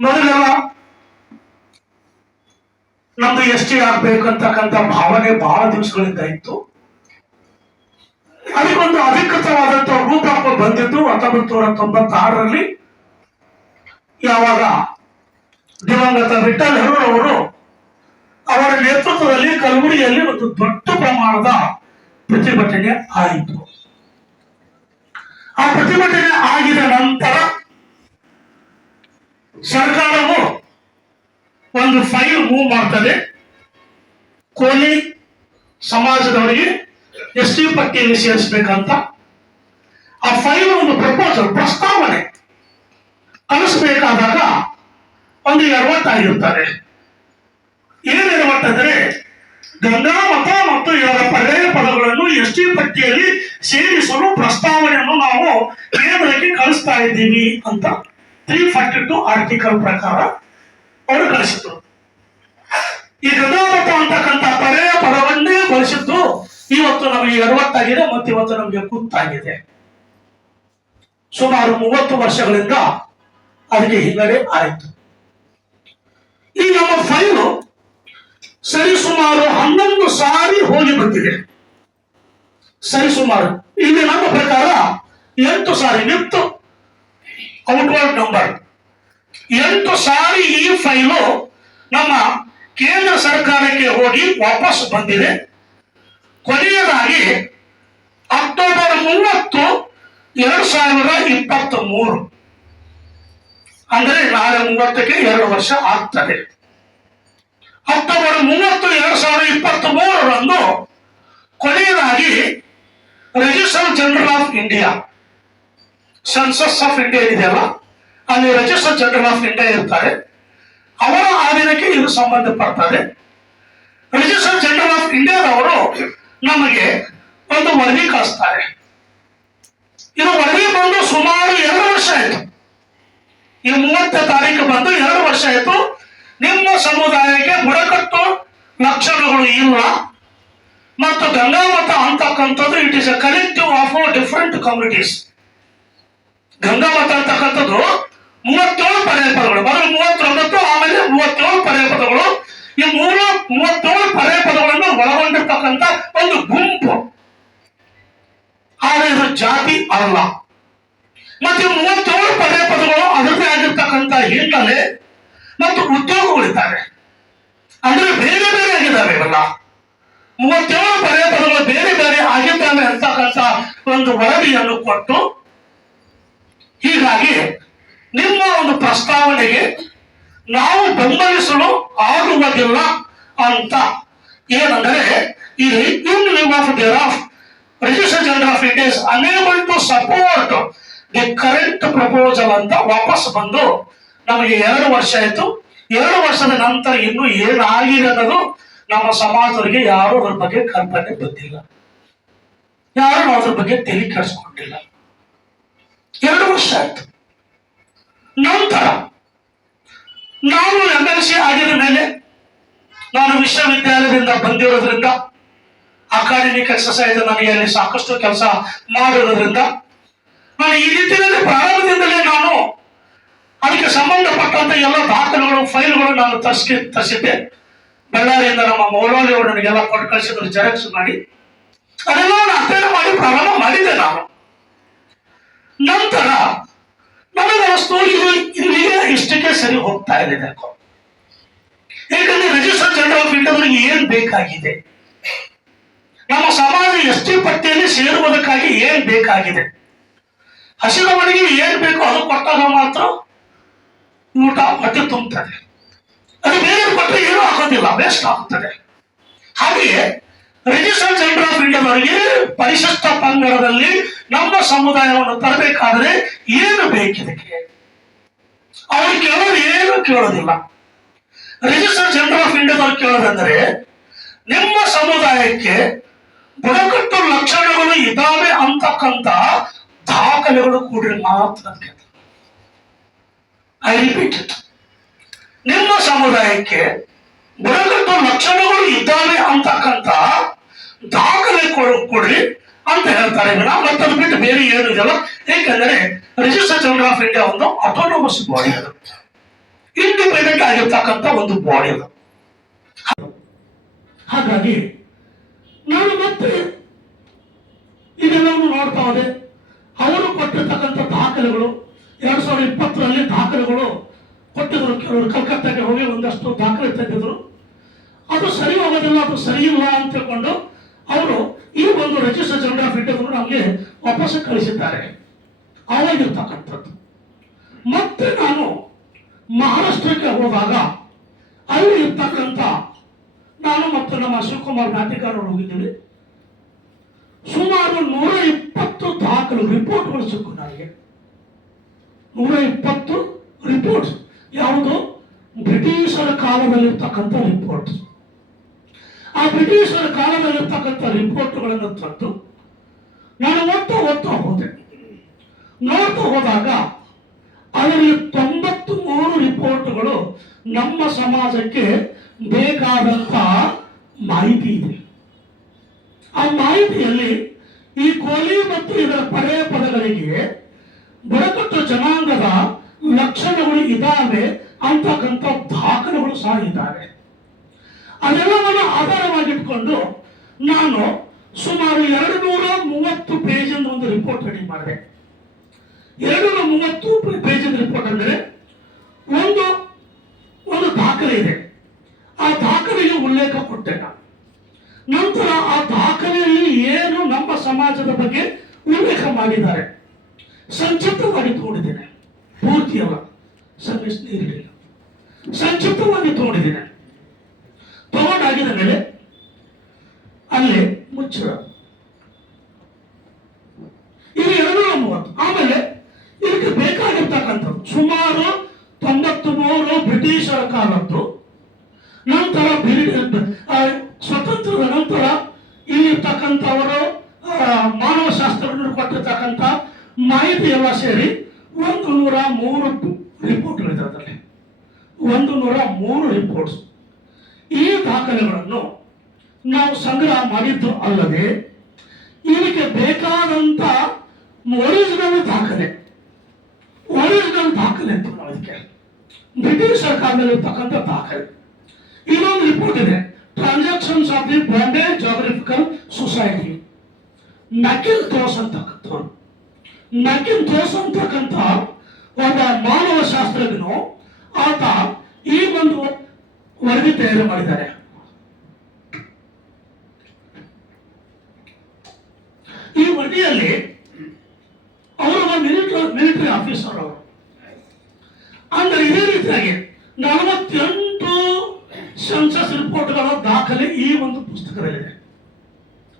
ಮೊದಲೆಲ್ಲ ನಮ್ದು S T ಆಗ್ಬೇಕಂತಕ್ಕಂಥ ಭಾವನೆ ಬಹಳ ದಿವಸಗಳಿಂದ ಇತ್ತು. ಅದಕ್ಕೊಂದು ಅಧಿಕೃತವಾದಂತಹ ರೂಪ ಬಂದಿದ್ದು 1996ರಲ್ಲಿ, ಯಾವಾಗ ದಿವಂಗತ ವಿಠಲ್ ನೆಹರು ಅವರು ಅವರ ನೇತೃತ್ವದಲ್ಲಿ ಕಲಬುರಗಿಯಲ್ಲಿ ಒಂದು ದೊಡ್ಡ ಪ್ರಮಾಣದ ಪ್ರತಿಭಟನೆ ಆಯಿತು. ಆ ಪ್ರತಿಭಟನೆ ಆಗಿದ ನಂತರ ಸರ್ಕಾರವು ಒಂದು ಫೈಲ್ ಮೂವ್ ಮಾಡ್ತದೆ. ಕೋಲಿ ಸಮಾಜದವರಿಗೆ ಎಸ್ ಟಿ ಪಟ್ಟಿಯಲ್ಲಿ ಸೇರಿಸಬೇಕಂತ ಆ ಫೈಲ್ ಒಂದು ಪ್ರಪೋಸಲ್, ಪ್ರಸ್ತಾವನೆ ಕಳಿಸಬೇಕಾದಾಗ ಒಂದು ಎಡವಟ್ಟಾಗಿರ್ತಾರೆ. ಏನು ಎಡವಟ್ಟಂದ್ರೆ, ಗಂಗಾ ಮತ ಮತ್ತು ಇವರ ಪರ್ಯಾಯ ಪದಗಳನ್ನು ಎಸ್ ಟಿ ಪಟ್ಟಿಯಲ್ಲಿ ಸೇರಿಸಲು ಪ್ರಸ್ತಾವನೆಯನ್ನು ನಾವು ಕೇಂದ್ರಕ್ಕೆ ಕಳಿಸ್ತಾ ಇದ್ದೀವಿ ಅಂತ 342 ಆರ್ಟಿಕಲ್ ಪ್ರಕಾರ ಅವರು ಕಳಿಸಿದ್ರು. ಈ ಗಂಗಾ ಮತ ಅಂತಕ್ಕಂಥ ಪರ್ಯಾಯ ಪದವನ್ನೇ ಬಳಸಿದ್ದು ಇವತ್ತು ನಮಗೆ ಎಡವಟ್ಟಾಗಿದೆ ಮತ್ತು ಇವತ್ತು ನಮಗೆ ಗೊತ್ತಾಗಿದೆ. ಸುಮಾರು 30 ವರ್ಷಗಳಿಂದ ಅದಕ್ಕೆ ಹಿನ್ನಡೆ ಆಯಿತು. ಈ ನಮ್ಮ ಫೈಲು ಸರಿಸುಮಾರು 11 ಸಾರಿ ಹೋಗಿ ಬಂದಿದೆ. ಸರಿಸುಮಾರು ಇಲ್ಲಿ ನಮ್ಮ ಪ್ರಕಾರ 8 ಸಾರಿ ವಿತ್ ಔಟ್ವರ್ಡ್ ನಂಬರ್ 8 ಸಾರಿ ಈ ಫೈಲು ನಮ್ಮ ಕೇಂದ್ರ ಸರ್ಕಾರಕ್ಕೆ ಹೋಗಿ ವಾಪಸ್ ಬಂದಿದೆ. ಕೊನೆಯದಾಗಿ ಅಕ್ಟೋಬರ್ 30, 2023 ಅಂದ್ರೆ ನಾಳೆ 30ಕ್ಕೆ 2 ವರ್ಷ ಆಗ್ತದೆ. ಅಕ್ಟೋಬರ್ 30, 2023ರಂದು ಕೊನೆಯದಾಗಿ register general of India, census of India ಇದೆಯಲ್ಲ, ಅಲ್ಲಿ ರಿಜಿಸ್ಟರ್ ಜನರಲ್ ಆಫ್ ಇಂಡಿಯಾ ಇರ್ತಾರೆ. ಅವರ ಆಧೀನಕ್ಕೆ ಇದು ಸಂಬಂಧಪಡ್ತದೆ. ರಿಜಿಸ್ಟರ್ ಜನರಲ್ ಆಫ್ ಇಂಡಿಯಾದವರು ನಮಗೆ ಒಂದು ವರದಿ ಕಳಿಸ್ತಾರೆ. ಇದು ವರದಿ ಬಂದು ಸುಮಾರು 2 ವರ್ಷ ಆಯ್ತು. ಈ 30 ತಾರೀಕು ಬಂದು 2 ವರ್ಷ ಆಯ್ತು. ನಿಮ್ಮ ಸಮುದಾಯಕ್ಕೆ ಬುಡಕಟ್ಟು ಲಕ್ಷಣಗಳು ಇಲ್ಲ ಮತ್ತು ಗಂಗಾ ಮತ ಅಂತಕ್ಕಂಥದ್ದು it is A collective of different communities. Ganga ಮತ ಅಂತಕ್ಕಂಥದ್ದು 37 ಪರ್ಯಾಯ ಪದಗಳು, ಮೊದಲು 39, ಆಮೇಲೆ 37 ಪರ್ಯಾಯ ಪದಗಳು. ಈ 37 ಪರ್ಯಾಯ ಪದಗಳನ್ನು ಒಳಗೊಂಡಿರ್ತಕ್ಕಂಥ ಒಂದು ಗುಂಪು, ಆದರೆ ಇದು ಜಾತಿ ಅಲ್ಲ. ಮತ್ತೆ 37 ಪರ್ಯಾಯ ಪದಗಳು ಅದರದೇ ಆಗಿರ್ತಕ್ಕಂಥ ಹಿನ್ನೆಲೆ ಮತ್ತು ಉದ್ಯೋಗಗಳಿದ್ದಾವೆ, ಅಂದ್ರೆ ಬೇರೆ ಬೇರೆ ಆಗಿದ್ದಾವೆ. ಇವೆಲ್ಲ 37 ಪರ್ಯಾಯ ಪದಗಳು ಬೇರೆ ಬೇರೆ ಆಗಿದ್ದಾವೆ ಅಂತಕ್ಕಂಥ ಒಂದು ವರದಿಯನ್ನು ಕೊಟ್ಟು, ಹೀಗಾಗಿ ನಿಮ್ಮ ಒಂದು ಪ್ರಸ್ತಾವನೆಗೆ ನಾವು ಬೆಂಬಲಿಸಲು ಆಗುವುದಿಲ್ಲ ಅಂತ ಏನಂದರೆ, ಇಲ್ಲಿ in lieu of there of register general of India is unable to support the current proposal ಅಂತ ವಾಪಸ್ ಬಂದು ನಮಗೆ 2 ವರ್ಷ ಆಯ್ತು. 2 ವರ್ಷದ ನಂತರ ಇನ್ನು ಏನಾಗಿದೆ ಅನ್ನೋದು ನಮ್ಮ ಸಮಾಜದವರಿಗೆ ಯಾರು ಅದ್ರ ಬಗ್ಗೆ ಕಲ್ಪನೆ ಬಂದಿಲ್ಲ, ಯಾರು ಅದ್ರ ಬಗ್ಗೆ ತಲೆ ಕೆಡಿಸ್ಕೊಂಡಿಲ್ಲ. 2 ವರ್ಷ ಆಯ್ತು. ನಂತರ ನಾನು MLC ಆಗಿದ ಮೇಲೆ, ನಾನು ವಿಶ್ವವಿದ್ಯಾಲಯದಿಂದ ಬಂದಿರೋದ್ರಿಂದ, ಅಕಾಡೆಮಿಕ್ ಎಕ್ಸರ್ಸೈಸ್ ನನಗೆ ಅಲ್ಲಿ ಸಾಕಷ್ಟು ಕೆಲಸ ಮಾಡಿರೋದ್ರಿಂದ, ನಾನು ಈ ರೀತಿಯಲ್ಲಿ ಪ್ರಾರಂಭದಿಂದಲೇ ನಾನು ಅದಕ್ಕೆ ಸಂಬಂಧಪಟ್ಟಂತ ಎಲ್ಲ ದಾಖಲೆಗಳು, ಫೈಲ್ಗಳು ನಾನು ತರಿಸಿದ್ದೆ. ಬಳ್ಳಾರಿಯಿಂದ ನಮ್ಮ ಮೌಲವಿ ಅವರು ನನಗೆಲ್ಲ ಕೊಟ್ಟು ಕಳಿಸಿದ್ರು, ಜೆರಾಕ್ಸ್ ಮಾಡಿ. ಅದೆಲ್ಲ ನಾನು ಅಧ್ಯಯನ ಮಾಡಿ ಪ್ರಾರಂಭ ಮಾಡಿದ್ದೆ ನಾನು. ನಂತರ ನನಗೆ ವಸ್ತು ಇಲ್ಲಿಗೆ ಇಷ್ಟಕ್ಕೆ ಸರಿ ಹೋಗ್ತಾ ಇದೆ. ಯಾಕಂದ್ರೆ ರಿಜಿಸ್ಟರ್ ಜನರಲ್ ಆಫ್ ಇಂಡಿಯಾದವರಿಗೆ ಏನ್ ಬೇಕಾಗಿದೆ, ನಮ್ಮ ಸಮಾಜ ಎಸ್ ಟಿ ಪಟ್ಟಿಯಲ್ಲಿ ಸೇರುವುದಕ್ಕಾಗಿ ಏನ್ ಬೇಕಾಗಿದೆ, ಹಸಿದವನಿಗೆ ಏನ್ ಬೇಕು ಅದು ಕೊಟ್ಟಾಗ ಮಾತ್ರ ಊಟ ಹೊಟ್ಟೆ ತುಂಬುತ್ತದೆ. ಅದು ಬೇರೆ ಕೊಟ್ಟರೆ ಏನೂ ಆಗೋದಿಲ್ಲ, ವೇಸ್ಟ್ ಆಗುತ್ತದೆ. ಹಾಗೆಯೇ ರಿಜಿಸ್ಟರ್ ಜನರಲ್ ಆಫ್ ಇಂಡಿಯಾದವರಿಗೆ ಪರಿಶಿಷ್ಟ ಪಂಗಡದಲ್ಲಿ ನಮ್ಮ ಸಮುದಾಯವನ್ನು ತರಬೇಕಾದ್ರೆ ಏನು ಬೇಕಿದಕ್ಕೆ ಅವ್ರು ಕೇಳೋರು ಏನು ಕೇಳೋದಿಲ್ಲ. ರಿಜಿಸ್ಟರ್ ಜನರಲ್ ಆಫ್ ಇಂಡಿಯಾದವ್ರು ಕೇಳೋದಂದ್ರೆ, ನಿಮ್ಮ ಸಮುದಾಯಕ್ಕೆ ಬುಡಕಟ್ಟು ಲಕ್ಷಣಗಳು ಇದಾವೆ ಅಂತಕ್ಕಂಥ ದಾಖಲೆಗಳು ಕೂಡಿ ಮಾತ್ರ. ಐ ರಿಪೀಟ್ ಇಟ್, ನಿಮ್ಮ ಸಮುದಾಯಕ್ಕೆ ಬುಡಕಟ್ಟು ಲಕ್ಷಣಗಳು ಇದ್ದಾವೆ ಅಂತಕ್ಕಂಥ ದಾಖಲೆ ಕೊಡ್ರಿ ಅಂತ ಹೇಳ್ತಾರೆ. ಮತ್ತದು ಬಿಟ್ಟು ಬೇರೆ ಏನು ಇದೆಲ್ಲ. ಏಕೆಂದರೆ ರಿಜಿಸ್ಟರ್ ಜನರಲ್ ಆಫ್ ಇಂಡಿಯಾ ಒಂದು ಆಟೋನಮಸ್ ಬಾಡಿ, ಅದು ಇಂಡಿಪೆಂಡೆಂಟ್ ಆಗಿರ್ತಕ್ಕಂಥ ಒಂದು ಬಾಡಿ ಅದು. ಹಾಗಾಗಿ ನಾನು ಮತ್ತೆ ಇದೆಲ್ಲವನ್ನು ನೋಡ್ತಾ ಹೋದೆ. ಅವರು ಕೊಟ್ಟಿರ್ತಕ್ಕಂಥ ದಾಖಲೆಗಳು 2020ರಲ್ಲಿ ದಾಖಲೆಗಳು ಕೊಟ್ಟಿದ್ರು. ಕೆಲವರು ಕಲ್ಕತ್ತಾಗೆ ಹೋಗಿ ಒಂದಷ್ಟು ದಾಖಲೆ ತೆಗೆದಿದ್ರು. ಅದು ಸರಿ ಹೋಗೋದಿಲ್ಲ, ಅದು ಸರಿ ಇಲ್ಲ ಅಂತ ತಿಳ್ಕೊಂಡು ಅವರು ಈ ಒಂದು ರಿಜಿಸ್ಟರ್ ಜನರಲ್ ಆಫ್ ಇಂಡಿಯಾದನ್ನು ನಮಗೆ ವಾಪಸ್ ಕಳಿಸಿದ್ದಾರೆ. ಅವಾಗಿರ್ತಕ್ಕಂಥದ್ದು. ಮತ್ತೆ ನಾನು ಮಹಾರಾಷ್ಟ್ರಕ್ಕೆ ಹೋದಾಗ ಅಲ್ಲಿ ಇರ್ತಕ್ಕಂಥ ನಾನು ಮತ್ತು ನಮ್ಮ ಶಿವಕುಮಾರ್ ನಾಟಿಕಾರರು ಹೋಗಿದ್ದೀವಿ. ಸುಮಾರು 120 ದಾಖಲು ರಿಪೋರ್ಟ್ಗಳು ಸಿಕ್ಕು ನನಗೆ. 120 ರಿಪೋರ್ಟ್ಸ್. ಯಾವುದು? ಬ್ರಿಟಿಷರ ಕಾಲದಲ್ಲಿರ್ತಕ್ಕಂಥ ರಿಪೋರ್ಟ್. ಆ ಬ್ರಿಟಿಷರ ಕಾಲದಲ್ಲಿರ್ತಕ್ಕಂಥ ರಿಪೋರ್ಟ್ಗಳನ್ನು ತಂದು ನಾನು ಓದ್ತಾ ಹೋದೆ. ನೋಡ್ತಾ ಹೋದಾಗ ಅದರಲ್ಲಿ 93 ರಿಪೋರ್ಟ್ಗಳು ನಮ್ಮ ಸಮಾಜಕ್ಕೆ ಬೇಕಾದಂತ ಮಾಹಿತಿ ಇದೆ. ಆ ಮಾಹಿತಿಯಲ್ಲಿ ಈ ಕೋಲಿ ಮತ್ತು ಇದರ ಪಡೆಯ ಪದಗಳಿಗೆ ಬುಡಕಟ್ಟು ಜನಾಂಗದ ಲಕ್ಷಣಗಳು ಇದ್ದಾವೆ ಅಂತಕ್ಕಂಥ ದಾಖಲೆಗಳು ಸಹ ಇದ್ದಾವೆ. ಅದೆಲ್ಲವನ್ನು ಆಧಾರವಾಗಿಟ್ಕೊಂಡು ನಾನು ಸುಮಾರು 230 ಪೇಜಿನ ಒಂದು ರಿಪೋರ್ಟ್ ರೆಡಿ ಮಾಡಿದೆ. 230 ಪೇಜಿನ ರಿಪೋರ್ಟ್ ಅಂದರೆ ಒಂದು ದಾಖಲೆ ಇದೆ. ಆ ದಾಖಲೆಗೆ ಉಲ್ಲೇಖ ಕೊಟ್ಟೆ ನಾನು. ನಂತರ ಆ ದಾಖಲೆಯಲ್ಲಿ ಏನು ನಮ್ಮ ಸಮಾಜದ ಬಗ್ಗೆ ಉಲ್ಲೇಖ ಮಾಡಿದ್ದಾರೆ ಸಂಕ್ಷಿಪ್ತವಾಗಿ ತೋಡಿದ್ದೇನೆ. ಪೂರ್ತಿ ಅಲ್ಲ, ಸಂದೇಶ ನೀರಿಲ್ಲ, ಸಂಕ್ಷಿಪ್ತವಾಗಿ ತೋಡಿದ್ದೇನೆ. ತಗೊಂಡಾಗಿದ ಮೇಲೆ ಅಲ್ಲಿ ಮುಚ್ಚಳ ಇದು 230. ಆಮೇಲೆ ಇದಕ್ಕೆ ಬೇಕಾಗಿರ್ತಕ್ಕಂಥದ್ದು ಸುಮಾರು 93 ಬ್ರಿಟಿಷರ ಕಾಲದ್ದು. ನಂತರ ಸ್ವತಂತ್ರದ ನಂತರ ಇಲ್ಲಿರ್ತಕ್ಕಂಥವರು ಮಾನವಶಾಸ್ತ್ರಜ್ಞರು ಕೊಟ್ಟಿರ್ತಕ್ಕಂಥ ಮಾಹಿತಿ ಎಲ್ಲ ಸೇರಿ 103 ರಿಪೋರ್ಟ್ಗಳಿದೆ. ಅದರಲ್ಲಿ 103 ರಿಪೋರ್ಟ್ಸ್. ಈ ದಾಖಲೆಗಳನ್ನು ನಾವು ಸಂಗ್ರಹ ಮಾಡಿದ್ದು ಅಲ್ಲದೆ ಇದಕ್ಕೆ ಬೇಕಾದಂತ ಒರಿಜಿನಲ್ ದಾಖಲೆ ಅಂತ ನಾವು ಇದಕ್ಕೆ ಬ್ರಿಟಿಷ್ ಸರ್ಕಾರದಲ್ಲಿರ್ತಕ್ಕಂಥ ದಾಖಲೆ. ಇನ್ನೊಂದು ರಿಪೋರ್ಟ್ ಇದೆ, transactions of the Bombay geographical society. Mackintosh ಅಂತಕ್ಕಂಥ ಒಬ್ಬ ಮಾನವ ಶಾಸ್ತ್ರಜ್ಞನು ಆತ ಈ ಒಂದು ವರದಿ ತಯಾರು ಮಾಡಿದ್ದಾರೆ. ಈ ವರದಿಯಲ್ಲಿ ಅವರ ಮಿಲಿಟರಿ ಆಫೀಸರ್ ಅವರು ಅಂದ್ರೆ ಇದೇ ರೀತಿಯಾಗಿ 48 ಸೆನ್ಸಸ್ ರಿಪೋರ್ಟ್ಗಳ ದಾಖಲೆ ಈ ಒಂದು ಪುಸ್ತಕದಲ್ಲಿದೆ.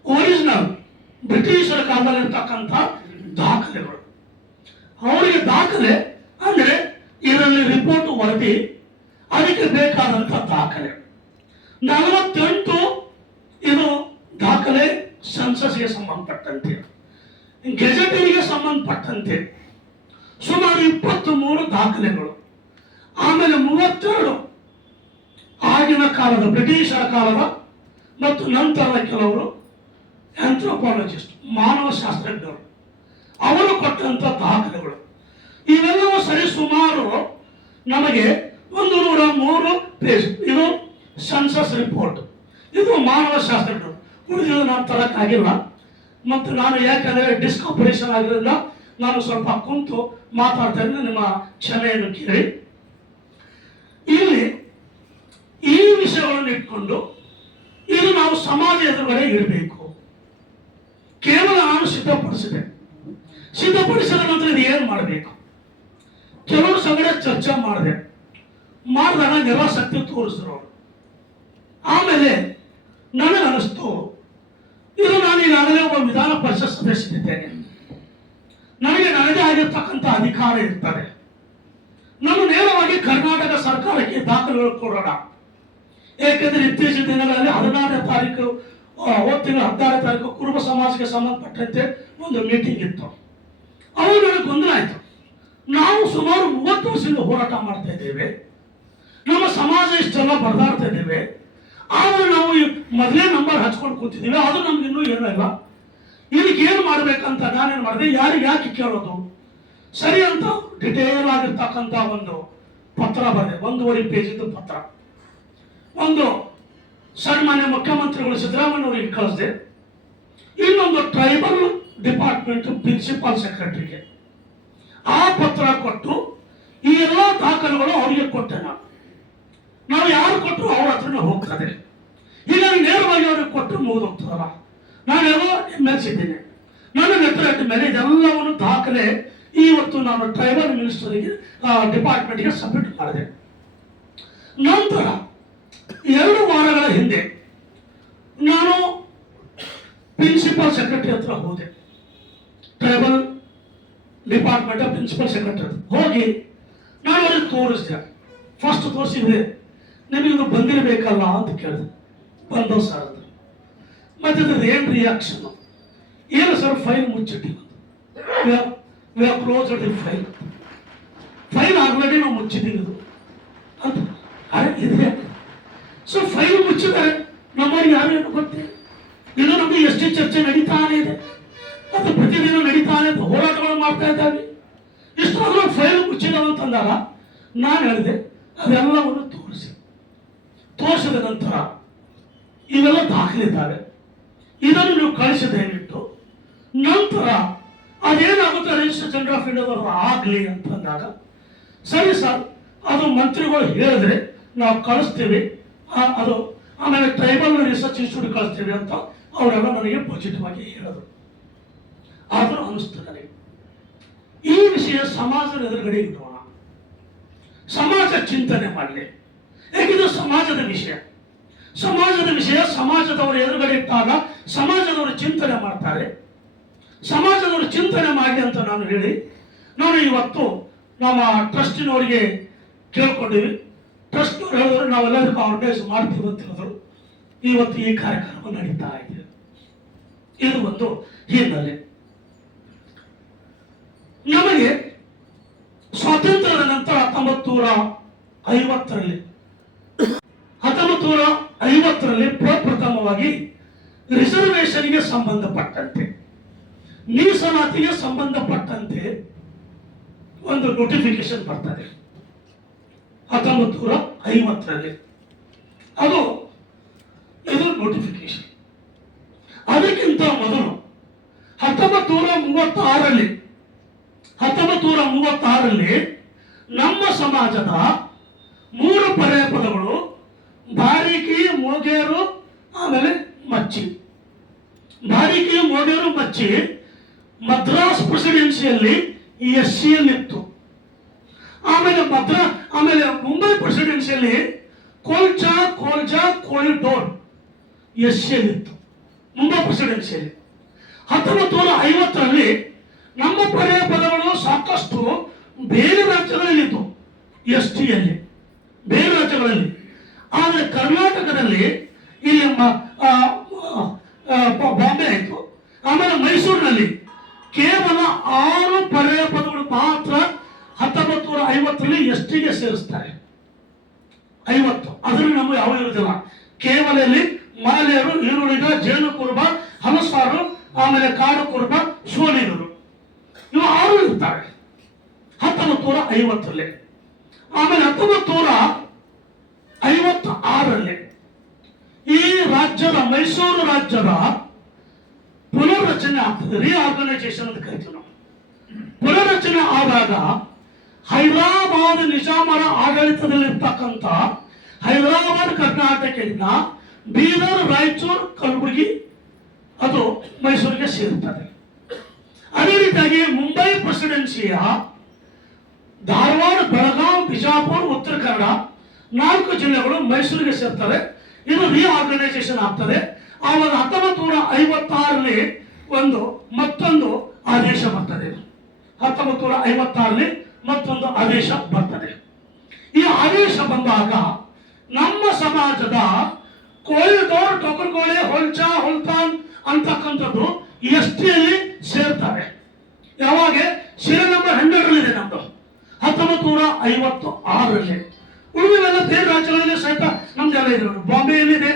ಒರಿಜಿನಲ್ ಬ್ರಿಟಿಷರ ಕಾಲದಲ್ಲಿರ್ತಕ್ಕಂಥ ದಾಖಲೆಗಳು. ಅವರಿಗೆ ದಾಖಲೆ ಅಂದ್ರೆ ಇದರಲ್ಲಿ ರಿಪೋರ್ಟ್ ವರದಿ, ಅದಕ್ಕೆ ಬೇಕಾದಂತ ದಾಖಲೆ 48 ಇದು ದಾಖಲೆ ಸೆನ್ಸಸ್ಗೆ ಸಂಬಂಧಪಟ್ಟಂತೆ, ಗೆಜೆಟಿಗೆ ಸಂಬಂಧಪಟ್ಟಂತೆ ಸುಮಾರು 23 ದಾಖಲೆಗಳು. ಆಮೇಲೆ 32 ಆಗಿನ ಕಾಲದ ಬ್ರಿಟಿಷರ ಕಾಲದ ಮತ್ತು ನಂತರದ ಕೆಲವರು ಆಂಥ್ರೋಪಾಲಜಿಸ್ಟ್ ಮಾನವ ಶಾಸ್ತ್ರಜ್ಞರು ಅವರು ಕೊಟ್ಟಂತ ದಾಖಲೆಗಳು. ಇವೆಲ್ಲವೂ ಸರಿ ಸುಮಾರು ನಮಗೆ 103 ಪೇಜ್. ಇದು ಸೆನ್ಸಸ್ ರಿಪೋರ್ಟ್, ಇದು ಮಾನವ ಶಾಸ್ತ್ರಜ್ಞರು. ಉಳಿದಿದ್ದು ನಾನು ತರಕ್ಕಾಗಿಲ್ಲ. ಮತ್ತು ನಾನು ಯಾಕಂದ್ರೆ ಡಿಸ್ಕಾಪರೇಷನ್ ಆಗಿರೋದ್ರಿಂದ ನಾನು ಸ್ವಲ್ಪ ಕುಂತು ಮಾತಾಡ್ತಾ ಇದ್ದೆ, ನಿಮ್ಮ ಕ್ಷಮೆಯನ್ನು ಕೇಳಿ. ಇಲ್ಲಿ ಈ ವಿಷಯಗಳನ್ನು ಇಟ್ಕೊಂಡು ಇದು ನಾವು ಸಮಾಜ ಎದುರುಗಡೆ ಇಡಬೇಕು. ಕೇವಲ ನಾನು ಸಿದ್ಧಪಡಿಸಿದ ನಂತರ ಇದು ಏನು ಮಾಡಬೇಕು, ಕೆಲವರು ಸಂಗಡ ಚರ್ಚೆ ಮಾಡಿದಾಗ ನಿರಾಸಕ್ತಿ ತೋರಿಸಿದ್ರು ಅವರು. ಆಮೇಲೆ ನನಗನಿಸ್ತು, ಇದು ನಾನು ಈಗಾಗಲೇ ಒಬ್ಬ ವಿಧಾನ ಪರಿಷತ್ ಸದಸ್ಯನಿದ್ದೇನೆ, ನನಗೆ ನನ್ನದೇ ಆಗಿರ್ತಕ್ಕಂಥ ಅಧಿಕಾರ ಇರ್ತದೆ. ನಾನು ನೇರವಾಗಿ ಕರ್ನಾಟಕ ಸರ್ಕಾರಕ್ಕೆ ದಾಖಲೆಗಳು ಕೊಡೋಣ. ಏಕೆಂದರೆ ಇತ್ತೀಚಿನ ದಿನಗಳಲ್ಲಿ 16ನೇ ತಾರೀಕು, ಹೋದ ತಿಂಗಳು 16ನೇ ತಾರೀಕು ಕುರುಬ ಸಮಾಜಕ್ಕೆ ಸಂಬಂಧಪಟ್ಟಂತೆ ಒಂದು ಮೀಟಿಂಗ್ ಇತ್ತು. ಅವಾಗ ನನಗೆ ಗೊಂದಲ ಆಯಿತು. ನಾವು ಸುಮಾರು 30 ವರ್ಷದಿಂದ ಹೋರಾಟ ಮಾಡ್ತಾ ಇದ್ದೇವೆ, ನಮ್ಮ ಸಮಾಜ ಇಷ್ಟೆಲ್ಲ ಬಡದಾಡ್ತಾ ಇದ್ದೇವೆ, ಆದ್ರೆ ನಾವು ಮೊದಲೇ ನಂಬರ್ ಹಚ್ಕೊಂಡು ಕೂತಿದ್ದೀವಿ, ಅದು ನಮ್ಗೆ ಇನ್ನೂ ಏನಿಲ್ಲ. ಇದಕ್ಕೆ ಏನು ಮಾಡ್ಬೇಕಂತ ನಾನೇನು ಮಾಡಿದೆ, ಯಾಕೆ ಕೇಳೋದು ಸರಿ ಅಂತ ಡಿಟೇಲ್ ಆಗಿರ್ತಕ್ಕಂಥ ಒಂದು ಪತ್ರ ಬರೆದೆ, 1.5 ಪೇಜಿದ್ದು ಪತ್ರ. ಒಂದು ಸನ್ಮಾನ್ಯ ಮುಖ್ಯಮಂತ್ರಿಗಳು ಸಿದ್ದರಾಮಯ್ಯ ಅವರಿಗೆ ಕಳಿಸಿದೆ, ಇನ್ನೊಂದು ಟ್ರೈಬಲ್ ಡಿಪಾರ್ಟ್ಮೆಂಟ್ ಪ್ರಿನ್ಸಿಪಾಲ್ ಸೆಕ್ರೆಟರಿಗೆ ಆ ಪತ್ರ ಕೊಟ್ಟು ಈ ಎಲ್ಲ ದಾಖಲೆಗಳು ಅವರಿಗೆ ಕೊಟ್ಟೆ. ನಾವು ಯಾರು ಕೊಟ್ಟರು ಅವ್ರ ಹತ್ರನೇ ಹೋಗ್ತದೆ. ಈಗ ನೇರವಾಗಿ ಅವ್ರಿಗೆ ಕೊಟ್ಟರು ಮುಗಿದೋಗ್ತದಲ್ಲ. ನಾನೆಲ್ಲೋ ಮೆಚ್ಚಿದ್ದೇನೆ. ನನ್ನ ನೆಟ್ಟ ಮೇಲೆ ಇದೆಲ್ಲವನ್ನು ದಾಖಲೆ ಇವತ್ತು ನಾನು ಟ್ರೈಬಲ್ ಮಿನಿಸ್ಟರಿಗೆ ಡಿಪಾರ್ಟ್ಮೆಂಟ್ಗೆ ಸಬ್ಮಿಟ್ ಮಾಡಿದೆ. ನಂತರ 2 ವಾರಗಳ ಹಿಂದೆ ನಾನು ಪ್ರಿನ್ಸಿಪಲ್ ಸೆಕ್ರೆಟರಿ ಹತ್ರ ಹೋದೆ. ಟ್ರೈಬಲ್ ಡಿಪಾರ್ಟ್ಮೆಂಟ್ ಪ್ರಿನ್ಸಿಪಲ್ ಸೆಕ್ರೆಟರಿ ಹೋಗಿ ನಾನು ಅವ್ರಿಗೆ ತೋರಿಸಿದೆ. ಫಸ್ಟ್ ತೋರಿಸಿದ್ರೆ ನಿಮಗಿದು ಬಂದಿರಬೇಕಲ್ಲ ಅಂತ ಕೇಳಿದೆ. ಬಂದವು ಸರ್ ಅದು. ಮತ್ತೆ ಅದ್ರ ಏನು ರಿಯಾಕ್ಷನ್? ಏನು ಸರ್, ಫೈಲ್ ಮುಚ್ಚಿಟ್ಟಿದ್ದು, ಕ್ಲೋಸ್ ದಿ ಫೈಲ್ ಆಲ್ರೆಡಿ ನಾವು ಮುಚ್ಚಿದ್ದೀವಿ ಅಂತ. ಅರೆ ಇದೆ. ಸೊ ಫೈಲ್ ಮುಚ್ಚಿದ್ದಾರೆ, ನಮ್ಮವ್ರಿಗೆ ಯಾರೇನು ಗೊತ್ತೇ. ಇದು ನಮಗೆ ಎಷ್ಟು ಚರ್ಚೆ ನಡೀತಾನೆ ಇದೆ, ಅದು ಪ್ರತಿದಿನ ನಡೀತಾನೆ ಇದೆ, ಹೋರಾಟಗಳು ಮಾಡ್ತಾ ಇದ್ದಾವೆ. ಇಷ್ಟಾದ್ರೂ ಫೈಲ್ ಮುಚ್ಚಿದಾವೆ ಅಂತಂದಾಗ ನಾನು ಹೇಳಿದೆ ಅದೆಲ್ಲವನ್ನು ತೋರಿಸಿದ ನಂತರ ಇವೆಲ್ಲ ದಾಖಲಿದ್ದಾವೆ, ಇದನ್ನು ನೀವು ಕಳಿಸಿದ ದಯವಿಟ್ಟು. ನಂತರ ಅದೇನಾಗುತ್ತೆ ರಿಜಿಸ್ಟರ್ ಜನರಲ್ ಆಫ್ ಇಂಡಿಯಾದವರು ಆಗಲಿ ಅಂತಂದಾಗ ಸರಿ ಸರ್, ಅದು ಮಂತ್ರಿಗಳು ಹೇಳಿದ್ರೆ ನಾವು ಕಳಿಸ್ತೀವಿ, ಅದು ಆಮೇಲೆ ಟ್ರೈಬಲ್ ರಿಸರ್ಚ್ ಇನ್ಸ್ಟಿಟ್ಯೂಟ್ ಕಳಿಸ್ತೀವಿ ಅಂತ ಅವರೆಲ್ಲ ನನಗೆ ಪಾಸಿಟಿವ್ ಆಗಿ ಹೇಳಿದ್ರು. ಆದರೂ ಅನಿಸ್ತು ನನಗೆ ಈ ವಿಷಯ ಸಮಾಜದ ಎದುರುಗಡೆ ಇಡೋಣ, ಸಮಾಜ ಚಿಂತನೆ ಮಾಡಲಿ. ಹೇಗಿದು ಸಮಾಜದ ವಿಷಯ, ಸಮಾಜದವರು ಎದುರುಗಡೆ ಇಟ್ಟಾಗ ಸಮಾಜದವರು ಚಿಂತನೆ ಮಾಡ್ತಾರೆ. ಸಮಾಜದವರು ಚಿಂತನೆ ಮಾಡಿ ಅಂತ ನಾನು ಹೇಳಿ, ನಾನು ಇವತ್ತು ನಮ್ಮ ಟ್ರಸ್ಟಿನವರಿಗೆ ಕೇಳ್ಕೊಂಡಿವಿ. ಟ್ರಸ್ಟ್ನವ್ರು ಹೇಳಿದ್ರು ನಾವೆಲ್ಲರಿಗೂ ಆರ್ಗನೈಸ್ ಮಾಡ್ತೀವಿ ಅಂತ ಹೇಳಿದ್ರು. ಇವತ್ತು ಈ ಕಾರ್ಯಕ್ರಮ ನಡೀತಾ ಇದೆ. ಇದು ಒಂದು ಹಿನ್ನೆಲೆ. ನಮಗೆ ಸ್ವಾತಂತ್ರ್ಯದ ನಂತರ 1950ರಲ್ಲಿ ಪ್ರಪ್ರಥಮವಾಗಿ ರಿಸರ್ವೇಷನ್ಗೆ ಸಂಬಂಧಪಟ್ಟಂತೆ, ಮೀಸಲಾತಿಗೆ ಸಂಬಂಧಪಟ್ಟಂತೆ ಒಂದು ನೋಟಿಫಿಕೇಶನ್ ಬರ್ತದೆ 1950ರಲ್ಲಿ. ಇದು ನೋಟಿಫಿಕೇಶನ್. ಅದಕ್ಕಿಂತ ಮೊದಲು 1936ರಲ್ಲಿ ನಮ್ಮ ಸಮಾಜದ 3 ಪರ್ಯಾಯ ಪದಗಳು ಬಾರಿಕಿ, ಮೋಗೇರು, ಆಮೇಲೆ ಮಚ್ಚಿ. ಬಾರಿಕಿ, ಮೋಗೇರು, ಮಚ್ಚಿ ಮದ್ರಾಸ್ ಪ್ರೆಸಿಡೆನ್ಸಿಯಲ್ಲಿ SCಯಲ್ಲಿತ್ತು. ಆಮೇಲೆ ಮುಂಬೈ ಪ್ರೆಸಿಡೆನ್ಸಿಯಲ್ಲಿ ಕೋಲ್ಚಾ, ಕೋಳಿಡೋರ್ SCಯಲ್ಲಿತ್ತು. ಮುಂಬೈ ಪ್ರೆಸಿಡೆನ್ಸಿಯಲ್ಲಿ 1950ರಲ್ಲಿ ನಮ್ಮ ಪರ್ಯಾಯ ಪದಗಳು ಸಾಕಷ್ಟು ಬೇರೆ ರಾಜ್ಯಗಳಲ್ಲಿತ್ತು, STಯಲ್ಲಿ ಬೇರೆ ರಾಜ್ಯಗಳಲ್ಲಿ. ಆದರೆ ಕರ್ನಾಟಕದಲ್ಲಿ ಇಲ್ಲಿ ಬಾಂಬೆ ಆಯಿತು, ಆಮೇಲೆ ಮೈಸೂರಿನಲ್ಲಿ ಕೇವಲ 6 ಪರ್ಯಾಯ ಪದಗಳು ಮಾತ್ರ 1950ರಲ್ಲಿ STಗೆ ಸೇರಿಸ್ತಾರೆ. 50 ಅದರಲ್ಲಿ ನಮಗೆ ಯಾವ ಇರುವುದಿಲ್ಲ. ಕೇವಲ ಇಲ್ಲಿ ಮಹಿಳೆಯರು, ಈರುಳಿಗ, ಜೇನು ಕುರುಬ, ಹಲಸಾರು, ಆಮೇಲೆ ಕಾಡು ಕುರುಬ, ಸೋಲಿಗರು, ಇವು 6 ಇರ್ತಾರೆ 1950ರಲ್ಲಿ. ಆಮೇಲೆ 1956ರಲ್ಲಿ ಈ ರಾಜ್ಯದ, ಮೈಸೂರು ರಾಜ್ಯದ ಪುನರ್ರಚನೆ ಆಗ್ತದೆ. ರಿಆರ್ಗನೈಸೇಷನ್ ಅಂತ ಕರಿತೀವಿ ನಾವು. ಪುನರ್ರಚನೆ ಆದಾಗ ಹೈದರಾಬಾದ್ ನಿಜಾಮರ ಆಡಳಿತದಲ್ಲಿರ್ತಕ್ಕಂಥ ಹೈದರಾಬಾದ್ ಕರ್ನಾಟಕದಿಂದ ಬೀದರ್, ರಾಯಚೂರು, ಕಲಬುರಗಿ ಅದು ಮೈಸೂರಿಗೆ ಸೇರುತ್ತದೆ. ಅದೇ ರೀತಿಯಾಗಿ ಮುಂಬೈ ಪ್ರೆಸಿಡೆನ್ಸಿಯ ಧಾರವಾಡ, ಬೆಳಗಾವಿ, ಬಿಜಾಪುರ, ಉತ್ತರ ಕನ್ನಡ 4 ಜಿಲ್ಲೆಗಳು ಮೈಸೂರಿಗೆ ಸೇರ್ತಾರೆ. ಇದು ರಿಆರ್ಗನೈಸೇಷನ್ ಆಗ್ತದೆ. ಆವಾಗ 1956ರಲ್ಲಿ ಮತ್ತೊಂದು ಆದೇಶ ಬರ್ತದೆ. 1956ರಲ್ಲಿ ಮತ್ತೊಂದು ಆದೇಶ ಬರ್ತದೆ. ಈ ಆದೇಶ ಬಂದಾಗ ನಮ್ಮ ಸಮಾಜದ ಕೋಳಿದೋರ್, ಟೊಕರ್ಕೋಳಿ, ಹೊಲ್ಚಾ, ಹೊಲ್ತಾನ್ ಅಂತಕ್ಕಂಥದ್ದು STಯಲ್ಲಿ ಸೇರ್ತಾರೆ. ಯಾವಾಗ ಸೀರಿಯಲ್ ನಂಬರ್ 100ರಲ್ಲಿದೆ ನಮ್ದು 1956ರಲ್ಲಿ. ಉಳಿದೆಲ್ಲ ಬೇರೆ ರಾಜ್ಯಗಳಲ್ಲಿ ಸಹಿತ ನಮ್ದೆಲ್ಲ ಇದೆ. ಬಾಂಬೆಯಲ್ಲಿದೆ,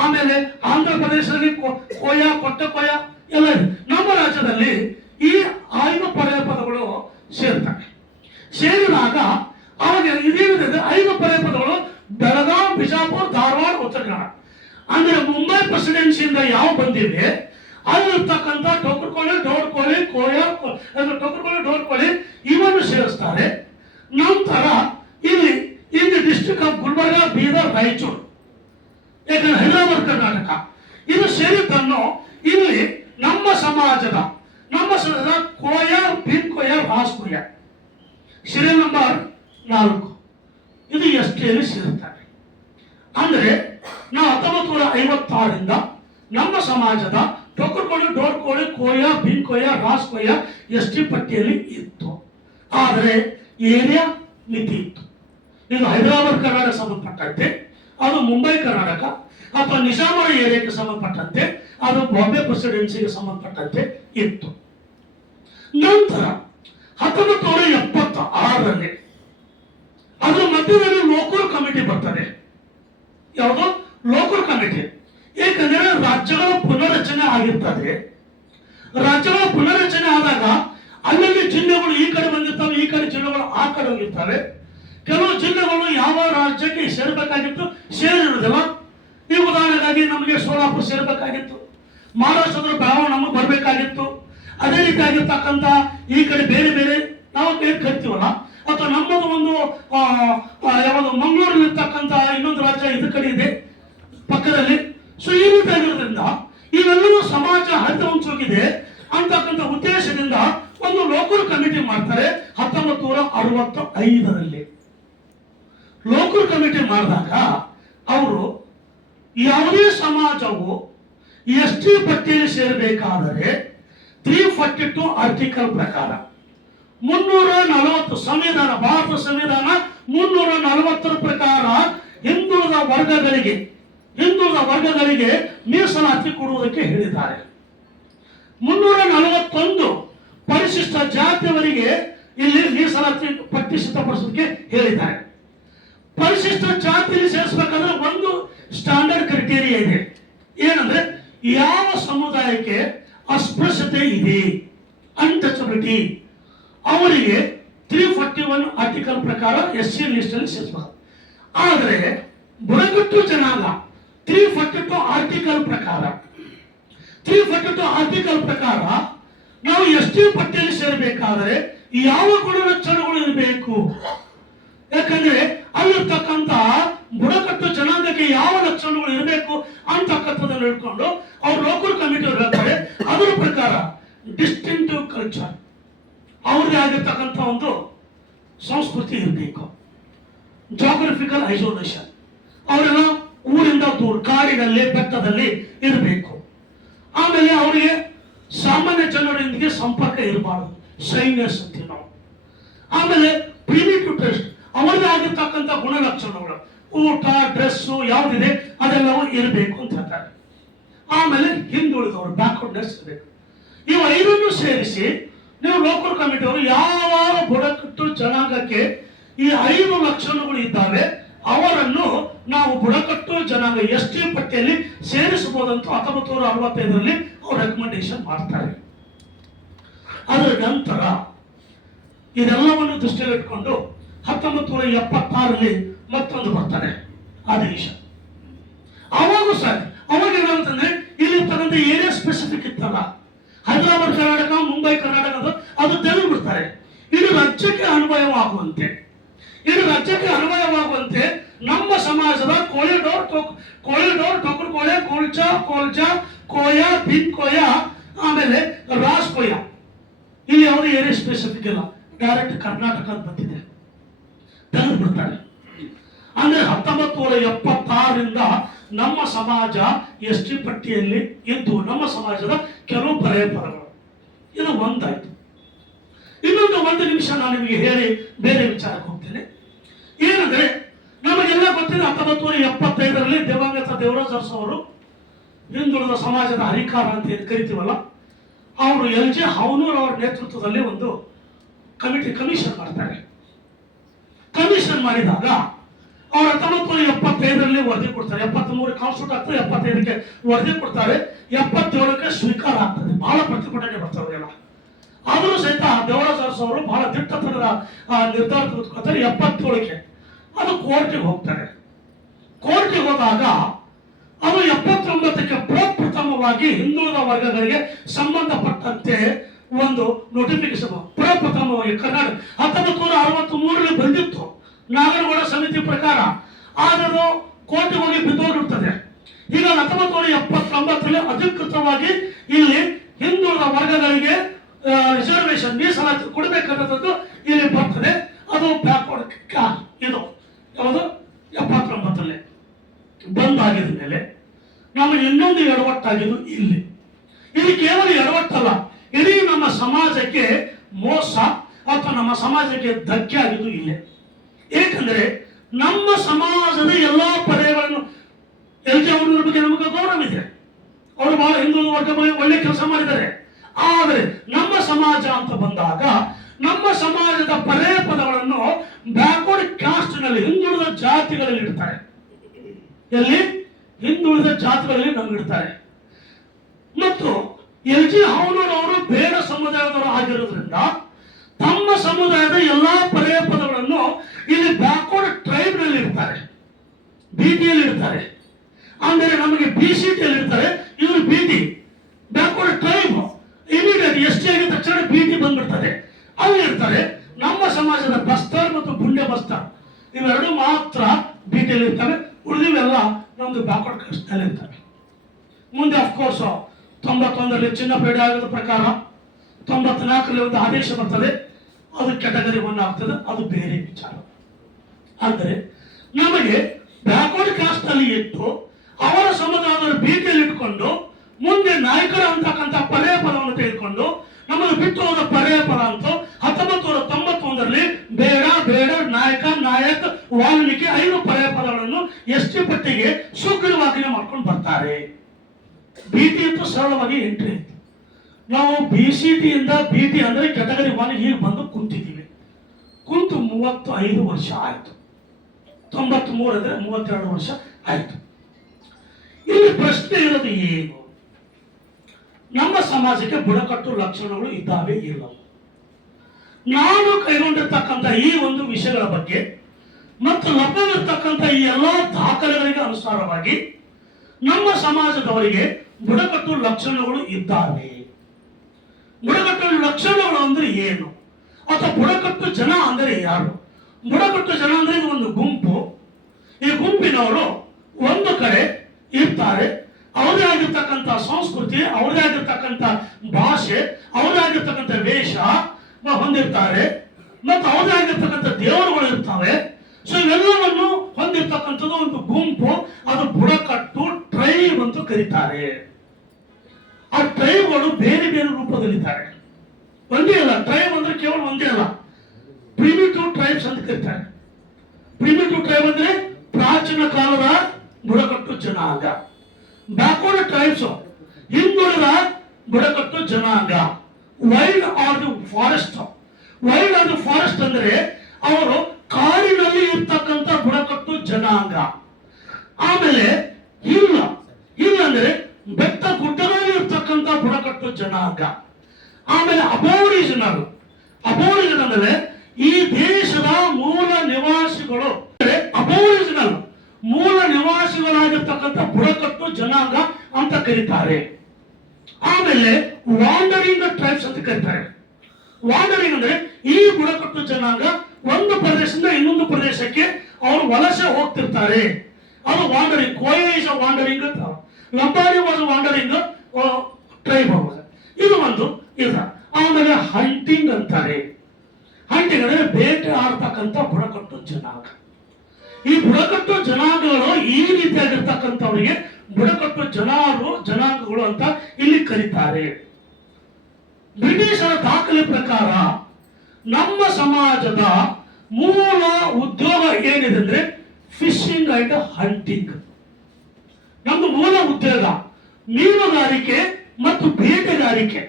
ಆಮೇಲೆ ಆಂಧ್ರ ಪ್ರದೇಶದಲ್ಲಿ ಕೊಟ್ಟಕೋಯ ಎಲ್ಲ ಇದೆ. ನಮ್ಮ ರಾಜ್ಯದಲ್ಲಿ ಈ 5 ಪರ್ಯಾಯ ಪದಗಳು ಸೇರ್ತವೆ. ಸೇರಿದಾಗ ಅವಾಗ ಇದೇನಿದೆ 5 ಪರ್ಯಾಯಪದಗಳು ಬೆಳಗಾಂ, ಬಿಜಾಪುರ, ಧಾರವಾಡ, ಉತ್ತರ ಕನ್ನಡ. ಅಂದ್ರೆ ಮುಂಬೈ ಪ್ರೆಸಿಡೆನ್ಸಿಯಿಂದ ಯಾವ ಬಂದಿವೆ ಅಲ್ಲಿರ್ತಕ್ಕಂಥ ಟೋಕರ್ಕೋಳಿ, ಡೋರ್ಕೋಳಿ, ಟೋಕರ್ಕೋಳಿ, ಡೋರ್ಕೋಳಿ ಇವನ್ನು ಸೇರಿಸ್ತಾರೆ. ನಂತರ ಇಲ್ಲಿ ಡಿಸ್ಟ್ರಿಕ್ಟ್ ಆಫ್ ಗುಲ್ಬರ್ಗ, ಬೀದರ್, ರಾಯಚೂರು, ಯಾಕಂದ್ರೆ ಹೈದರಾಬಾದ್ ಕರ್ನಾಟಕ ಇದು ಸೇರಿದ್ದನ್ನು ಇಲ್ಲಿ ನಮ್ಮ ಸಮಾಜದ ಕೋಯ, ಭೀಮ್ಕೋಯ, ರಾಸ್ಕೋಯ ಸೀರಿಯಲ್ ನಂಬರ್ 4 ಇದು ಎಸ್ಟಿಯಲ್ಲಿ ಸೇರುತ್ತಾರೆ. ಅಂದ್ರೆ ನಾವು 1956ರಿಂದ ನಮ್ಮ ಸಮಾಜದ ಟೋಕರ್ಕೋಳಿ, ಡೋರ್ಕೋಳಿ, ಕೋಯ, ಭೀಮ್ಕೋಯ, ರಾಸ್ಕೋಯ ಎಸ್ಟಿ ಪಟ್ಟಿಯಲ್ಲಿ ಇತ್ತು. ಆದರೆ ಏರಿಯಾ ಮಿತಿ ಇತ್ತು. ಇದು ಹೈದರಾಬಾದ್ ಕರ್ನಾಟಕ ಸಂಬಂಧಪಟ್ಟಂತೆ, ಅದು ಮುಂಬೈ ಕರ್ನಾಟಕ ಅಥವಾ ನಿಜಾಮರ ಏರಿಯಾಕ್ಕೆ ಸಂಬಂಧಪಟ್ಟಂತೆ, ಅದು ಬಾಂಬೆ ಪ್ರೆಸಿಡೆನ್ಸಿಗೆ ಸಂಬಂಧಪಟ್ಟಂತೆ ಇತ್ತು. ನಂತರ 1976ರಲ್ಲಿ ಅದರ ಮಧ್ಯದಲ್ಲಿ ಲೋಕಲ್ ಕಮಿಟಿ ಬರ್ತದೆ. ಯಾವುದು ಲೋಕಲ್ ಕಮಿಟಿ? ಏಕೆಂದರೆ ರಾಜ್ಯಗಳ ಪುನರ್ರಚನೆ ಆಗಿರ್ತದೆ. ರಾಜ್ಯಗಳ ಪುನರ್ರಚನೆ ಆದಾಗ ಅಲ್ಲಲ್ಲಿ ಜಿಲ್ಲೆಗಳು ಈ ಕಡೆ ಬಂದಿರ್ತವೆ, ಈ ಕಡೆ ಜಿಲ್ಲೆಗಳು ಆ ಕಡೆ ಹೋಗಿರ್ತವೆ. ಕೆಲವು ಜಿಲ್ಲೆಗಳು ಯಾವ ರಾಜ್ಯಕ್ಕೆ ಸೇರಬೇಕಾಗಿತ್ತು ಸೇರಿರುವುದಿಲ್ಲ. ಈ ಉದಾಹರಣೆಗಾಗಿ ನಮಗೆ ಸೋಲಾಪುರ ಸೇರಬೇಕಾಗಿತ್ತು, ಮಹಾರಾಷ್ಟ್ರದ ಬೆಳಗಾವಿ ನಮಗೆ ಬರಬೇಕಾಗಿತ್ತು. ಅದೇ ರೀತಿ ಆಗಿರ್ತಕ್ಕಂಥ ಈ ಕಡೆ ಬೇರೆ ಬೇರೆ ನಾವು ಕರಿತೀವಲ್ಲ, ಅಥವಾ ನಮ್ಮದು ಒಂದು ಯಾವುದು ಮಂಗಳೂರಲ್ಲಿ ಇರ್ತಕ್ಕಂಥ ಇನ್ನೊಂದು ರಾಜ್ಯ ಇದು ಕಡೆ ಇದೆ ಪಕ್ಕದಲ್ಲಿ. ಸೊ ಈ ರೀತಿ ಆಗಿರೋದ್ರಿಂದ ಇವೆಲ್ಲವೂ ಸಮಾಜ ಹರಿತವಂಚೋಗಿದೆ ಅಂತಕ್ಕಂಥ ಉದ್ದೇಶದಿಂದ ಒಂದು ಲೋಕಲ್ ಕಮಿಟಿ ಮಾಡ್ತಾರೆ 1965ರಲ್ಲಿ. ಲೋಕಲ್ ಕಮಿಟಿ ಮಾಡಿದಾಗ ಅವರು ಯಾವುದೇ ಸಮಾಜವು ಎಸ್ಟಿ ಪಟ್ಟಿಯಲ್ಲಿ ಸೇರಬೇಕಾದರೆ 342 ಆರ್ಟಿಕಲ್ ಪ್ರಕಾರ 340 ಸಂವಿಧಾನ, ಭಾರತ ಸಂವಿಧಾನ 340 ಪ್ರಕಾರ ಹಿಂದುಳಿದ ವರ್ಗಗಳಿಗೆ ಮೀಸಲಾತಿ ಕೊಡುವುದಕ್ಕೆ ಹೇಳಿದ್ದಾರೆ. 341 ಪರಿಶಿಷ್ಟ ಜಾತಿಯವರಿಗೆ ಇಲ್ಲಿ ಮೀಸಲಾತಿ ಪಟ್ಟಿ ಸಿದ್ಧಪಡಿಸೋದಕ್ಕೆ ಹೇಳಿದ್ದಾರೆ. ಪರಿಶಿಷ್ಟ ಜಾತಿಯಲ್ಲಿ ಸೇರಿಸಬೇಕಾದ್ರೆ ಒಂದು ಸ್ಟ್ಯಾಂಡರ್ಡ್ ಕ್ರೈಟೀರಿಯಾ ಇದೆ. ಏನಂದ್ರೆ ಯಾವ ಸಮುದಾಯಕ್ಕೆ ಅಸ್ಪೃಶ್ಯತೆ ಇದೆ, ಅನ್ಟಚಬಿಲಿಟಿ, ಅವರಿಗೆ 341 ಆರ್ಟಿಕಲ್ ಪ್ರಕಾರ SC ಲಿಸ್ಟ್ ಅಲ್ಲಿ ಸೇರಿಸಬಹುದು. ಆದರೆ ಬುಡಕಟ್ಟು ಜನಾಂಗ 342 ಆರ್ಟಿಕಲ್ ಪ್ರಕಾರ ನಾವು ಎಸ್ಟಿ ಪಟ್ಟಿಯಲ್ಲಿ ಸೇರಬೇಕಾದರೆ ಯಾವ ಗುಣಲಕ್ಷಣಗಳು ಇರಬೇಕು? ಯಾಕಂದ್ರೆ ಅಲ್ಲಿರ್ತಕ್ಕಂಥ ಬುಡಕಟ್ಟು ಜನಾಂಗಕ್ಕೆ ಯಾವ ಲಕ್ಷಣಗಳು ಇರಬೇಕು ಅಂತಕ್ಕಂಥದ್ದನ್ನು ಹೇಳ್ಕೊಂಡು ಅವ್ರು ಲೋಕಲ್ ಕಮಿಟಿ ಹೇಳ್ತಾರೆ. ಅದರ ಪ್ರಕಾರ ಡಿಸ್ಟಿಂಕ್ಟಿವ್ ಕಲ್ಚರ್, ಅವ್ರದೇ ಆಗಿರ್ತಕ್ಕಂಥ ಒಂದು ಸಂಸ್ಕೃತಿ ಇರಬೇಕು. ಜಾಗ್ರಫಿಕಲ್ ಐಸೋಲೇಷನ್, ಅವರೆಲ್ಲ ಊರಿಂದ ದೂರ ಕಾಡಿನಲ್ಲಿ ಬೆಟ್ಟದಲ್ಲಿ ಇರಬೇಕು. ಆಮೇಲೆ ಅವರಿಗೆ ಸಾಮಾನ್ಯ ಜನರೊಂದಿಗೆ ಸಂಪರ್ಕ ಇರಬಾರದು, ಶೈನೆಸ್ ಅಂತೀವಿ ನಾವು. ಆಮೇಲೆ ಪ್ರಿಮಿಟಿವ್ ಟೆಸ್ಟ್, ಅವರದೇ ಆಗಿರ್ತಕ್ಕಂಥ ಗುಣಲಕ್ಷಣಗಳು, ಊಟ, ಡ್ರೆಸ್ಸು ಯಾವುದಿದೆ ಅದೆಲ್ಲವೂ ಇರಬೇಕು ಅಂತ ಹೇಳ್ತಾರೆ. ಆಮೇಲೆ ಹಿಂದುಳಿದವರು, ಬ್ಯಾಕ್ವರ್ಡ್ನೆಸ್ ಇರಬೇಕು. ಇವು 5 ಸೇರಿಸಿ ನೀವು ಲೋಕಲ್ ಕಮಿಟಿಯವರು ಯಾವ ಬುಡಕಟ್ಟು ಜನಾಂಗಕ್ಕೆ ಈ 5 ಲಕ್ಷಣಗಳು ಇದ್ದಾವೆ ಅವರನ್ನು ನಾವು ಬುಡಕಟ್ಟು ಜನಾಂಗ ಎಸ್ಟಿ ಪಟ್ಟಿಯಲ್ಲಿ ಸೇರಿಸಬಹುದಂತ 1965ರಲ್ಲಿ ಅವರು ರೆಕಮೆಂಡೇಶನ್ ಮಾಡ್ತಾರೆ. ಅದರ ನಂತರ ಇದೆಲ್ಲವನ್ನು ದೃಷ್ಟಿಯಲ್ಲಿಟ್ಕೊಂಡು 1976ರಲ್ಲಿ ಮತ್ತೊಂದು ಬರ್ತಾರೆ ಆದೇಶ. ಅವಾಗೂ ಸರ್ ಅವಾಗ ಏನಂತಂದ್ರೆ ಇಲ್ಲಿ ತನ್ನದೇ ಏರಿಯಾ ಸ್ಪೆಸಿಫಿಕ್ ಇತ್ತಲ್ಲ, ಹೈದರಾಬಾದ್ ಕರ್ನಾಟಕ, ಮುಂಬೈ ಕರ್ನಾಟಕ ಅದು ತೆಗೆದು ಬಿಡ್ತಾರೆ. ಇಡೀ ರಾಜ್ಯಕ್ಕೆ ಅನ್ವಯವಾಗುವಂತೆ ನಮ್ಮ ಸಮಾಜದ ಕೋಳಿಡೋರ್, ಟೊಕರ್ಕೋಳೆ, ಕೋಲ್ಚಾ, ಕೋಯ, ಭೀಮ್ಕೋಯ, ಆಮೇಲೆ ರಾಸ್ಕೋಯ, ಇಲ್ಲಿ ಯಾವುದೇ ಏರಿಯಾ ಸ್ಪೆಸಿಫಿಕ್ ಇಲ್ಲ, ಡೈರೆಕ್ಟ್ ಕರ್ನಾಟಕ ಅಂತ ಬಂದಿದೆ, ತೆಗೆದು ಬಿಡ್ತಾರೆ. ಅಂದ್ರೆ 1976ರಿಂದ ನಮ್ಮ ಸಮಾಜ ಎಸ್ಟಿ ಪಟ್ಟಿಯಲ್ಲಿ ಇದ್ದು ನಮ್ಮ ಸಮಾಜದ ಕೆಲವು ಪರ್ಯಾಯಪದಗಳು. ಇದು ಒಂದಾಯ್ತು. ಇನ್ನೊಂದು 1 ನಿಮಿಷ ನಾನು ನಿಮಗೆ ಹೇಳಿ ಬೇರೆ ವಿಚಾರಕ್ಕೆ ಹೋಗ್ತೇನೆ. ಏನಂದ್ರೆ ನಮಗೆಲ್ಲ ಗೊತ್ತಿದೆ 1975ರಲ್ಲಿ ದಿವಂಗತ ದೇವರಾಜ್ ಅರಸು ಅವರು ಹಿಂದುಳಿದ ಸಮಾಜದ ಹರಿಕಾರ ಅಂತ ಏನು ಕರಿತೀವಲ್ಲ, ಅವರು LJ ಹವನೂರ್ ಅವರ ನೇತೃತ್ವದಲ್ಲಿ ಒಂದು ಕಮಿಷನ್ ಮಾಡ್ತಾರೆ. ಕಮಿಷನ್ ಮಾಡಿದಾಗ ಅವರು 1975ರಲ್ಲಿ ವರದಿ ಕೊಡ್ತಾರೆ. 73 ಕಾನ್ಸ್ಟಿಟ್ಯೂಟ್ ಆಗ್ತದೆ, 75ಕ್ಕೆ ವರದಿ ಕೊಡ್ತಾರೆ, 77ಕ್ಕೆ ಸ್ವೀಕಾರ ಆಗ್ತದೆ. ಬಹಳ ಪ್ರತಿಭಟನೆ ಬರ್ತವೆ ಎಲ್ಲ. ಆದರೂ ಸಹಿತ ದೇವರಾಜ ಅವರು ಬಹಳ ದಿಟ್ಟತನದ ನಿರ್ಧಾರ ತೆಗೆದುಕೊಳ್ತಾರೆ. 77ಕ್ಕೆ ಅದು ಕೋರ್ಟಿಗೆ ಹೋಗ್ತಾರೆ. ಕೋರ್ಟಿಗೆ ಹೋದಾಗ ಅದು 79ಕ್ಕೆ ಪ್ರಪ್ರಥಮವಾಗಿ ಹಿಂದುಳಿದ ವರ್ಗಗಳಿಗೆ ಸಂಬಂಧಪಟ್ಟಂತೆ ಒಂದು ನೋಟಿಫಿಕೇಶನ್ ಪ್ರಪ್ರಥಮವಾಗಿ ಕರ್ನಾಟಕ 1963ರಲ್ಲಿ ಬಂದಿತ್ತು ನಾಗರಗೌಡ ಸಮಿತಿ ಪ್ರಕಾರ. ಆದರೂ ಕೋರ್ಟಿಗೆ ಹೋಗಿ ಬಿದ್ದೋಗಿರ್ತದೆ. ಈಗ 1979ರಲ್ಲಿ ಅಧಿಕೃತವಾಗಿ ಇಲ್ಲಿ ಹಿಂದುಳಿದ ವರ್ಗಗಳಿಗೆ ರಿಸರ್ವೇಶನ್ ಮೀಸಲಾತಿ ಕೊಡಬೇಕನ್ನೋದು ಇಲ್ಲಿ ಬರ್ತದೆ. ಅದು ಬ್ಯಾಕ್ವರ್ಡ್ ಇದು ಯಾವುದು 79ರಲ್ಲಿ ಬಂದಾಗಿದ ಮೇಲೆ ನಮಗೆ ಇನ್ನೊಂದು ಎಡವಟ್ಟಾಗಿದ್ದು ಇಲ್ಲಿ. ಇದು ಕೇವಲ ಎಡವಟ್ಟಲ್ಲ, ಇಡೀ ನಮ್ಮ ಸಮಾಜಕ್ಕೆ ಮೋಸ ಅಥವಾ ನಮ್ಮ ಸಮಾಜಕ್ಕೆ ಧಕ್ಕೆ ಆಗಿದ್ದು ಇಲ್ಲೇ. ಏಕೆಂದರೆ ನಮ್ಮ ಸಮಾಜದ ಎಲ್ಲಾ ಪರ್ಯಾಯಗಳನ್ನು LG ಅವರ ಬಗ್ಗೆ ನಮಗೆ ಗೌರವ ಇದೆ. ಅವರು ಬಹಳ ಹಿಂದುಳಿದ ವರ್ಗ ಬಗ್ಗೆ ಒಳ್ಳೆ ಕೆಲಸ ಮಾಡಿದ್ದಾರೆ. ಆದರೆ ನಮ್ಮ ಸಮಾಜ ಅಂತ ಬಂದಾಗ ನಮ್ಮ ಸಮಾಜದ ಪರ್ಯಾಯ ಪದಗಳನ್ನು ಬ್ಯಾಕ್ವರ್ಡ್ ಕಾಸ್ಟ್ ನಲ್ಲಿ ಹಿಂದುಳಿದ ಜಾತಿಗಳಲ್ಲಿ ಇಡ್ತಾರೆ. ಎಲ್ಲಿ ಹಿಂದುಳಿದ ಜಾತಿಗಳಲ್ಲಿ ನಮ್ಗಿಡ್ತಾರೆ. ಮತ್ತು LG ಅವರು ಬೇಡ ಸಮುದಾಯದವರು ಆಗಿರೋದ್ರಿಂದ ತಮ್ಮ ಸಮುದಾಯದ ಎಲ್ಲಾ ಪರ್ಯಾಯ ಪದಗಳನ್ನು ಇಲ್ಲಿ ಬ್ಯಾಕ್ವರ್ಡ್ ಟ್ರೈಬ್ ನಲ್ಲಿ ಇರ್ತಾರೆ, BTಯಲ್ಲಿ ಇರ್ತಾರೆ. ಅಂದರೆ ನಮಗೆ BCTಯಲ್ಲಿ ಇರ್ತಾರೆ, ಇವರು BT backward tribe. Immediate ST ಆಗಿದ ತಕ್ಷಣ BT ಬಂದ್ಬಿಡ್ತಾರೆ, ಅಲ್ಲಿ ಇರ್ತಾರೆ. ನಮ್ಮ ಸಮಾಜದ ಬಸ್ತರ್ ಮತ್ತು ಬುಂಡೆ ಬಸ್ತರ್ ಇವೆರಡು ಮಾತ್ರ BTಯಲ್ಲಿ ಇರ್ತವೆ, ಉಳಿದಿವೆಲ್ಲ ನಮ್ದು ಬ್ಯಾಕ್ವರ್ಡ್ ಕಾಸ್ಟ್ ನಲ್ಲಿ ಇರ್ತವೆ. ಮುಂದೆ ಅಫ್ಕೋರ್ಸ್ 91ರಲ್ಲಿ ಚಿನ್ನಪೇಟೆ ಆಗೋದ ಪ್ರಕಾರ 94ರಲ್ಲಿ ಒಂದು ಆದೇಶ ಬರ್ತದೆ, ಅದು ಕ್ಯಾಟಗರಿ 1 ಆಗ್ತದೆ, ಅದು ಬೇರೆ ವಿಚಾರ. ಅಂದರೆ ನಮಗೆ ಬ್ಯಾಕ್ವರ್ಡ್ ಕಾಸ್ಟ್ ಅಲ್ಲಿ ಇಟ್ಟು ಅವರ ಸಮುದಾಯದವರು BTಯಲ್ಲಿ ಇಟ್ಕೊಂಡು ಮುಂದೆ ನಾಯಕರು ಅಂತಕ್ಕಂಥ ಪರ್ಯಾಯ ಪದವನ್ನು ತೆಗೆದುಕೊಂಡು ನಮ್ಮನ್ನು ಬಿಟ್ಟು ಹೋದ ಪರ್ಯಾಯ ಪದ ಅಂತೂ 1991ರಲ್ಲಿ ಬೇಡ ಬೇಡ ನಾಯಕ ನಾಯಕ್ ವಾಲ್ಮೀಕಿ 5 ಪರ್ಯಾಯ ಪದಗಳನ್ನು ST ಪಟ್ಟಿಗೆ ಸುಗ್ರೀವಾಜ್ಞೆ ಮಾಡ್ಕೊಂಡು ಬರ್ತಾರೆ. BT ಅಂತೂ ಸರಳವಾಗಿ ಎಂಟ್ರಿ ಆಯ್ತು. ನಾವು BCT ಇಂದ BT ಅಂದ್ರೆ ಕ್ಯಾಟಗರಿ 1 ಈಗ ಬಂದು ಕುಂತಿದ್ದೀವಿ. ಕುಂತು 35 ವರ್ಷ ಆಯ್ತು. 93 ಅಂದ್ರೆ 32 ವರ್ಷ ಆಯ್ತು. ಇಲ್ಲಿ ಪ್ರಶ್ನೆ ಇರೋದು ಏನು? ನಮ್ಮ ಸಮಾಜಕ್ಕೆ ಬುಡಕಟ್ಟು ಲಕ್ಷಣಗಳು ಇದ್ದಾವೆ ಇಲ್ಲ? ನಾನು ಕೈಗೊಂಡಿರ್ತಕ್ಕಂಥ ಈ ಒಂದು ವಿಷಯಗಳ ಬಗ್ಗೆ ಮತ್ತು ಲಭ್ಯವಿರ್ತಕ್ಕಂಥ ಈ ಎಲ್ಲಾ ದಾಖಲೆಗಳಿಗೆ ಅನುಸಾರವಾಗಿ ನಮ್ಮ ಸಮಾಜದವರಿಗೆ ಬುಡಕಟ್ಟು ಲಕ್ಷಣಗಳು ಇದ್ದಾವೆ. ಬುಡಕಟ್ಟು ಲಕ್ಷಣಗಳು ಅಂದ್ರೆ ಏನು ಅಥವಾ ಬುಡಕಟ್ಟು ಜನ ಅಂದರೆ ಯಾರು? ಬುಡಕಟ್ಟು ಜನ ಅಂದ್ರೆ ಇದು ಒಂದು ಗುಂಪು. ಈ ಗುಂಪಿನವರು ಒಂದು ಕಡೆ ಇರ್ತಾರೆ, ಅವರೇ ಆಗಿರ್ತಕ್ಕಂಥ ಸಂಸ್ಕೃತಿ, ಅವರೇ ಆಗಿರ್ತಕ್ಕಂಥ ಭಾಷೆ, ಅವರೇ ಆಗಿರ್ತಕ್ಕಂಥ ವೇಷ ಹೊಂದಿರ್ತಾರೆ ಮತ್ತು ಅವರೇ ಆಗಿರ್ತಕ್ಕಂಥ ದೇವರುಗಳು ಇರ್ತವೆ. ಸೊ ಇವೆಲ್ಲವನ್ನು ಹೊಂದಿರ್ತಕ್ಕಂಥದ್ದು ಒಂದು ಗುಂಪು, ಅದು ಬುಡಕಟ್ಟು ಟ್ರೈಬ್ ಅಂತ ಕರೀತಾರೆ. ಆ ಟ್ರೈಬ್ಗಳು ಬೇರೆ ಬೇರೆ ರೂಪದಲ್ಲಿದ್ದಾರೆ, ಒಂದೇ ಅಲ್ಲ. ಟ್ರೈಬ್ ಅಂದ್ರೆ ಕೇವಲ ಒಂದೇ ಅಲ್ಲ, ಪ್ರಿಮಿಟಿವ್ ಟ್ರೈಬ್ಸ್ ಅಂತ ಕರೀತಾರೆ. ಪ್ರಿಮಿಟಿವ್ ಟ್ರೈಬ್ ಅಂದ್ರೆ ಪ್ರಾಚೀನ ಕಾಲದ ಬುಡಕಟ್ಟು ಜನಾಂಗ. ಬ್ಯಾಕ್ವರ್ಡ್ ಟ್ರೈಬ್ಸ್ ಹಿಂದುಳಿದ ಬುಡಕಟ್ಟು ಜನಾಂಗ. Wild R the forest. Wild R the forest ಅಂದ್ರೆ ಅವರು ಕಾಡಿನಲ್ಲಿ ಇರ್ತಕ್ಕಂಥ ಬುಡಕಟ್ಟು ಜನಾಂಗ. ಆಮೇಲೆ ಹಿಲ್, ಹಿಲ್ ಅಂದ್ರೆ ಬೆಟ್ಟ ಗುಡ್ಡಗಳಲ್ಲಿ ಇರ್ತಕ್ಕಂಥ ಬುಡಕಟ್ಟು ಜನಾಂಗ. ಆಮೇಲೆ ಅಬೋರಿಜಿನಲ್. ಅಬೋರಿಜಿನಲ್ ಅಂದ್ರೆ ಈ ದೇಶದ ಮೂಲ ನಿವಾಸಿಗಳು, ಅಬೋರಿಜಿನಲ್ ಮೂಲ ನಿವಾಸಿಗಳಾಗಿರ್ತಕ್ಕಂಥ ಬುಡಕಟ್ಟು ಜನಾಂಗ ಅಂತ ಕರೀತಾರೆ. ಆಮೇಲೆ ವಾಂಡರಿಂಗ್ ಟ್ರೈಬ್ಸ್ ಅಂತ ಕರೀತಾರೆ. ವಾಂಡರಿಂಗ್ ಅಂದ್ರೆ ಈ ಬುಡಕಟ್ಟು ಜನಾಂಗ ಒಂದು ಪ್ರದೇಶದಿಂದ ಇನ್ನೊಂದು ಪ್ರದೇಶಕ್ಕೆ ಅವರು ವಲಸೆ ಹೋಗ್ತಿರ್ತಾರೆ, ಅದು wandering. Koya is a wandering, Lambadi was wandering tribe ಅವಾಗ. ಇದು ಒಂದು ಇಲ್ಲ. ಆಮೇಲೆ ಹಂಟಿಂಗ್ ಅಂತಾರೆ. ಹಂಟಿಂಗ್ ಅಂದ್ರೆ ಬೇಟೆ ಆಡ್ತಕ್ಕಂಥ ಬುಡಕಟ್ಟು ಜನಾಂಗ. ಈ ಬುಡಕಟ್ಟು ಜನಾಂಗಗಳು ಈ ರೀತಿಯಾಗಿರ್ತಕ್ಕಂಥವರಿಗೆ ಬುಡಕಟ್ಟು ಜನಾಂಗಗಳು ಅಂತ ಇಲ್ಲಿ ಕರೀತಾರೆ. ಬ್ರಿಟಿಷರ ದಾಖಲೆ ಪ್ರಕಾರ ನಮ್ಮ ಸಮಾಜದ ಮೂಲ ಉದ್ಯೋಗ ಏನಿದೆ ಅಂದ್ರೆ ಫಿಶಿಂಗ್ ಅಂಡ್ ಹಂಟಿಂಗ್. ನಮ್ಮ ಮೂಲ ಉದ್ಯೋಗ ಮೀನುಗಾರಿಕೆ ಮತ್ತು ಬೇಟೆಗಾರಿಕೆ.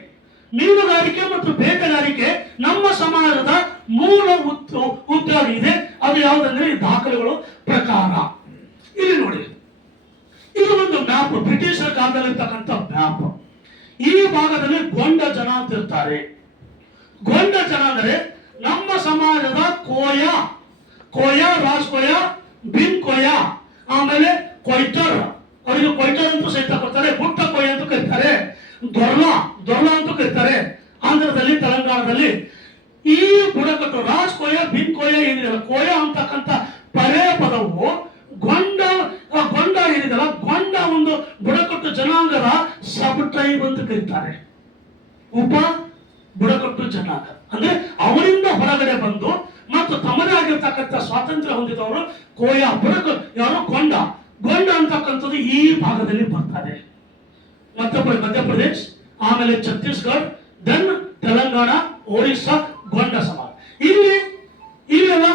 ಮೀನುಗಾರಿಕೆ ಮತ್ತು ಬೇಟೆಗಾರಿಕೆ ನಮ್ಮ ಸಮಾಜದ ಮೂಲ ಉದ್ಯೋಗ ಇದೆ. ಅದು ಯಾವುದಂದ್ರೆ ಈ ದಾಖಲೆಗಳು ಪ್ರಕಾರ. ಇಲ್ಲಿ ನೋಡಿ, ಇದು ಒಂದು ಮ್ಯಾಪ್, ಬ್ರಿಟಿಷರ ಕಾಲದಲ್ಲಿರ್ತಕ್ಕಂಥ ಮ್ಯಾಪ್. ಈ ಭಾಗದಲ್ಲಿ ಗೊಂಡ ಜನ ಅಂತ ಇರ್ತಾರೆ. ಗೊಂಡ ಜನ ಅಂದ್ರೆ ನಮ್ಮ ಸಮಾಜದ ಕೋಯ, ರಾಜ್ ಕೋಯ, ಬಿನ್ ಕೋಯ, ಆಮೇಲೆ ಕೊಯ್ಟರ್, ಅವರಿಗೆ ಕೊಯ್ಟರ್ ಅಂತೂ ಸಹಿತ ಕೊಡ್ತಾರೆ, ಬುಟ್ಟ ಕೋಯ ಅಂತ ಕರೀತಾರೆ, ದೊರ್ಲ ಅಂತ ಕರೀತಾರೆ ಆಂಧ್ರದಲ್ಲಿ, ತೆಲಂಗಾಣದಲ್ಲಿ. ಈ ಬುಡಕಟ್ಟು ರಾಜ್ ಕೋಯ, ಬಿನ್ ಕೋಯ ಏನಿದೆಯಲ್ಲ, ಕೋಯ ಅಂತಕ್ಕಂಥ ಪರ್ಯಾಯ ಪದವು ಗೊಂಡ ಏನಿದೆಯಲ್ಲ, ಗೊಂಡ ಒಂದು ಬುಡಕಟ್ಟು ಜನಾಂಗದ ಸಬ್ ಟ್ರೈಬ್ ಅಂತ ಕರೀತಾರೆ. ಉಪ ಬುಡಕಟ್ಟು ಜನಾಂಗ ಅಂದ್ರೆ ಅವರಿಂದ ಹೊರಗಡೆ ಬಂದು ಮತ್ತು ತಮ್ಮದೇ ಆಗಿರ್ತಕ್ಕಂಥ ಸ್ವಾತಂತ್ರ್ಯ ಹೊಂದಿದವರು ಕೋಯ, ಯಾರು ಗೊಂಡ ಅಂತಕ್ಕಂಥದ್ದು ಈ ಭಾಗದಲ್ಲಿ ಬರ್ತಾರೆ. ಮಧ್ಯಪ್ರದೇಶ್, ಆಮೇಲೆ ಛತ್ತೀಸ್ಗಢ, ದೆನ್ ತೆಲಂಗಾಣ, ಒರಿಸ್ಸಾ, ಗೊಂಡ ಸಮಾಜ. ಇಲ್ಲೆಲ್ಲ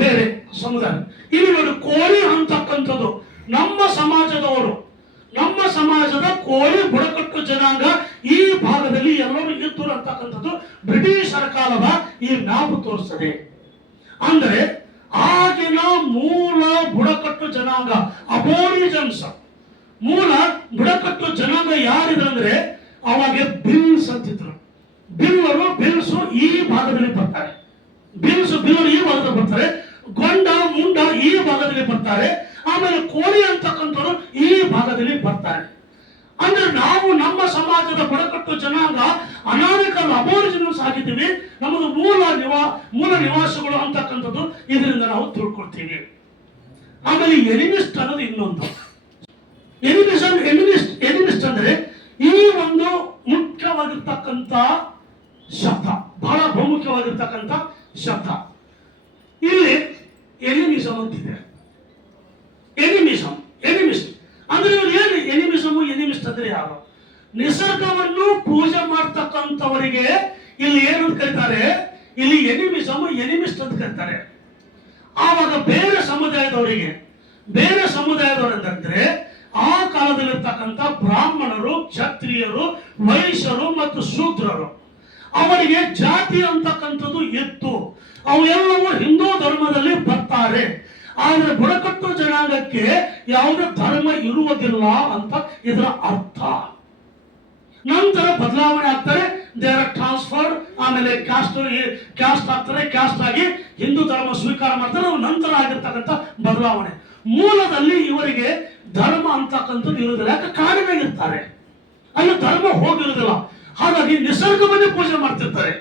ಬೇರೆ ಸಮುದಾಯ. ಇಲ್ಲಿ ನೋಡಿ, ಕೋಳಿ ಅಂತಕ್ಕಂಥದ್ದು ನಮ್ಮ ಸಮಾಜದವರು, ನಮ್ಮ ಸಮಾಜದ ಕೋಳಿ ಬುಡಕಟ್ಟು ಜನಾಂಗ ಈ ಭಾಗದಲ್ಲಿ ಎಲ್ಲರೂ ಇದ್ದರು ಅಂತಕ್ಕಂಥದ್ದು ಬ್ರಿಟಿಷರ ಕಾಲದ ಈ ಮ್ಯಾಪ್ ತೋರಿಸ್ತದೆ. ಅಂದ್ರೆ ಆಗಿನ ಮೂಲ ಬುಡಕಟ್ಟು ಜನಾಂಗ ಅಬೋರಿಜನ್ಸ್, ಮೂಲ ಬುಡಕಟ್ಟು ಜನಾಂಗ ಯಾರಿದ್ರೆ ಅವಾಗ ಬಿಲ್ಸ್ ಅಂತಿದ್ರು. ಬಿಲ್ಸು ಈ ಭಾಗದಲ್ಲಿ ಬರ್ತಾರೆ, ಬಿಲ್ಲರು ಈ ಭಾಗದಲ್ಲಿ ಬರ್ತಾರೆ, ಗೊಂಡ ಮುಂಡ ಈ ಭಾಗದಲ್ಲಿ ಬರ್ತಾರೆ, ಆಮೇಲೆ ಕೋಳಿ ಅಂತಕ್ಕಂಥವ್ರು ಈ ಭಾಗದಲ್ಲಿ ಬರ್ತಾರೆ. ಅಂದ್ರೆ ನಾವು ನಮ್ಮ ಸಮಾಜದ ಬುಡಕಟ್ಟು ಜನಾಂಗ ಅನಾಮಿಕಲ್ ಅಬೋರಿಜಿನಲ್ಸ್ ಆಗಿದ್ದೀವಿ. ನಮ್ಮದು ಮೂಲ ನಿವಾಸಿಗಳು ಅಂತಕ್ಕಂಥದ್ದು ಇದರಿಂದ ನಾವು ತಿಳ್ಕೊಳ್ತೀವಿ. ಆಮೇಲೆ ಎನಿಮಿಸ್ಟ್ ಅನ್ನೋದು ಇನ್ನೊಂದು. ಎನಿಮಿಸ್ಟ್ ಅಂದ್ರೆ ಈ ಒಂದು ಮುಖ್ಯವಾಗಿರ್ತಕ್ಕಂಥ ಶಬ್ದ, ಬಹಳ ಬಹುಮುಖ್ಯವಾಗಿರ್ತಕ್ಕಂಥ ಶಬ್ದ. ಇಲ್ಲಿ ಎನಿಮಿಸಮ್ ಅಂತಿದೆ. ಎನಿಮಿಸ್ಟ್ ಅಂದ್ರೆ ಏನು? ಎನಿಮಿಸ್ಟ್ ಅಂದ್ರೆ ಯಾರು? ನಿಸರ್ಗವನ್ನು ಪೂಜೆ ಮಾಡ್ತಕ್ಕಂಥವರಿಗೆ ಇಲ್ಲಿ ಏನಂತ ಕರೀತಾರೆ? ಇಲ್ಲಿ ಎನಿಮಿಸ್ಟ್ ಅಂತ ಕರೀತಾರೆ. ಆವಾಗ ಬೇರೆ ಸಮುದಾಯದವರಂದ್ರೆ ಆ ಕಾಲದಲ್ಲಿರ್ತಕ್ಕಂಥ ಬ್ರಾಹ್ಮಣರು, ಕ್ಷತ್ರಿಯರು, ವೈಶ್ಯರು ಮತ್ತು ಶೂದ್ರರು, ಅವರಿಗೆ ಜಾತಿ ಅಂತಕ್ಕಂಥದ್ದು ಇತ್ತು. ಅವೆಲ್ಲವೂ ಹಿಂದೂ ಧರ್ಮದಲ್ಲಿ ಬರ್ತಾರೆ. ಆದ್ರೆ ಬುಡಕಟ್ಟು ಜನಾಂಗಕ್ಕೆ ಯಾವುದೇ ಧರ್ಮ ಇರುವುದಿಲ್ಲ ಅಂತ ಇದರ ಅರ್ಥ. ನಂತರ ಬದಲಾವಣೆ ಆಗ್ತಾರೆ, ದೇ ಆರ್ ಟ್ರಾನ್ಸ್ಫರ್ಡ್, ಆಮೇಲೆ ಕ್ಯಾಸ್ಟ್ ಆಗ್ತಾರೆ, ಕ್ಯಾಸ್ಟ್ ಆಗಿ ಹಿಂದೂ ಧರ್ಮ ಸ್ವೀಕಾರ ಮಾಡ್ತಾರೆ. ನಂತರ ಆಗಿರ್ತಕ್ಕಂಥ ಬದಲಾವಣೆ. ಮೂಲದಲ್ಲಿ ಇವರಿಗೆ ಧರ್ಮ ಅಂತಕ್ಕಂಥದ್ದು ಇರುವುದಿಲ್ಲ, ಯಾಕೆ ಕಾಡಿನಾಗಿರ್ತಾರೆ, ಅಲ್ಲಿ ಧರ್ಮ ಹೋಗಿರುವುದಿಲ್ಲ. ಹಾಗಾಗಿ ನಿಸರ್ಗವನ್ನೇ ಪೂಜೆ ಮಾಡ್ತಿರ್ತಾರೆ.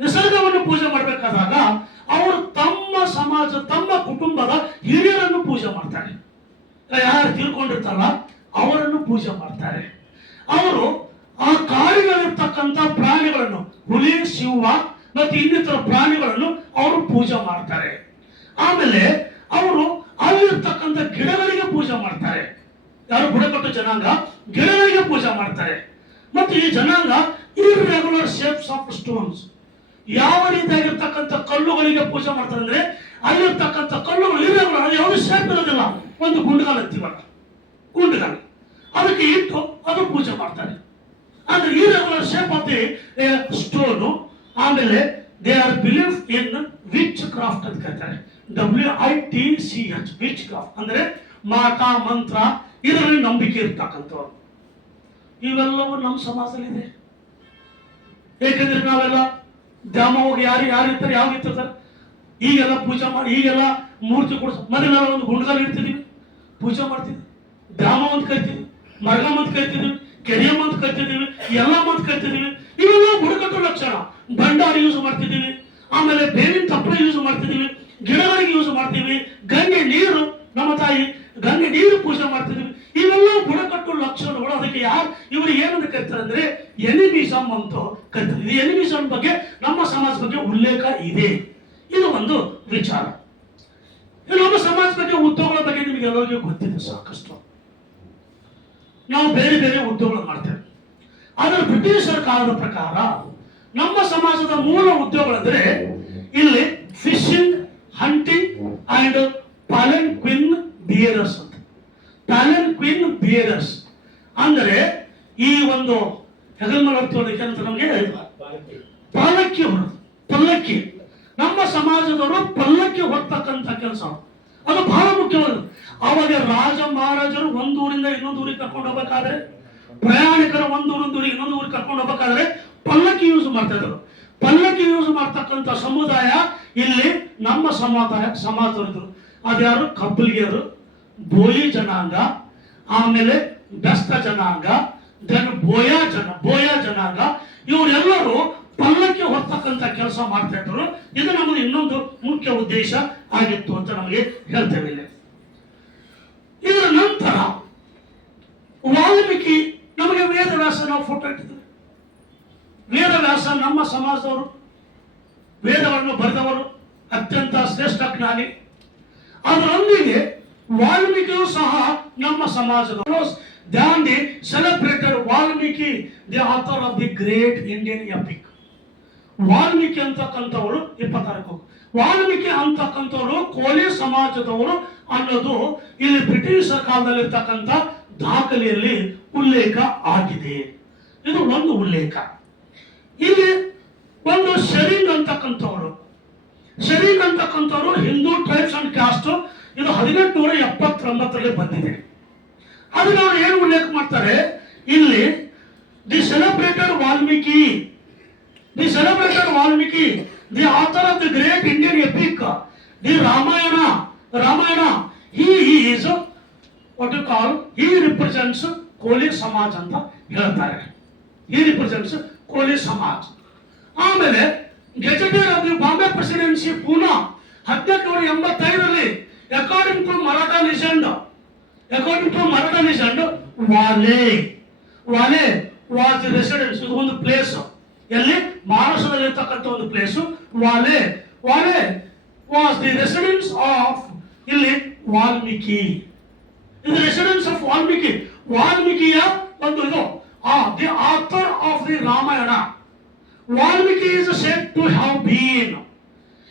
ನಿಸರ್ಗವನ್ನು ಪೂಜೆ ಮಾಡಬೇಕಾದಾಗ ಅವರು ತಮ್ಮ ಸಮಾಜ, ತಮ್ಮ ಕುಟುಂಬದ ಹಿರಿಯರನ್ನು ಪೂಜೆ ಮಾಡ್ತಾರೆ. ಯಾರು ತೀರ್ಕೊಂಡಿರ್ತಾರಲ್ಲ ಅವರನ್ನು ಪೂಜೆ ಮಾಡ್ತಾರೆ. ಅವರು ಆ ಕಾಡಿನಲ್ಲಿರ್ತಕ್ಕಂಥ ಪ್ರಾಣಿಗಳನ್ನು, ಹುಲಿ, ಸಿಂಹ ಮತ್ತು ಇನ್ನಿತರ ಪ್ರಾಣಿಗಳನ್ನು ಅವರು ಪೂಜೆ ಮಾಡ್ತಾರೆ. ಆಮೇಲೆ ಅವರು ಅಲ್ಲಿರ್ತಕ್ಕಂಥ ಗಿಡಗಳಿಗೆ ಪೂಜೆ ಮಾಡ್ತಾರೆ. ಯಾರು? ಬುಡಕಟ್ಟು ಜನಾಂಗ ಗಿಡಗಳಿಗೆ ಪೂಜೆ ಮಾಡ್ತಾರೆ. ಮತ್ತು ಈ ಜನಾಂಗ ಇರ್ರೆಗ್ಯುಲರ್ ಶೇಪ್ಸ್ ಆಫ್ ಸ್ಟೋನ್ಸ್, ಯಾವ ರೀತಿಯಾಗಿರ್ತಕ್ಕಂಥ ಕಲ್ಲುಗಳಿಗೆ ಪೂಜೆ ಮಾಡ್ತಾರೆ ಅಂದ್ರೆ ಅಲ್ಲಿರ್ತಕ್ಕಂಥ ಕಲ್ಲುಗಳು ಇರ್ರೆಗ್ಯುಲರ್, ಯಾವುದು ಶೇಪ್ ಇರೋದಿಲ್ಲ. ಒಂದು ಗುಂಡುಗಾಲ ಅಂತೀವಲ್ಲ, ಗುಂಡುಗಾಲ, ಅದಕ್ಕೆ ಇಟ್ಟು ಅದು ಪೂಜೆ ಮಾಡ್ತಾರೆ. ಅಂದ್ರೆ irregular shape of the stone. ಆಮೇಲೆ they are believe in witchcraft ಅಂತ ಕರೀತಾರೆ. WITCH, ವಿಚ್ ಕ್ರಾಫ್ಟ್ ಅಂದ್ರೆ ಮಾಟ ಮಂತ್ರ, ಇದರಲ್ಲಿ ನಂಬಿಕೆ ಇರ್ತಕ್ಕಂಥವ್ರು. ಇವೆಲ್ಲವೂ ನಮ್ಮ ಸಮಾಜದಲ್ಲಿದೆ. ಏಕೆಂದ್ರೆ ನಾವೆಲ್ಲ ಧಾಮ ಹೋಗಿ ಯಾರು ಇರ್ತಾರೆ, ಯಾವ ಇರ್ತಾರೆ, ಈಗೆಲ್ಲ ಪೂಜೆ ಮಾಡಿ, ಈಗೆಲ್ಲ ಮೂರ್ತಿ ಕೊಡಿಸ್, ಮೊದಲೆಲ್ಲ ಒಂದು ಗುಂಡ್ಗಾಲ್ ಇಡ್ತಿದೀವಿ, ಪೂಜೆ ಮಾಡ್ತೀವಿ, ಧಾಮ ಅಂತ ಕರಿತೀವಿ, ಮರ್ಗಮ್ ಅಂತ ಕರಿತಿದೀವಿ, ಕೆರಿಯಮ್ಮ ಅಂತ ಕರಿತಿದೀವಿ, ಎಲ್ಲಮ್ಮ ಅಂತ ಕರಿತಿದೀವಿ. ಇವೆಲ್ಲ ಬುಡಕಟ್ಟು ಲಕ್ಷಣ. ಭಂಡಾರ ಯೂಸ್ ಮಾಡ್ತಿದ್ದೀವಿ, ಆಮೇಲೆ ಬೇವಿನ ತಪ್ಪಲ ಯೂಸ್ ಮಾಡ್ತಿದ್ದೀವಿ, ಗಿಡಗಳಿಗೆ ಯೂಸ್ ಮಾಡ್ತೀವಿ, ಗಂಗೆ ನೀರು, ನಮ್ಮ ತಾಯಿ ಗಂಗೆ ನೀರು ಪೂಜೆ ಮಾಡ್ತಿದ್ದೀವಿ. ಇವೆಲ್ಲ ಬುಡಕಟ್ಟು ಲಕ್ಷಣಗಳು. ಅದಕ್ಕೆ ಇವರು ಏನಂತ ಕರೀತಾರೆ ಅಂದ್ರೆ ಎನಿಮಿಸಮ್ ಅಂತ ಕರೀತಾರೆ. ಈ ಎನಿಮಿಸಮ್ ಬಗ್ಗೆ ನಮ್ಮ ಸಮಾಜ ಬಗ್ಗೆ ಉಲ್ಲೇಖ ಇದೆ. ಇದು ಒಂದು ವಿಚಾರ. ನಮ್ಮ ಸಮಾಜ ಬಗ್ಗೆ ಉದ್ಯೋಗಗಳ ಬಗ್ಗೆ ನಿಮಗೆ ಎಲ್ಲರಿಗೂ ಗೊತ್ತಿದೆ ಸಾಕಷ್ಟು. ನಾವು ಬೇರೆ ಬೇರೆ ಉದ್ಯೋಗಗಳು ಮಾಡ್ತೇವೆ. ಆದರೆ ಬ್ರಿಟಿಷರ ಕಾಲದ ಪ್ರಕಾರ ನಮ್ಮ ಸಮಾಜದ ಮೂಲ ಉದ್ಯೋಗಗಳಂದ್ರೆ ಇಲ್ಲಿ ಫಿಶಿಂಗ್, ಹಂಟಿಂಗ್ ಅಂಡ್ ಪಾಲೆಂಕ್ವಿನ್ ಬಿಯರರ್ಸ್ ಅಂತ. ಪ್ಯಾಲೆಂಕ್ವಿನ್ ಬಿಯರರ್ಸ್ ಅಂದರೆ ಈ ಒಂದು ಹೆಗಲ್ಮಲ ಹೊತ್ತೋದಕ್ಕೆ ಅಂತ ನಮಗೆ ಪಲ್ಲಕ್ಕಿ ಹೊರದು, ಪಲ್ಲಕ್ಕಿ. ನಮ್ಮ ಸಮಾಜದವರು ಪಲ್ಲಕ್ಕಿ ಹೊರ್ತಕ್ಕಂಥ ಕೆಲಸ ಅದು ಬಹಳ ಮುಖ್ಯವಾದ. ಅವಾಗ ರಾಜ ಮಹಾರಾಜರು ಒಂದು ಊರಿಂದ ಇನ್ನೊಂದು ಊರಿಗೆ ಕರ್ಕೊಂಡು ಹೋಗ್ಬೇಕಾದ್ರೆ, ಪ್ರಯಾಣಿಕರ ಒಂದು ಊರಿಗೆ ಇನ್ನೊಂದು ಊರಿಗೆ ಕರ್ಕೊಂಡು ಹೋಗ್ಬೇಕಾದ್ರೆ ಪಲ್ಲಕ್ಕಿ ಯೂಸ್ ಮಾಡ್ತಾ ಇದ್ರು. ಪಲ್ಲಕ್ಕಿ ಯೂಸ್ ಮಾಡ್ತಕ್ಕಂಥ ಸಮುದಾಯ ಇಲ್ಲಿ ನಮ್ಮ ಸಮಾಜದವರು. ಅದ್ಯಾರು? ಕಬ್ಬಲಿಗೆರು, ಬೋಯಿ ಜನಾಂಗ, ಆಮೇಲೆ ಬೆಸ್ತ ಜನಾಂಗ, ದೆನ್ ಬೋಯ ಜನಾಂಗ. ಇವರೆಲ್ಲರೂ ಪಲ್ಲಕ್ಕಿ ಹೊರ್ತಕ್ಕಂಥ ಕೆಲಸ ಮಾಡ್ತಾ ಇದ್ರು. ಇದು ನಮಗೆ ಇನ್ನೊಂದು ಮುಖ್ಯ ಉದ್ದೇಶ ಆಗಿತ್ತು ಅಂತ ನಮಗೆ ಹೇಳ್ತೇವೆ ಇಲ್ಲಿ. ಇದರ ನಂತರ ವಾಲ್ಮೀಕಿ, ನಮಗೆ ವೇದವ್ಯಾಸ ನಾವು ಫೋಟೋ ಇಟ್ಟಿದ್ದೇವೆ. ವೇದವ್ಯಾಸ ನಮ್ಮ ಸಮಾಜದವರು, ವೇದವನ್ನು ಬರೆದವರು, ಅತ್ಯಂತ ಶ್ರೇಷ್ಠ ಜ್ಞಾನಿ. ಅದರೊಂದಿಗೆ ವಾಲ್ಮೀಕಿಯು ಸಹ ನಮ್ಮ ಸಮಾಜದವರು. The celebrated Valmiki, the author of the great Indian epic. Valmiki ಅಂತಕ್ಕಂಥವರು 26. ವಾಲ್ಮೀಕಿ ಅಂತಕ್ಕಂಥವರು ಕೋಲಿ ಸಮಾಜದವರು ಅನ್ನೋದು ಇಲ್ಲಿ ಬ್ರಿಟಿಷರ ಕಾಲದಲ್ಲಿರ್ತಕ್ಕಂಥ ದಾಖಲೆಯಲ್ಲಿ ಉಲ್ಲೇಖ ಆಗಿದೆ. ಇದು ಒಂದು ಉಲ್ಲೇಖ. ಇಲ್ಲಿ ಒಂದು ಶರೀಂಗ್ ಅಂತಕ್ಕಂಥವರು ಹಿಂದೂ ಟ್ರೈಬ್ಸ್ ಅಂಡ್ ಕಾಸ್ಟ್. ಇದು 1879ರಲ್ಲಿ ಬಂದಿದೆ. ಅದನ್ನ ಅವರು ಏನು ಉಲ್ಲೇಖ ಮಾಡ್ತಾರೆ ಇಲ್ಲಿ? The celebrated Valmiki, the author of the great Indian epic, the Ramayana. he is what you call, he represents Koli ಸಮಾಜ ಅಂತ ಹೇಳ್ತಾರೆ. he represents ಕೋಲಿ ಸಮಾಜ. ಆಮೇಲೆ gazetteer of the Bombay presidency Poona 1885ರಲ್ಲಿ ಅಕಾರ್ಡಿಂಗ್ ಟು ಮರಾಠಾ ಲೆಜೆಂಡ್, ವಾಲೆ ವಾಸ್ ದಿ ರೆಸಿಡೆನ್ಸ್. ಇದು ಒಂದು ಪ್ಲೇಸ್, ಎಲ್ಲಿ? ಮಹಾರಾಷ್ಟ್ರದಲ್ಲಿ ಇರ್ತಕ್ಕಂಥ ಒಂದು ಪ್ಲೇಸು. ವಾಲೆ ವಾಸ್ ದಿ ರೆಸಿಡೆನ್ಸ್ ಆಫ್ ಇಲ್ಲಿ ವಾಲ್ಮೀಕಿ. ಇದು ರೆಸಿಡೆನ್ಸ್ ಆಫ್ ವಾಲ್ಮೀಕಿ. ವಾಲ್ಮೀಕಿಯ ಒಂದು ಇದು the author of the Ramayana. Valmiki is said to have been,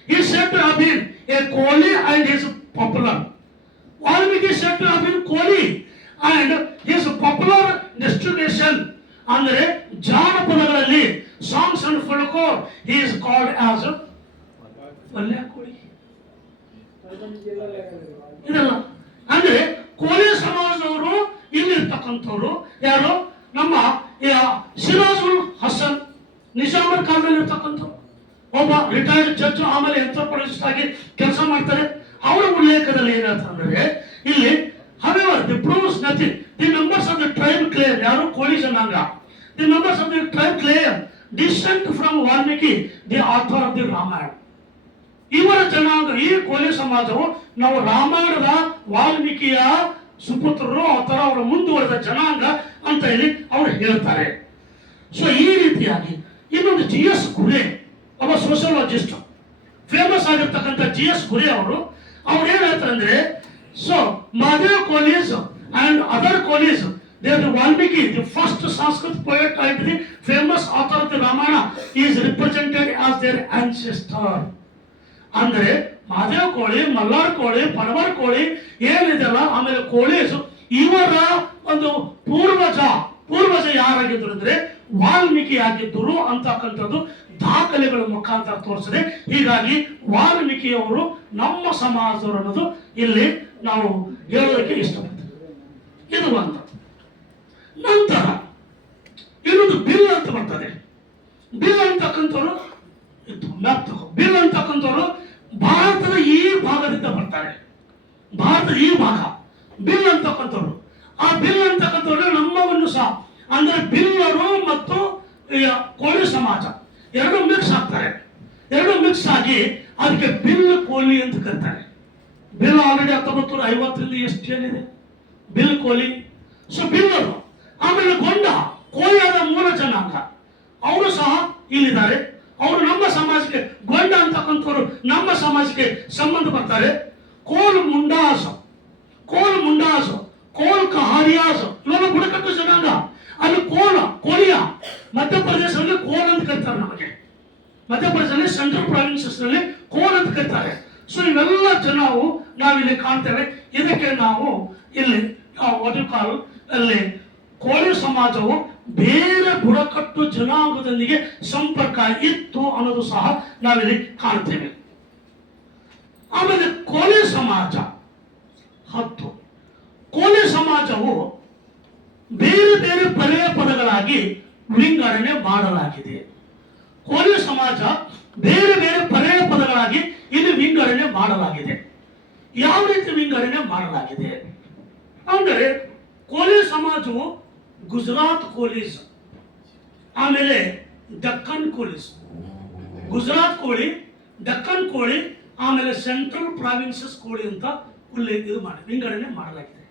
he is said to have been a Koli and his popular. Valmiki is said to have been Koli and his popular destination. ಅಂದರೆ ಜಾನಪದಗಳಲ್ಲಿ songs and folklore he is called as Valyakoli. ಇದಲ್ಲ ಅಂದ್ರೆ ಕೋಲಿ ಸಮಾಜದವರು ಇಲ್ಲಿರ್ತಕ್ಕಂಥವ್ರು ಯಾರು? ನಮ್ಮ ಸಿರಾಜುಲ್ ಹಸನ್ ನಿಜಾಮರ ಕಾಲದಲ್ಲಿ ಇರ್ತಕ್ಕಂಥ ಒಬ್ಬ ರಿಟೈರ್ಡ್ ಜಡ್ಜ್, ಆಮೇಲೆ ಎಂಟರ್ಪ್ರೈಸಿಸ್ಟ್ ಆಗಿ ಕೆಲಸ ಮಾಡ್ತಾರೆ. ಅವರ ಉಲ್ಲೇಖದಲ್ಲಿ ಏನ್ ಹೇಳ್ತಾರೆ ಇಲ್ಲಿ? however the proves nothing, the members of the tribe claim, ಯಾರು? ಕೋಳಿ ಜನಾಂಗ. the members of the tribe claim descent from Valmiki, the author of the Ramayana. ಇವರ ಜನಾಂಗ, ಈ ಕೋಲಿ ಸಮಾಜವು ನಾವು ರಾಮಾಯಣದ ವಾಲ್ಮೀಕಿಯ ಸುಪುತ್ರರು ಅಥವಾ ಅವರ ಮುಂದುವರೆದ ಜನಾಂಗ ಅಂತ ಹೇಳಿ ಅವರು ಹೇಳ್ತಾರೆ. ಸೊ ಈ ರೀತಿಯಾಗಿ ಇನ್ನೊಂದು GS ಗುರೆ, ಒಬ್ಬ ಸೋಷಿಯಾಲಜಿಸ್ಟ್, ಫೇಮಸ್ ಆಗಿರ್ತಕ್ಕಂಥ GS ಗುರೆ ಅವರು ಏನ್ ಹೇಳ್ತಾರೆ ಅಂದ್ರೆ, so Mahadev police and other police, they are the Valmiki, the first Sanskrit poet and the famous author of the Ramayana is represented as there ancestor. ಅಂದ್ರೆ ಮಹಾದೇವ್ ಕೋಳಿ, ಮಲ್ಲಾರ್ ಕೋಳಿ, ಪಡವರ್ ಕೋಳಿ ಏನಿದೆಲ್ಲ, ಆಮೇಲೆ ಕೋಳೀಸ್, ಇವರ ಒಂದು ಪೂರ್ವಜ ಯಾರಾಗಿದ್ರು ಅಂದ್ರೆ ವಾಲ್ಮೀಕಿ ಆಗಿದ್ದರು ಅಂತಕ್ಕಂಥದ್ದು ದಾಖಲೆಗಳ ಮುಖಾಂತರ ತೋರಿಸಿದೆ. ಹೀಗಾಗಿ ವಾಲ್ಮೀಕಿಯವರು ನಮ್ಮ ಸಮಾಜದವರು ಅನ್ನೋದು ಇಲ್ಲಿ ನಾವು ಹೇಳೋದಕ್ಕೆ ಇಷ್ಟಪಡ್ತೇವೆ. ಇದು ಒಂದು. ನಂತರ ಇನ್ನೊಂದು ಬಿಲ್ ಅಂತ ಬರ್ತದೆ. ಬಿಲ್ ಅಂತಕ್ಕಂಥವ್ರು ಭಾರತದ ಈ ಭಾಗದಿಂದ ಬರ್ತಾರೆ. ಭಾರತದ ಈ ಭಾಗ ಬಿಲ್ ಅಂತಕ್ಕಂಥವ್ರು. ಆ ಬಿಲ್ ಅಂತಕ್ಕಂಥವ್ರು ನಮ್ಮವನ್ನು ಸಹ, ಅಂದ್ರೆ ಬಿಲ್ಲರು ಮತ್ತು ಕೋಲಿ ಸಮಾಜ ಎರಡು ಮಿಕ್ಸ್ ಆಗ್ತಾರೆ. ಎರಡು ಮಿಕ್ಸ್ ಆಗಿ ಅದಕ್ಕೆ ಬಿಲ್ ಕೋಲಿ ಅಂತ ಕರೀತಾರೆ. ಬಿಲ್ ಆಲ್ರೆಡಿ 1950ರಲ್ಲಿ ಎಷ್ಟು ಏನಿದೆ ಬಿಲ್ ಕೋಲಿ. ಸೊ ಬಿಲ್ಲರು. ಆಮೇಲೆ ಗೊಂಡ, ಕೋಯಾದ ಮೂಲ ಜನಾಂಗ, ಅವರು ಸಹ ಇಲ್ಲಿದ್ದಾರೆ. ಅವರು ನಮ್ಮ ಸಮಾಜಕ್ಕೆ, ಗೊಂಡ ಅಂತಕ್ಕಂಥವ್ರು ನಮ್ಮ ಸಮಾಜಕ್ಕೆ ಸಂಬಂಧ ಬರ್ತಾರೆ. ಕೋಲ್ ಮುಂಡಾಸ್, ಕೋಲ್ ಕಹಾರಿಯಾಸ್, ಇವೆಲ್ಲ ಬುಡಕಟ್ಟು ಜನಾಂಗ. ಅಲ್ಲಿ ಕೋಲಿಯ ಮಧ್ಯಪ್ರದೇಶದಲ್ಲಿ ಕೋಲ್ ಅಂತ ಕರೀತಾರೆ. ನಮಗೆ ಮಧ್ಯಪ್ರದೇಶದಲ್ಲಿ ಸೆಂಟ್ರಲ್ ಪ್ರಾವಿನ್ಸಸ್ ನಲ್ಲಿ ಕೋಲ್ ಅಂತ ಕರೀತಾರೆ. ಸೊ ಇವೆಲ್ಲ ಜನವು ನಾವಿಲ್ಲಿ ಕಾಣ್ತೇವೆ. ಇದಕ್ಕೆ ನಾವು ಇಲ್ಲಿ ಅಲ್ಲಿ ಕೋಳಿ ಸಮಾಜವು ಬೇರೆ ಬುಡಕಟ್ಟು ಜನಾಂಗದೊಂದಿಗೆ ಸಂಪರ್ಕ ಇತ್ತು ಅನ್ನೋದು ಸಹ ನಾವಿಲ್ಲಿ ಕಾಣ್ತೇವೆ. ಆಮೇಲೆ ಕೋಲಿ ಸಮಾಜ 10. ಕೋಲಿ ಸಮಾಜವು ಬೇರೆ ಬೇರೆ ಪರ್ಯಾಯ ಪದಗಳಾಗಿ ವಿಂಗಡಣೆ ಮಾಡಲಾಗಿದೆ. ಕೋಲಿ ಸಮಾಜ ಬೇರೆ ಬೇರೆ ಪರ್ಯಾಯ ಪದಗಳಾಗಿ ಇಲ್ಲಿ ವಿಂಗಡಣೆ ಮಾಡಲಾಗಿದೆ. ಯಾವ ರೀತಿ ವಿಂಗಡಣೆ ಮಾಡಲಾಗಿದೆ ಅಂದರೆ, ಕೋಲಿ ಸಮಾಜವು ಗುಜರಾತ್ ಕೋಲೀಸ್, ಆಮೇಲೆ ದಕ್ಕನ್ ಕೋಲೀಸ್, ಗುಜರಾತ್ ಕೋಳಿ, ದಕ್ಕನ್ ಕೋಳಿ, ಆಮೇಲೆ ಸೆಂಟ್ರಲ್ ಪ್ರಾವಿನ್ಸಸ್ ಕೋಳಿ ಅಂತ ವಿಂಗಡಣೆ ಮಾಡಲಾಗಿದೆ.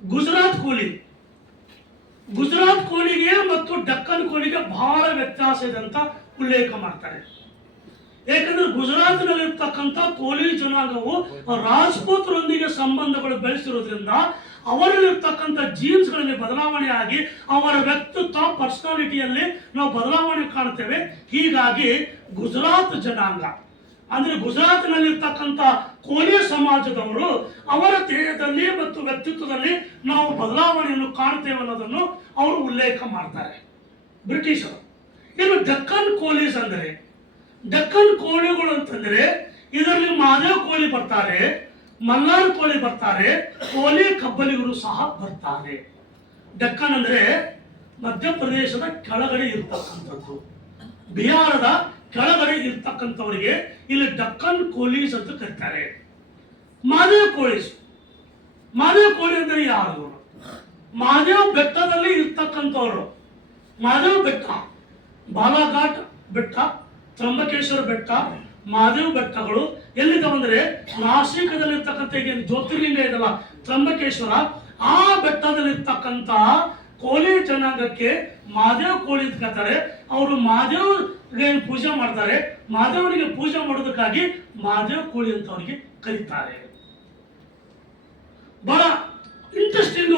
ಗುಜರಾತ್ ಕೋಳಿಗೆ ಮತ್ತು ಡಕ್ಕನ್ ಕೋಳಿಗೆ ಬಹಳ ವ್ಯತ್ಯಾಸ ಇದೆ ಅಂತ ಉಲ್ಲೇಖ ಮಾಡ್ತಾರೆ. ಯಾಕಂದ್ರೆ ಗುಜರಾತ್ನಲ್ಲಿರ್ತಕ್ಕಂಥ ಕೋಲಿ ಜನಾಂಗವು ರಾಜಪೂತ್ರೊಂದಿಗೆ ಸಂಬಂಧಗಳು ಬೆಳೆಸಿರೋದ್ರಿಂದ ಅವರಲ್ಲಿರ್ತಕ್ಕಂಥ ಜೀನ್ಸ್ಗಳಲ್ಲಿ ಬದಲಾವಣೆ ಆಗಿ ಅವರ ವ್ಯಕ್ತಿತ್ವ ಪರ್ಸನಾಲಿಟಿಯಲ್ಲಿ ನಾವು ಬದಲಾವಣೆ ಕಾಣ್ತೇವೆ. ಹೀಗಾಗಿ ಗುಜರಾತ್ ಜನಾಂಗ ಅಂದ್ರೆ ಗುಜರಾತ್ನಲ್ಲಿರ್ತಕ್ಕಂಥ ಕೋಲಿ ಸಮಾಜದವರು ಅವರ ದೇಹದಲ್ಲಿ ಮತ್ತು ವ್ಯಕ್ತಿತ್ವದಲ್ಲಿ ನಾವು ಬದಲಾವಣೆಯನ್ನು ಕಾಣ್ತೇವೆ ಅನ್ನೋದನ್ನು ಅವರು ಉಲ್ಲೇಖ ಮಾಡ್ತಾರೆ ಬ್ರಿಟಿಷರು. ಇನ್ನು ಡೆಕ್ಕನ್ ಕೋಲೀಸ್ ಅಂದರೆ, ಡೆಕ್ಕನ್ ಕೋಳಿಗಳು ಅಂತಂದ್ರೆ ಇದರಲ್ಲಿ ಮಾದೇವ್ ಕೋಳಿ ಬರ್ತಾರೆ, ಮಲ್ನಾಡ್ ಕೋಳಿ ಬರ್ತಾರೆ, ಕೋಲಿ ಕಬ್ಬಲಿಗರು ಸಹ ಬರ್ತಾರೆ. ಡೆಕ್ಕನ್ ಅಂದ್ರೆ ಮಧ್ಯಪ್ರದೇಶದ ಕೆಳಗಡೆ ಇರ್ತಕ್ಕಂಥದ್ದು, ಬಿಹಾರದ ಕೆಳಗಡೆ ಇರ್ತಕ್ಕಂಥವರಿಗೆ ಇಲ್ಲಿ ಡಕ್ಕನ್ ಕೋಲೀಸ್ ಅಂತ ಕರೀತಾರೆ. ಮಾದೇವ್ ಕೋಳಿ ಅಂದ್ರೆ ಯಾರು? ಮಾದೇವ್ ಬೆಟ್ಟದಲ್ಲಿ ಇರ್ತಕ್ಕಂಥವ್ರು. ಮಾದೇವ್ ಬೆಟ್ಟ, ಬಾಲಾಘಾಟ್ ಬೆಟ್ಟ, ತ್ರಂಬಕೇಶ್ವರ ಬೆಟ್ಟ, ಮಾದೇವ್ ಬೆಟ್ಟಗಳು ಎಲ್ಲಿದ್ದಾವಂದ್ರೆ ನಾಸಿಕದಲ್ಲಿ ಇರ್ತಕ್ಕಂಥ ಜ್ಯೋತಿರ್ಲಿಂಗ ಇದಲ್ಲ ತ್ರಂಬಕೇಶ್ವರ, ಆ ಬೆಟ್ಟದಲ್ಲಿರ್ತಕ್ಕಂಥ ಕೋಲಿ ಜನಾಂಗಕ್ಕೆ ಮಾದೇವ್ ಕೋಳಿ ಅಂತ ಕರೀತಾರೆ. ಅವರು ಮಾದೇವ್ಗೆ ಪೂಜೆ ಮಾಡ್ತಾರೆ. ಮಾದೇವನಿಗೆ ಪೂಜೆ ಮಾಡೋದಕ್ಕಾಗಿ ಮಾದೇವ್ ಕೋಳಿ ಅಂತ ಅವರಿಗೆ ಕರೀತಾರೆ. ಬಹಳ ಇಂಟ್ರೆಸ್ಟಿಂಗ್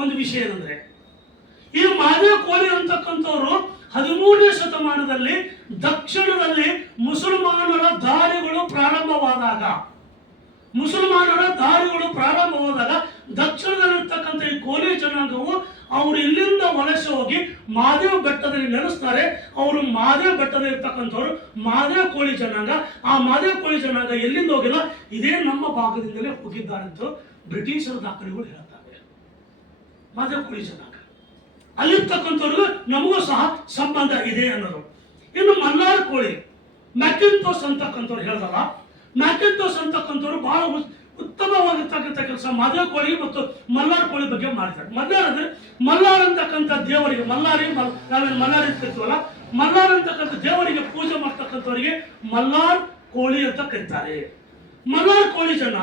ಒಂದು ವಿಷಯ ಏನಂದ್ರೆ, ಈ ಮಾದೇವ್ ಕೋಳಿ ಅಂತಕ್ಕಂಥವ್ರು 13ನೇ ಶತಮಾನದಲ್ಲಿ ದಕ್ಷಿಣದಲ್ಲಿ ಮುಸಲ್ಮಾನರ ದಾರಿಗಳು ಪ್ರಾರಂಭವಾದಾಗ ದಕ್ಷಿಣದಲ್ಲಿರ್ತಕ್ಕಂಥ ಈ ಕೋಲಿ ಜನಾಂಗವು ಅವರು ಇಲ್ಲಿಂದ ವಲಸೆ ಹೋಗಿ ಮಾದೇವ್ ಬೆಟ್ಟದಲ್ಲಿ ನೆಲೆಸ್ತಾರೆ. ಅವರು ಮಾದೇವ್ ಬೆಟ್ಟದಲ್ಲಿ ಇರ್ತಕ್ಕಂಥವ್ರು ಮಾದೇವ್ ಕೋಳಿ ಜನಾಂಗ. ಆ ಮಾದೇವ್ ಕೋಳಿ ಜನಾಂಗ ಎಲ್ಲಿಂದ ಹೋಗಿಲ್ಲ, ಇದೇ ನಮ್ಮ ಭಾಗದಿಂದಲೇ ಹೋಗಿದ್ದಾರೆ ಅಂತ ಬ್ರಿಟಿಷರ ದಾಖಲೆಗಳು ಹೇಳ್ತಾರೆ. ಮಾದೇವ್ ಕೋಳಿ ಜನಾಂಗ ಅಲ್ಲಿರ್ತಕ್ಕಂಥವ್ರಿಗೂ ನಮಗೂ ಸಹ ಸಂಬಂಧ ಇದೆ ಅನ್ನೋದು. ಇನ್ನು ಮಲ್ನಾಡ್ ಕೋಳಿ, ಮ್ಯಾಕಿಂತೋಸ್ ಅಂತಕ್ಕಂಥವ್ರು ಹೇಳ್ದಲ್ಲ, ಮ್ಯಾಕಿಂತೋಸ್ ಅಂತಕ್ಕಂಥವ್ರು ಬಹಳ ಉತ್ತಮವಾಗಿರ್ತಕ್ಕಂಥ ಕೆಲಸ ಮಾದೇವ್ ಕೋಳಿ ಮತ್ತು ಮಲ್ನಾಡ್ ಕೋಳಿ ಬಗ್ಗೆ ಮಾಡಿದ್ದಾರೆ. ಮಲ್ನಾಡ್ ಅಂತಕ್ಕಂಥ ದೇವರಿಗೆ, ನಾವೇನು ಮಲ್ಲಾರಿ ಇರ್ತೀವಲ್ಲ, ಮಲ್ನಾಡ್ ಅಂತಕ್ಕಂಥ ದೇವರಿಗೆ ಪೂಜೆ ಮಾಡ್ತಕ್ಕಂಥವರಿಗೆ ಮಲ್ನಾಡ್ ಕೋಳಿ ಅಂತ ಕರೀತಾರೆ. ಮಲ್ನಾಡ್ ಕೋಳಿ ಜನ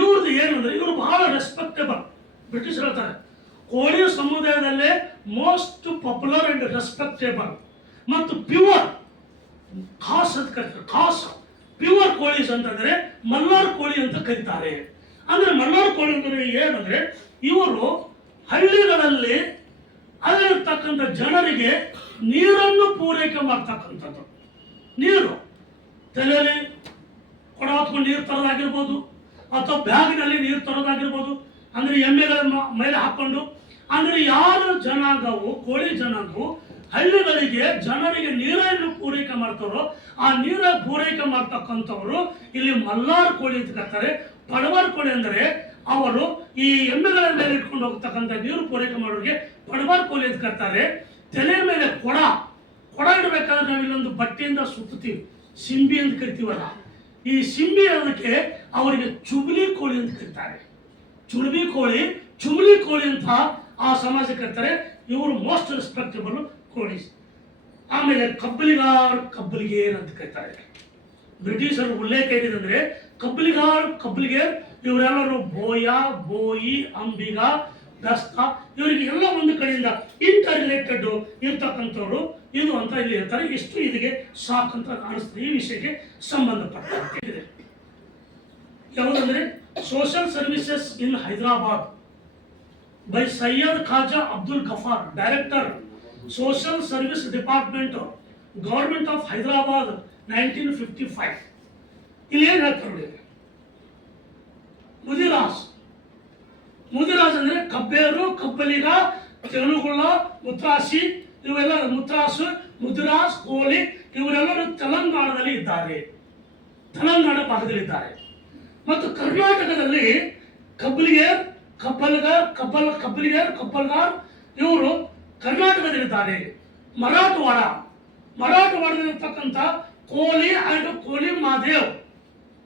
ಇವ್ರದ್ದು ಏನಂದ್ರೆ, ಇವರು ಬಹಳ ರೆಸ್ಪೆಕ್ಟೇಬಲ್. ಬ್ರಿಟಿಷ್ ಹೇಳ್ತಾರೆ ಕೋಳಿ ಸಮುದಾಯದಲ್ಲೇ ಮೋಸ್ಟ್ ಪಾಪ್ಯುಲರ್ ಅಂಡ್ ರೆಸ್ಪೆಕ್ಟೇಬಲ್ ಮತ್ತು ಪ್ಯೂರ್ ಖಾಸ್ ಅಂತ ಕರೀತಾರೆ. ಖಾಸ್ ಪ್ಯೂರ್ ಕೋಳೀಸ್ ಅಂತಂದ್ರೆ ಮಲ್ನಾಡ್ ಕೋಳಿ ಅಂತ ಕರೀತಾರೆ. ಅಂದ್ರೆ ಮಲ್ನಾಡ್ ಕೋಳಿ ಅಂದ್ರೆ ಏನಂದ್ರೆ, ಇವರು ಹಳ್ಳಿಗಳಲ್ಲಿ ಅಲ್ಲಿರ್ತಕ್ಕಂಥ ಜನರಿಗೆ ನೀರನ್ನು ಪೂರೈಕೆ ಮಾಡ್ತಕ್ಕಂಥದ್ದು. ನೀರು ತಲೆಯಲ್ಲಿ ಕೊಡ ಹೊತ್ಕೊಂಡು ನೀರು ತರೋದಾಗಿರ್ಬೋದು, ಅಥವಾ ಬ್ಯಾಗ್ನಲ್ಲಿ ನೀರು ತರೋದಾಗಿರ್ಬೋದು, ಅಂದ್ರೆ ಎಮ್ಮೆಗಳ ಮೇಲೆ ಹಾಕೊಂಡು. ಅಂದ್ರೆ ಯಾರು ಜನಾಂಗವು, ಕೋಳಿ ಜನಾಂಗವು ಹಳ್ಳಿಗಳಿಗೆ ಜನರಿಗೆ ನೀರನ್ನು ಪೂರೈಕೆ ಮಾಡ್ತಾರೋ ಆ ನೀರ ಪೂರೈಕೆ ಮಾಡ್ತಕ್ಕಂಥವ್ರು ಇಲ್ಲಿ ಮಲ್ನಾಡ್ ಕೋಳಿ ಅಂತ ಕರ್ತಾರೆ. ಪಡವಾರ್ ಕೋಳಿ ಅಂದರೆ ಅವರು ಈ ಎಮ್ಮೆಗಳ ಮೇಲೆ ಇಟ್ಕೊಂಡು ಹೋಗ್ತಕ್ಕಂಥ ನೀರು ಪೂರೈಕೆ ಮಾಡೋರಿಗೆ ಪಡವಾರ್ ಕೋಳಿ ಅಂತ ಕರ್ತಾರೆ. ತಲೆ ಮೇಲೆ ಕೊಡ ಇಡಬೇಕಾದ್ರೆ ನಾವು ಇಲ್ಲೊಂದು ಬಟ್ಟೆಯಿಂದ ಸುತ್ತೀವಿ, ಸಿಂಬಿ ಅಂತ ಕರಿತೀವಲ್ಲ, ಈ ಸಿಂಬಿ ಅದಕ್ಕೆ ಅವರಿಗೆ ಚುಬ್ಲಿ ಕೋಳಿ ಅಂತ ಕರೀತಾರೆ. ಚುಬ್ಲಿ ಕೋಳಿ ಅಂತ ಆ ಸಮಾಜಕ್ಕೆ ಕರೀತಾರೆ. ಇವರು ಮೋಸ್ಟ್ ರೆಸ್ಪೆಕ್ಟಬಲ್ ಕೋಳಿ. ಆಮೇಲೆ ಕಬ್ಬಲಿಗೇರ್ ಅಂತ ಕರೀತಾರೆ. ಬ್ರಿಟಿಷರು ಉಲ್ಲೇಖ ಏನಿದೆ, ಕಬ್ಬಲಿಗೇರ್ ಇವರೆಲ್ಲರೂ ಬೋಯಿ, ಅಂಬಿಗ, ದಸ್ತ ಇವರಿಗೆ ಎಲ್ಲ ಒಂದು ಕಡೆಯಿಂದ ಇಂಟರ್ ರಿಲೇಟೆಡ್ ಇರ್ತಕ್ಕಂಥವ್ರು ಇದು ಅಂತ ಇಲ್ಲಿ ಹೇಳ್ತಾರೆ. ಇಷ್ಟು ಇದಕ್ಕೆ ಸಾಕಂತ ಅನಿಸ್ತದೆ. ಈ ವಿಷಯಕ್ಕೆ ಸಂಬಂಧಪಟ್ಟಿದೆ. ಯಾವುದಂದ್ರೆ social services in Hyderabad by Syed Khaja Abdul Gaffar, director social service department government of Hyderabad 1955. ಇಲ್ಲಿ ಏನ್ ಹೇಳ್ತಾರೆ, ಮುದಿರಾಜ್ ಅಂದ್ರೆ ಕಬ್ಬೇರು, ಕಬ್ಬಲಿಗ, ತೆಲುಗುಳ, ಮುತ್ರಾಸಿ, ಇವೆಲ್ಲ ಮುತ್ರಾಸು, ಮುದಿರಾಜ್, ಕೋಲಿ ಇವರೆಲ್ಲರೂ ತೆಲಂಗಾಣದಲ್ಲಿ ಇದ್ದಾರೆ, ತೆಲಂಗಾಣ ಭಾಗದಲ್ಲಿದ್ದಾರೆ. ಮತ್ತು ಕರ್ನಾಟಕದಲ್ಲಿ ಕಬ್ಬಲಿಗೇರ್, ಕಬ್ಬಲ್ಗಾರ್ ಇವರು ಕರ್ನಾಟಕದಲ್ಲಿದ್ದಾರೆ. ಮರಾಠವಾಡ, ಮರಾಠವಾಡದಲ್ಲಿರ್ತಕ್ಕಂಥ ಕೋಲಿ ಅಂಡ್ ಕೋಲಿ ಮಾದೇವ್,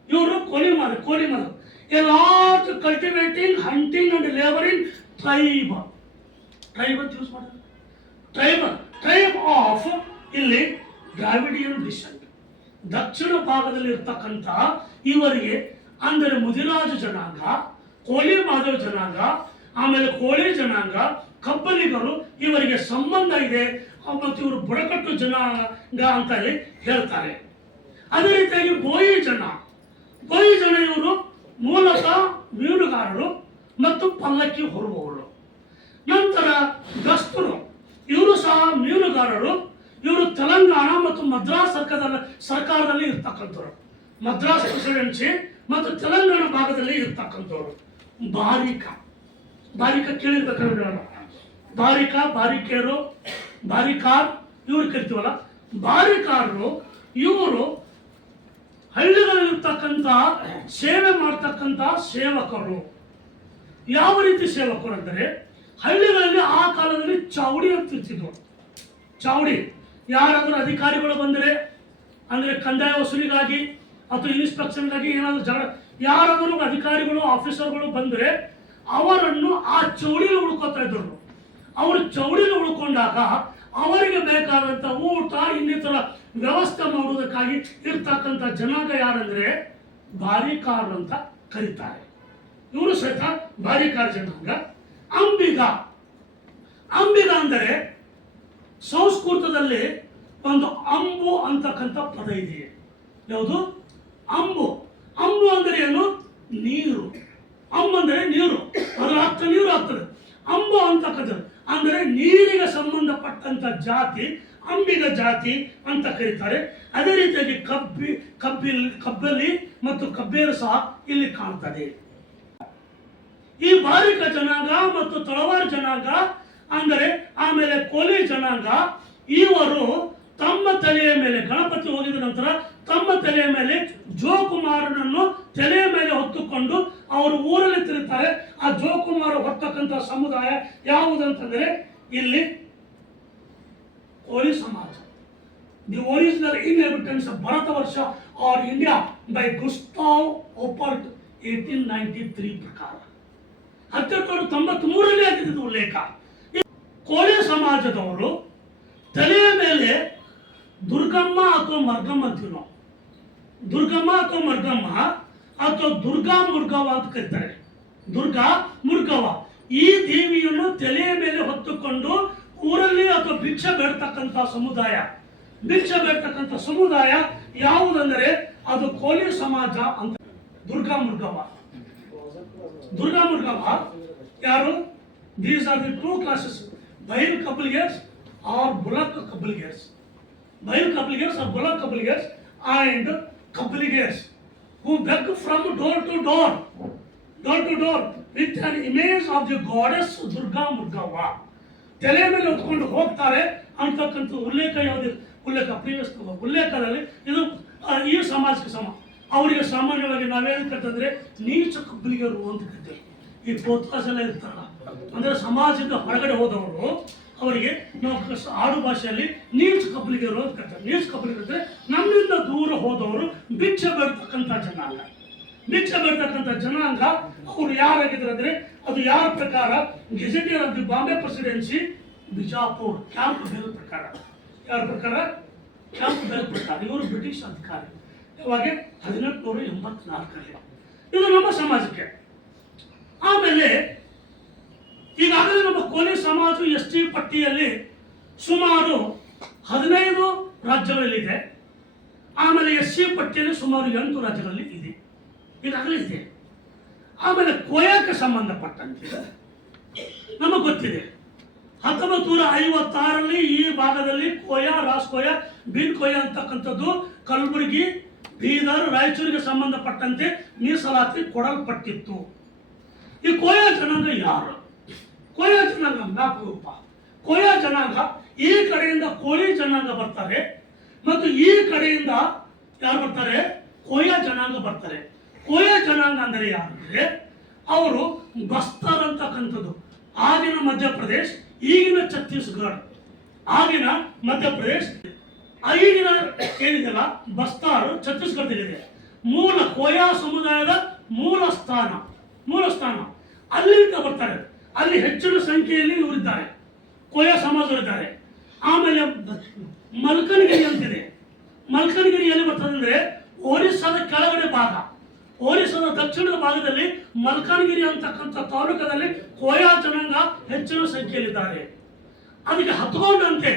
ಇವರು Koli Madev a large cultivating, hunting and labouring tribe ಅಂತ ಯೂಸ್ ಮಾಡಿದ್ರು. ಟ್ರೈಬ್ ಆಫ್ ಇಲ್ಲಿ ದ್ರಾವಿಡಿಯನ್ ಡಿಸೆಂಟ್, ದಕ್ಷಿಣ ಭಾಗದಲ್ಲಿ ಇರ್ತಕ್ಕಂಥ ಇವರಿಗೆ ಅಂದರೆ ಮುದಿರಾಜ ಜನಾಂಗ, ಕೋಲಿ ಮಾದೇವ್ ಜನಾಂಗ, ಆಮೇಲೆ ಕೋಳಿ ಜನಾಂಗ, ಕಬ್ಬಲಿಗರು ಇವರಿಗೆ ಸಂಬಂಧ ಇದೆ ಮತ್ತು ಇವರು ಬುಡಕಟ್ಟು ಜನಾಂಗ ಅಂತ ಹೇಳಿ ಹೇಳ್ತಾರೆ. ಅದೇ ರೀತಿಯಾಗಿ ಬೋಯಿ ಜನ ಇವರು ಮೂಲತಃ ಮೀನುಗಾರರು ಮತ್ತು ಪಲ್ಲಕ್ಕಿ ಹೊರುವವರು. ನಂತರ ಗಸ್ತರು, ಇವರು ಸಹ ಮೀನುಗಾರರು. ಇವರು ತೆಲಂಗಾಣ ಮತ್ತು ಮದ್ರಾಸ್ ಸರ್ಕಾರದಲ್ಲಿ ಇರ್ತಕ್ಕಂಥವ್ರು, ಮದ್ರಾಸ್ ಪ್ರೆಸಿಡೆನ್ಸಿ ಮತ್ತು ತೆಲಂಗಾಣ ಭಾಗದಲ್ಲಿ ಇರ್ತಕ್ಕಂಥವ್ರು. ಬಾರಿಕ ಕೇಳಿರ್ಬೇಕಂದ್ರೆ ಬಾರಿಕೇರು, ಬಾರಿಕಾರ್ ಇವ್ರು ಕರಿತೀವಲ್ಲ, ಬಾರಿಕಾರರು ಇವರು ಹಳ್ಳಿಗಳಲ್ಲಿರ್ತಕ್ಕಂಥ ಸೇವೆ ಮಾಡ್ತಕ್ಕಂಥ ಸೇವಕರು. ಯಾವ ರೀತಿ ಸೇವಕರು ಅಂದರೆ ಹಳ್ಳಿಗಳಲ್ಲಿ ಆ ಕಾಲದಲ್ಲಿ ಚಾವಡಿ ಅಂತ ಇರ್ತಿದ್ವು. ಚಾವಡಿ ಯಾರಾದರೂ ಅಧಿಕಾರಿಗಳು ಬಂದರೆ ಅಂದರೆ ಕಂದಾಯ ವಸೂಲಿಗಾಗಿ ಅಥವಾ ಇನ್ಸ್ಪೆಕ್ಷನ್ಗಾಗಿ ಏನಾದರೂ ಯಾರಾದರೂ ಅಧಿಕಾರಿಗಳು ಆಫೀಸರ್ಗಳು ಬಂದರೆ ಅವರನ್ನು ಆ ಚೌಡಿಯಲ್ಲಿ ಉಳ್ಕೋತಾ ಇದ್ದರು. ಅವರು ಚೌಡಿಯಲ್ಲಿ ಉಳ್ಕೊಂಡಾಗ ಅವರಿಗೆ ಬೇಕಾದಂಥ ಊಟ ಇನ್ನಿತರ ವ್ಯವಸ್ಥೆ ಮಾಡುವುದಕ್ಕಾಗಿ ಇರ್ತಕ್ಕಂಥ ಜನಾಂಗ ಯಾರಂದ್ರೆ ಬಾರಿಕಾರ್ ಅಂತ ಕರೀತಾರೆ. ಇವರು ಸಹಿತ ಬಾರಿಕಾರ್ ಜನಾಂಗ. ಅಂಬಿಗ ಅಂದರೆ ಸಂಸ್ಕೃತದಲ್ಲಿ ಒಂದು ಅಂಬು ಅಂತಕ್ಕಂಥ ಪದ ಇದೆ. ಯಾವುದು? ಅಂಬು ಅಂದರೆ ಏನು? ನೀರು. ಅಂದರೆ ನೀರು, ಅದರ ಅರ್ಥ ನೀರು ಆಗ್ತದೆ. ಅಂಬು ಅಂತಕ್ಕಂಥದ್ದು ಅಂದರೆ ನೀರಿಗೆ ಸಂಬಂಧಪಟ್ಟಂತ ಜಾತಿ ಅಂಬಿಗ ಜಾತಿ ಅಂತ ಕರೀತಾರೆ. ಅದೇ ರೀತಿಯಾಗಿ ಕಬ್ಬಲಿ ಮತ್ತು ಕಬ್ಬೇರು ಸಹ ಇಲ್ಲಿ ಕಾಣ್ತದೆ. ಈ ಬಾರಿಕ ಜನಾಂಗ ಮತ್ತು ತಳವಾರ ಜನಾಂಗ ಅಂದರೆ ಆಮೇಲೆ ಕೋಲಿ ಜನಾಂಗ ಇವರು ತಮ್ಮ ತಲೆಯ ಮೇಲೆ ಗಣಪತಿ ಹೋಗಿದ ನಂತರ ತಮ್ಮ ತಲೆಯ ಮೇಲೆ ಜೋಕುಮಾರನನ್ನು ತಲೆಯ ಮೇಲೆ ಹೊತ್ತುಕೊಂಡು ಅವರು ಊರಲ್ಲಿ ತಿರುತ್ತಾರೆ. ಆ ಜೋಕುಮಾರ ಹೊತ್ತಕ್ಕಂಥ ಸಮುದಾಯ ಯಾವುದಂತಂದ್ರೆ ಇಲ್ಲಿ ಕೋಲಿ ಸಮಾಜ. The original inhabitants of Bharatvarsha or India by Gustav Oppert 1893 ಪ್ರಕಾರ 1893ರಲ್ಲಿ ಆಗಿದ್ದು ಉಲ್ಲೇಖ. ಕೋಲಿ ಸಮಾಜದವರು ತಲೆಯ ಮೇಲೆ ದುರ್ಗಮ್ಮ ಅಥವಾ ಮರ್ಗಮ್ಮ ಅಂತೀವಿ ನಾವು. ದುರ್ಗಮ್ಮ ಅಥವಾ ಮರ್ಗಮ್ಮ ಅಥವಾ ದುರ್ಗಾ ಮುರ್ಗವ ಅಂತ ಕರೀತಾರೆ. ದುರ್ಗಾ ಮುರ್ಗವ ಈ ದೇವಿಯನ್ನು ತಲೆಯ ಮೇಲೆ ಹೊತ್ತುಕೊಂಡು ಊರಲ್ಲಿ ಅಥವಾ ಭಿಕ್ಷೆ ಬೇಡ್ತಕ್ಕಂಥ ಸಮುದಾಯ ಯಾವುದಂದರೆ ಅದು ಕೋಲಿ ಸಮಾಜ ಅಂತ. ದುರ್ಗಾ ಮುರ್ಗವ ಯಾರು? These are the 2 classes, Bile Kabbaligars or bullock Kabbaligars. Bile Kabbligars or Bullock Kabbligars and Kabbligars who beg from door to door with an image of the goddess Durga Murgava. ತಲೆ ಮೇಲೆ ಹೊತ್ಕೊಂಡು ಹೋಗ್ತಾರೆ ಅಂತಕ್ಕಂಥ ಉಲ್ಲೇಖ ಯಾವುದು? ಉಲ್ಲೇಖದಲ್ಲಿ ಇದು ಈ ಸಮಾಜಕ್ಕೆ ಸಮ. ಅವರಿಗೆ ಸಾಮಾನ್ಯವಾಗಿ ನಾವೇನು ಕರ್ತಂದ್ರೆ ನೀಚ ಕಬ್ಬಲಿಗರು ಅಂತ ಕರಿತೇವೆ. ಈ ಪೋತ್ರಾಸ್ ಎಲ್ಲ ಇರ್ತಾರಲ್ಲ, ಅಂದ್ರೆ ಸಮಾಜದಿಂದ ಹೊರಗಡೆ ಹೋದವರು ಅವರಿಗೆ ನಾವು ಆಡು ಭಾಷೆಯಲ್ಲಿ ನೀಚ ಕಬ್ಬಲಿಗರು ಅಂತ ಕರೀತಾರೆ. ನೀಚ ಕಬ್ಬಲಿಗರು ಅಂದರೆ ನಮ್ಮಿಂದ ದೂರ ಹೋದವರು, ಭಿಕ್ಷೆ ಬೇಡ್ತಕ್ಕಂಥ ಜನಾಂಗ. ಅವರು ಯಾರಾಗಿದ್ದಾರೆ ಅಂದರೆ ಅದು ಯಾರ ಪ್ರಕಾರ? Gazetteer of the Bombay presidency Bijapur Campbell ಪ್ರಕಾರ. ಯಾರ ಪ್ರಕಾರ? ಕ್ಯಾಂಪ್ ಬೇಲ್ ಪ್ರಕಾರ. ಇವರು ಬ್ರಿಟಿಷ್ ಅಧಿಕಾರಿ. ಯಾವಾಗ? 1884ರಲ್ಲಿ. ಇದು ನಮ್ಮ ಸಮಾಜಕ್ಕೆ. ಆಮೇಲೆ ಈಗಾಗಲೇ ನಮ್ಮ ಕೋಲಿ ಸಮಾಜ ST ಪಟ್ಟಿಯಲ್ಲಿ ಸುಮಾರು 15 ರಾಜ್ಯಗಳಲ್ಲಿದೆ. ಆಮೇಲೆ SC ಪಟ್ಟಿಯಲ್ಲಿ ಸುಮಾರು 8 ರಾಜ್ಯಗಳಲ್ಲಿ ಇದೆ, ಈಗಾಗಲೇ ಇದೆ. ಆಮೇಲೆ ಕೋಯಾಕ್ಕೆ ಸಂಬಂಧಪಟ್ಟಂತೆ ನಮಗೆ ಗೊತ್ತಿದೆ 1956ರಲ್ಲಿ ಈ ಭಾಗದಲ್ಲಿ ಕೋಯಾ, ರಾಸ್ಕೋಯಾ, ಬಿನ್ ಕೋಯಾ ಅಂತಕ್ಕಂಥದ್ದು ಕಲಬುರಗಿ, ಬೀದರ್, ರಾಯಚೂರಿಗೆ ಸಂಬಂಧಪಟ್ಟಂತೆ ಮೀಸಲಾತಿ ಕೊಡಲ್ಪಟ್ಟಿತ್ತು. ಈ ಕೋಯಾ ಜನಾಂಗ ಯಾರು? ಕೋಯಾ ಜನಾಂಗ ನಾಲ್ಕು. ಕೋಯಾ ಜನಾಂಗ ಈ ಕಡೆಯಿಂದ ಕೋಳಿ ಜನಾಂಗ ಬರ್ತಾರೆ ಮತ್ತು ಈ ಕಡೆಯಿಂದ ಯಾರು ಬರ್ತಾರೆ? ಕೋಯಾ ಜನಾಂಗ ಬರ್ತಾರೆ. ಕೋಯಾ ಜನಾಂಗ ಅಂದರೆ ಯಾರಂದ್ರೆ ಅವರು ಬಸ್ತರ್ ಅಂತಕ್ಕಂಥದ್ದು ಆಗಿನ ಮಧ್ಯಪ್ರದೇಶ್, ಈಗಿನ ಛತ್ತೀಸ್ಗಢ, ಆಗಿನ ಮಧ್ಯಪ್ರದೇಶ್, ಈಗಿನ ಏನಿದೆಯಲ್ಲ ಬಸ್ತಾರ್ ಛತ್ತೀಸ್ಗಢದಲ್ಲಿದೆ. ಮೂಲ ಕೋಯಾ ಸಮುದಾಯದ ಮೂಲ ಸ್ಥಾನ ಅಲ್ಲಿಂದ ಬರ್ತಾರೆ. ಅಲ್ಲಿ ಹೆಚ್ಚಿನ ಸಂಖ್ಯೆಯಲ್ಲಿ ಇವರಿದ್ದಾರೆ, ಕೋಯಾ ಸಮಾಜದವರಿದ್ದಾರೆ. ಆಮೇಲೆ ಮಲ್ಕನಗಿರಿ ಅಂತಿದೆ. ಮಲ್ಕನಗಿರಿ ಎಲ್ಲಿ ಬರ್ತದೆ ಅಂದರೆ ಒರಿಸ್ಸಾದ ಕೆಳಗಡೆ ಭಾಗ, ಒರಿಸ್ಸಾದ ದಕ್ಷಿಣದ ಭಾಗದಲ್ಲಿ ಮಲ್ಕನಗಿರಿ ಅಂತಕ್ಕಂಥ ತಾಲೂಕದಲ್ಲಿ ಕೋಯಾ ಜನಾಂಗ ಹೆಚ್ಚಿನ ಸಂಖ್ಯೆಯಲ್ಲಿದ್ದಾರೆ. ಅದಕ್ಕೆ ಹತ್ಕೊಂಡಂತೆ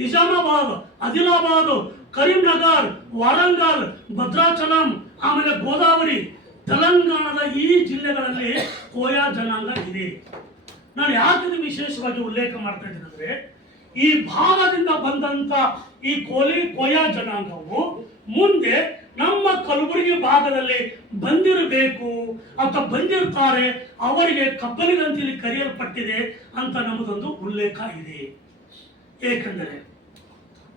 ನಿಜಾಮಾಬಾದ್, ಆದಿಲಾಬಾದ್, ಕರೀಂನಗರ್, ವಾರಂಗಲ್, ಭದ್ರಾಚಲಂ, ಆಮೇಲೆ ಗೋದಾವರಿ, ತೆಲಂಗಾಣದ ಈ ಜಿಲ್ಲೆಗಳಲ್ಲಿ ಕೋಯಾ ಜನಾಂಗ ಇದೆ. ನಾನು ಯಾಕೆ ವಿಶೇಷವಾಗಿ ಉಲ್ಲೇಖ ಮಾಡ್ತಾ ಇದ್ದೀನಿ ಅಂದರೆ, ಈ ಭಾಗದಿಂದ ಬಂದಂತ ಈ ಕೋಯಾ ಜನಾಂಗವು ಮುಂದೆ ನಮ್ಮ ಕಲಬುರಗಿ ಭಾಗದಲ್ಲಿ ಬಂದಿರಬೇಕು ಅಥವಾ ಬಂದಿರ್ತಾರೆ, ಅವರಿಗೆ ಕಬ್ಬಲಿಗಂತೇಳಿ ಕರೆಯಲ್ಪಟ್ಟಿದೆ ಅಂತ ನಮ್ಮದೊಂದು ಉಲ್ಲೇಖ ಇದೆ. ಏಕೆಂದರೆ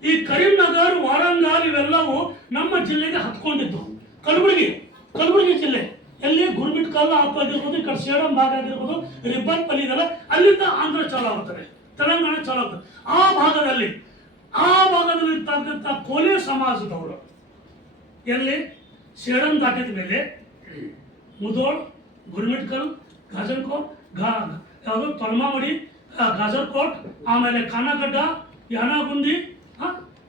ಈ ಕರೀಂನಗರ್, ವಾರಂಗಲ್ ಇವೆಲ್ಲವೂ ನಮ್ಮ ಜಿಲ್ಲೆಗೆ ಹತ್ಕೊಂಡಿದ್ದು. ಕಲಬುರಗಿ ಜಿಲ್ಲೆ ಎಲ್ಲಿ ಗುರ್ಮಿಟ್ಕಲ್ ಆಗಿರ್ಬೋದು, ಈ ಕಡೆ ಸೇಡಂ ಭಾಗ ಆಗಿರ್ಬೋದು, ರಿಬ್ಬನ್ಪಲ್ಲಿ ಇದೆಲ್ಲ, ಅಲ್ಲಿಂದ ಆಂಧ್ರ ಚಾಲು ಆಗುತ್ತದೆ, ತೆಲಂಗಾಣ ಚಾಲು ಆಗುತ್ತದೆ. ಆ ಭಾಗದಲ್ಲಿ ಇರ್ತಕ್ಕಂಥ ಕೋಲೆ ಸಮಾಜದವರು ಎಲ್ಲಿ ಸೇಡಂ ದಾಟಿದ ಮೇಲೆ ಮುದೋಳ್, ಗುರ್ಮಿಟ್ಕಲ್, ಗಾಜರ್ಕೋಟ್, ಯಾವುದು ತೊಲ್ಮಾಮಡಿ, ಗಾಜರ್ಕೋಟ್, ಆಮೇಲೆ ಕಾನಗಡ್ಡ, ಯಾನಾಗುಂದಿ,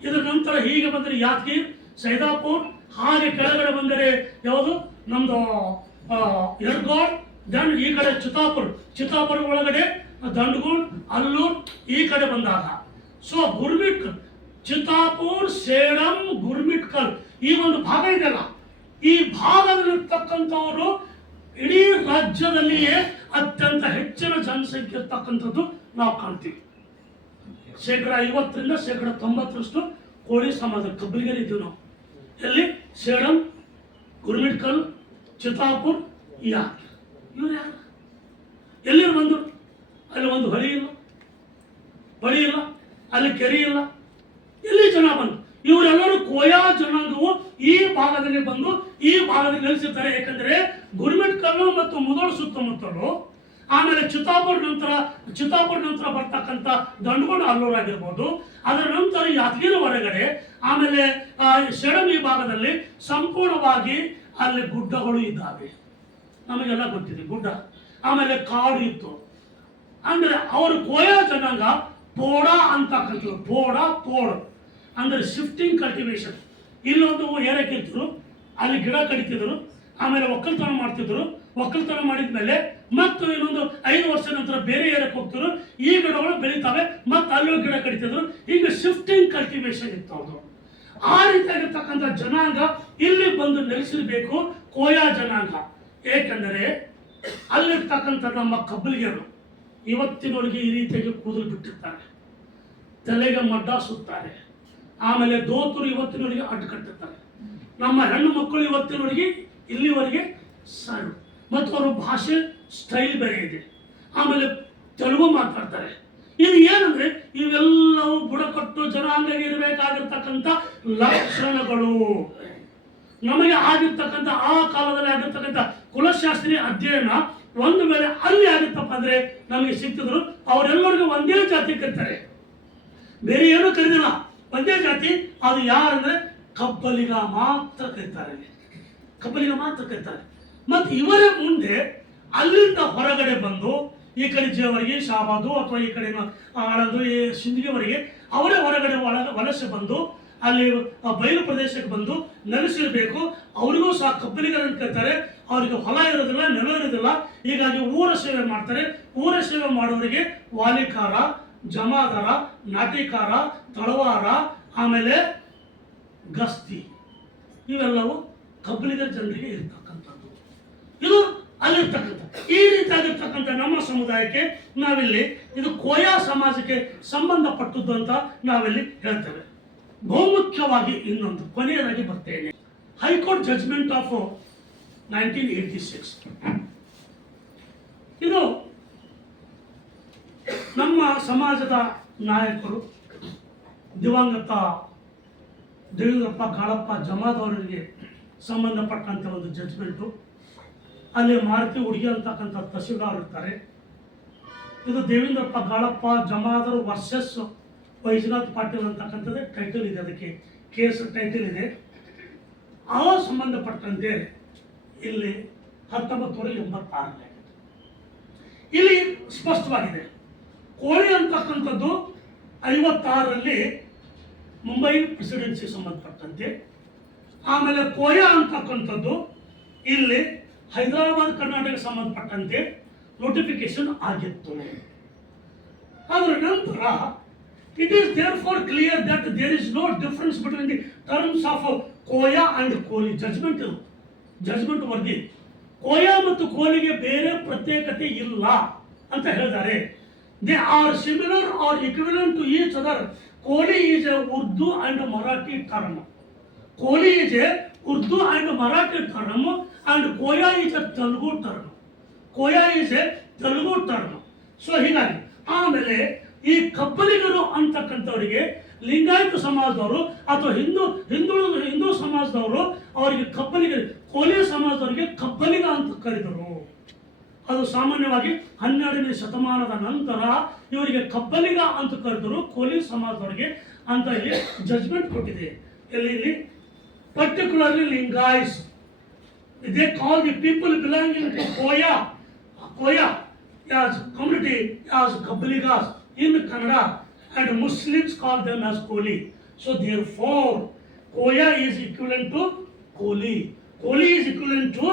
ಇದರ ನಂತರ ಹೀಗೆ ಬಂದರೆ ಯಾದಗಿರ್, ಸೈದಾಪುರ್, ಹಾಗೆ ಕೆಳಗಡೆ ಬಂದರೆ ಯಾವುದು ನಮ್ದು ಯರ್ಗೋಡ್, ದೆನ್ ಈ ಕಡೆ ಚಿತ್ತಾಪುರ ಒಳಗಡೆ ದಂಡಗುಂಡ್, ಅಲ್ಲೂರ್, ಈ ಕಡೆ ಬಂದಾಗ ಸೊ ಗುರ್ಮಿಟ್ಕಲ್, ಚಿತ್ತಾಪುರ್, ಸೇಡಂ, ಗುರ್ಮಿಟ್ಕಲ್ ಈ ಒಂದು ಭಾಗ ಇದೆಯಲ್ಲ, ಈ ಭಾಗದಲ್ಲಿರ್ತಕ್ಕಂಥವರು ಇಡೀ ರಾಜ್ಯದಲ್ಲಿಯೇ ಅತ್ಯಂತ ಹೆಚ್ಚಿನ ಜನಸಂಖ್ಯೆ ಇರ್ತಕ್ಕಂಥದ್ದು ನಾವು ಕಾಣ್ತೀವಿ. 50% 90% ಕೋಳಿ ಸಮಾಜ ಕಬ್ಬಲಿಗರು ಇದ್ದೀವಿ ನಾವು. ಎಲ್ಲಿ ಸೇಡಂ, ಗುರ್ಮಿಟ್ಕಲ್, ಚಿತ್ತಾಪುರ್, ಇವ್ರು ಯಾರು ಎಲ್ಲಿ ಬಂದರು? ಅಲ್ಲಿ ಒಂದು ಹೊಳಿ ಇಲ್ಲ, ಅಲ್ಲಿ ಕೆರೆ ಇಲ್ಲ, ಎಲ್ಲಿ ಜನ ಬಂದು ಇವರೆಲ್ಲರೂ ಕೋಯಾ ಜನಾಂಗವು ಈ ಭಾಗದಲ್ಲಿ ಬಂದು ಈ ಭಾಗದಲ್ಲಿ ನೆಲೆಸಿರ್ತಾರೆ. ಯಾಕಂದ್ರೆ ಗುರ್ಮಿಟ್ಕಲ್ಲು ಮತ್ತು ಮುದೋಳ್ ಸುತ್ತಮುತ್ತಲು, ಆಮೇಲೆ ಚಿತ್ತಾಪುರ ನಂತರ ಬರ್ತಕ್ಕಂಥ ದಂಡಗೋಣ, ಅಲ್ಲೂರು ಆಗಿರ್ಬೋದು, ಅದರ ನಂತರ ಯಾದಗಿರಿ ಹೊರಗಡೆ, ಆಮೇಲೆ ಸೇಡಂ ಈ ಭಾಗದಲ್ಲಿ ಸಂಪೂರ್ಣವಾಗಿ ಅಲ್ಲಿ ಗುಡ್ಡಗಳು ಇದ್ದಾವೆ, ನಮಗೆಲ್ಲ ಗೊತ್ತಿದೆ ಗುಡ್ಡ, ಆಮೇಲೆ ಕಾಡು ಇತ್ತು. ಅಂದ್ರೆ ಅವರು ಕೋಯಾ ಜನಾಂಗ ಪೋಡ ಅಂತಕ್ಕಂಥದ್ದು, ಪೋಡ್ ಅಂದ್ರೆ ಶಿಫ್ಟಿಂಗ್ ಕಲ್ಟಿವೇಶನ್. ಇಲ್ಲೊಂದು ಏರಕ್ಕಿರ್ತಿದ್ರು, ಅಲ್ಲಿ ಗಿಡ ಕಡಿತಿದ್ರು, ಆಮೇಲೆ ಒಕ್ಕಲ್ತನ ಮಾಡ್ತಿದ್ರು, ಒಕ್ಕಲ್ತನ ಮಾಡಿದ್ಮೇಲೆ ಮತ್ತು ಇನ್ನೊಂದು 5 ವರ್ಷ ನಂತರ ಬೇರೆ ಏರಕ್ಕೆ ಹೋಗ್ತಿದ್ರು, ಈ ಗಿಡಗಳು ಬೆಳೀತಾವೆ, ಮತ್ತು ಅಲ್ಲೋ ಗಿಡ ಕಡಿತಿದ್ರು. ಈಗ ಶಿಫ್ಟಿಂಗ್ ಕಲ್ಟಿವೇಶನ್ ಇತ್ತು ಅದು. ಆ ರೀತಿಯಾಗಿರ್ತಕ್ಕಂಥ ಜನಾಂಗ ಇಲ್ಲಿ ಬಂದು ನೆಲೆಸಿರ್ಬೇಕು, ಕೋಯಾ ಜನಾಂಗ. ಏಕೆಂದರೆ ಅಲ್ಲಿರ್ತಕ್ಕಂಥ ನಮ್ಮ ಕಬ್ಬಲಿಗರು ಇವತ್ತಿನವರೆಗೆ ಈ ರೀತಿಯಾಗಿ ಕೂದಲು ಬಿಟ್ಟಿರ್ತಾರೆ, ತಲೆಗೆ ಮಡ್ಡ ಸುತ್ತಾರೆ, ಆಮೇಲೆ ದೋತರು ಇವತ್ತಿನವರೆಗೆ ಅಡ್ಡು ಕಟ್ಟಿರ್ತಾರೆ. ನಮ್ಮ ಹೆಣ್ಣು ಮಕ್ಕಳು ಇವತ್ತಿನವರೆಗೆ ಇಲ್ಲಿವರೆಗೆ ಸಣ್ಣ, ಮತ್ತು ಅವರ ಭಾಷೆ ಸ್ಟೈಲ್ ಬೇರೆ ಇದೆ, ಆಮೇಲೆ ತೆಲುಗು ಮಾತಾಡ್ತಾರೆ. ಇದು ಏನಂದ್ರೆ ಇವೆಲ್ಲವೂ ಬುಡಕಟ್ಟು ಜನಾಂಗ ಇರಬೇಕಾಗಿರ್ತಕ್ಕಂಥ ಲಕ್ಷಣಗಳು. ನಮಗೆ ಆಗಿರ್ತಕ್ಕಂಥ ಆ ಕಾಲದಲ್ಲಿ ಆಗಿರ್ತಕ್ಕಂಥ ಕುಲಶಾಸ್ತ್ರೀಯ ಅಧ್ಯಯನ ಒಂದು ವೇಳೆ ಅಲ್ಲಿ ಆಗುತ್ತಪ್ಪ ಅಂದ್ರೆ ನಮಗೆ ಸಿಕ್ತಿದ್ರು, ಅವರೆಲ್ಲರಿಗೂ ಒಂದೇ ಜಾತಿ ಕರೀತಾರೆ, ಬೇರೆ ಏನೂ ಕರೀದಿಲ್ಲ, ಒಂದೇ ಜಾತಿ. ಅದು ಯಾರಂದ್ರೆ ಕಬ್ಬಲಿಗ ಮಾತ್ರ ಕರೀತಾರೆ, ಮತ್ತು ಇವರೇ ಮುಂದೆ ಅಲ್ಲಿಂದ ಹೊರಗಡೆ ಬಂದು ಈ ಕಡೆ ಜೇವರ್ಗಿ, ಶಾಬಾದು ಅಥವಾ ಈ ಕಡೆ ಆಳಂದು, ಈ ಸಿಂದಗಿವರೆಗೆ ಅವರೇ ಹೊರಗಡೆ ವಲಸೆ ಬಂದು ಅಲ್ಲಿ ಬಯಲು ಪ್ರದೇಶಕ್ಕೆ ಬಂದು ನೆಲೆಸಿರಬೇಕು. ಅವರಿಗೂ ಸಹ ಕಬ್ಬಲಿಗರನ್ನು ಕರೀತಾರೆ. ಅವರಿಗೆ ಹೊಲ ಇರೋದಿಲ್ಲ, ನೆಲ ಇರೋದಿಲ್ಲ, ಹೀಗಾಗಿ ಊರ ಸೇವೆ ಮಾಡ್ತಾರೆ. ಊರ ಸೇವೆ ಮಾಡೋರಿಗೆ ವಾಲಿಕಾರ, ಜಮಾದಾರ, ನಾಟಿಕಾರ, ತಳವಾರ, ಆಮೇಲೆ ಗಸ್ತಿ ಇವೆಲ್ಲವೂ ಕಬ್ಬಲಿಗರ ಜನರಿಗೆ ಇರ್ತಕ್ಕಂಥದ್ದು. ಇದು ಅಲ್ಲಿರ್ತಕ್ಕಂಥ ಈ ರೀತಿಯಾಗಿರ್ತಕ್ಕಂಥ ನಮ್ಮ ಸಮುದಾಯಕ್ಕೆ ನಾವಿಲ್ಲಿ ಇದು ಕೋಯಾ ಸಮಾಜಕ್ಕೆ ಸಂಬಂಧಪಟ್ಟದ್ದು ಅಂತ ನಾವಿಲ್ಲಿ ಹೇಳ್ತೇವೆ. ಬಹುಮುಖ್ಯವಾಗಿ ಇನ್ನೊಂದು ಕೊನೆಯದಾಗಿ ಬರ್ತೇನೆ, ಹೈಕೋರ್ಟ್ ಜಡ್ಜ್ಮೆಂಟ್ ಆಫ್ 1986. ಇದು ನಮ್ಮ ಸಮಾಜದ ನಾಯಕರು ದಿವಂಗತ ದೇವೇಂದ್ರಪ್ಪ ಗಾಳಪ್ಪ ಜಮಾದವರಿಗೆ ಸಂಬಂಧಪಟ್ಟಂಥ ಒಂದು ಜಡ್ಜ್ಮೆಂಟು. ಅಲ್ಲಿ ಮಾರುತಿ ಹುಡುಗಿ ಅಂತಕ್ಕಂಥ ತಹಸೀಲ್ದಾರ್ ಇರ್ತಾರೆ. ಇದು ದೇವೇಂದ್ರಪ್ಪ ಗಾಳಪ್ಪ ಜಮಾದರ್ ವರ್ಸಸ್ ವೈಜನಾಥ್ ಪಾಟೀಲ್ ಅಂತಕ್ಕಂಥದ್ದೇ ಟೈಟಲ್ ಇದೆ, ಅದಕ್ಕೆ ಕೇಸ್ ಟೈಟಲ್ ಇದೆ. ಆ ಸಂಬಂಧಪಟ್ಟಂತೆ ಇಲ್ಲಿ 1986 ಇಲ್ಲಿ ಸ್ಪಷ್ಟವಾಗಿದೆ. ಕೋಳಿ ಅಂತಕ್ಕಂಥದ್ದು 56ರಲ್ಲಿ ಮುಂಬೈ ಪ್ರೆಸಿಡೆನ್ಸಿ ಸಂಬಂಧಪಟ್ಟಂತೆ, ಆಮೇಲೆ ಕೋಯಾ ಅಂತಕ್ಕಂಥದ್ದು ಇಲ್ಲಿ ಹೈದರಾಬಾದ್ ಕರ್ನಾಟಕ ಸಂಬಂಧಪಟ್ಟಂತೆ ನೋಟಿಫಿಕೇಶನ್ ಆಗಿತ್ತು. ಅದರ ನಂತರ it is there far clear that there is no difference between the terms of Koya and Koli. Judgement ವರದಿ ಕೋಯಾ ಮತ್ತು ಕೋಲಿಗೆ ಬೇರೆ ಪ್ರತ್ಯೇಕತೆ ಇಲ್ಲ ಅಂತ ಹೇಳಿದ್ದಾರೆ. They are similar or equivalent to each other. Koli is a Urdu and Marathi term. Koli is a Urdu and Marathi term and Koya is a Telugu term. So ಹೀಗಾಗಿ ಆಮೇಲೆ ಈ ಕಬ್ಬಲಿಗರು ಅಂತಕ್ಕಂಥವರಿಗೆ ಲಿಂಗಾಯತ ಸಮಾಜದವರು ಅಥವಾ ಹಿಂದೂ ಸಮಾಜದವರು ಅವರಿಗೆ ಕಬ್ಬಲಿಗ, ಕೋಲಿ ಸಮಾಜದವರಿಗೆ ಕಬ್ಬಲಿಗ ಅಂತ ಕರೆದರು. ಅದು ಸಾಮಾನ್ಯವಾಗಿ 12ನೇ ಶತಮಾನದ ನಂತರ ಇವರಿಗೆ ಕಬ್ಬಲಿಗ ಅಂತ ಕರೆದರು, ಕೋಲಿ ಸಮಾಜದವರಿಗೆ ಅಂತ ಇಲ್ಲಿ ಜಜ್ಮೆಂಟ್ ಕೊಟ್ಟಿದೆ. ಇಲ್ಲಿ particularly Lingayats, they call the people belonging to Koya as community as Kabbaligas in Kannada, and Muslims call them as Koli. So therefore Koya is equivalent to Koli is equivalent to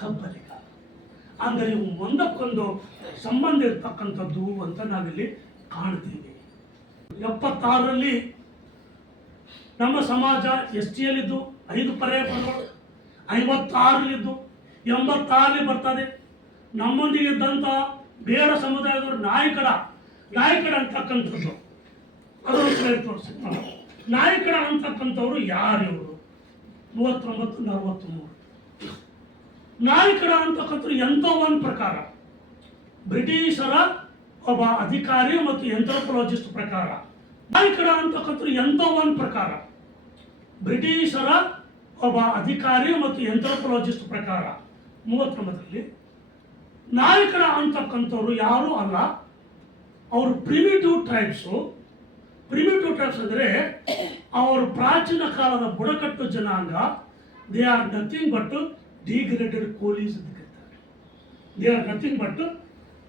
Kabbaliga. ಅಂದರೆ ಒಂದಕ್ಕೊಂದು ಸಂಬಂಧ ಇರ್ತಕ್ಕಂಥದ್ದು ಅಂತ ನಾವಿಲ್ಲಿ ಕಾಣ್ತೀವಿ. 76ರಲ್ಲಿ ನಮ್ಮ ಸಮಾಜ ST-ಯಲ್ಲಿದ್ದು 5 ಪರ್ಯಾಯ ಪದಗಳು, 56ರಲ್ಲಿದ್ದು 86ರಲ್ಲಿ ಬರ್ತದೆ. ನಮ್ಮೊಂದಿಗೆ ಇದ್ದಂಥ ಬೇಡ ಸಮುದಾಯದವರು ನಾಯಕರ ಅಂತಕ್ಕಂಥದ್ದು ಅದನ್ನು ತೋರಿಸ್ತಾರೆ. ನಾಯಕರ ಅಂತಕ್ಕಂಥವ್ರು ಯಾರು ಇವರು? 39-43 ನಾಯಕರ ಅಂತಕ್ಕಂಥವ್ರು ಎಂಥವನ್ ಪ್ರಕಾರ ಬ್ರಿಟಿಷರ ಒಬ್ಬ ಅಧಿಕಾರಿ ಮತ್ತು ಎಂಥ್ರೋಪಾಲಜಿಸ್ಟ್ ಪ್ರಕಾರ. ನಾಯಕರ ಅಂತಕ್ಕಂಥವ್ರು ಎಂಥವನ್ ಪ್ರಕಾರ ಬ್ರಿಟಿಷರ ಒಬ್ಬ ಅಧಿಕಾರಿ ಮತ್ತು ಎಂಥ್ರೋಪಾಲಜಿಸ್ಟ್ ಪ್ರಕಾರ 39ರಲ್ಲಿ ನಾಯಕರ ಅಂತಕ್ಕಂಥವ್ರು ಯಾರೂ ಅಲ್ಲ, ಅವರು ಪ್ರಿಮಿಟಿವ್ ಟ್ರೈಬ್ಸ್ ಅಂದರೆ ಅವರು ಪ್ರಾಚೀನ ಕಾಲದ ಬುಡಕಟ್ಟು ಜನಾಂಗ. They are nothing but degraded Kolis ಅಂತ ಕರೀತಾರೆ. They are nothing but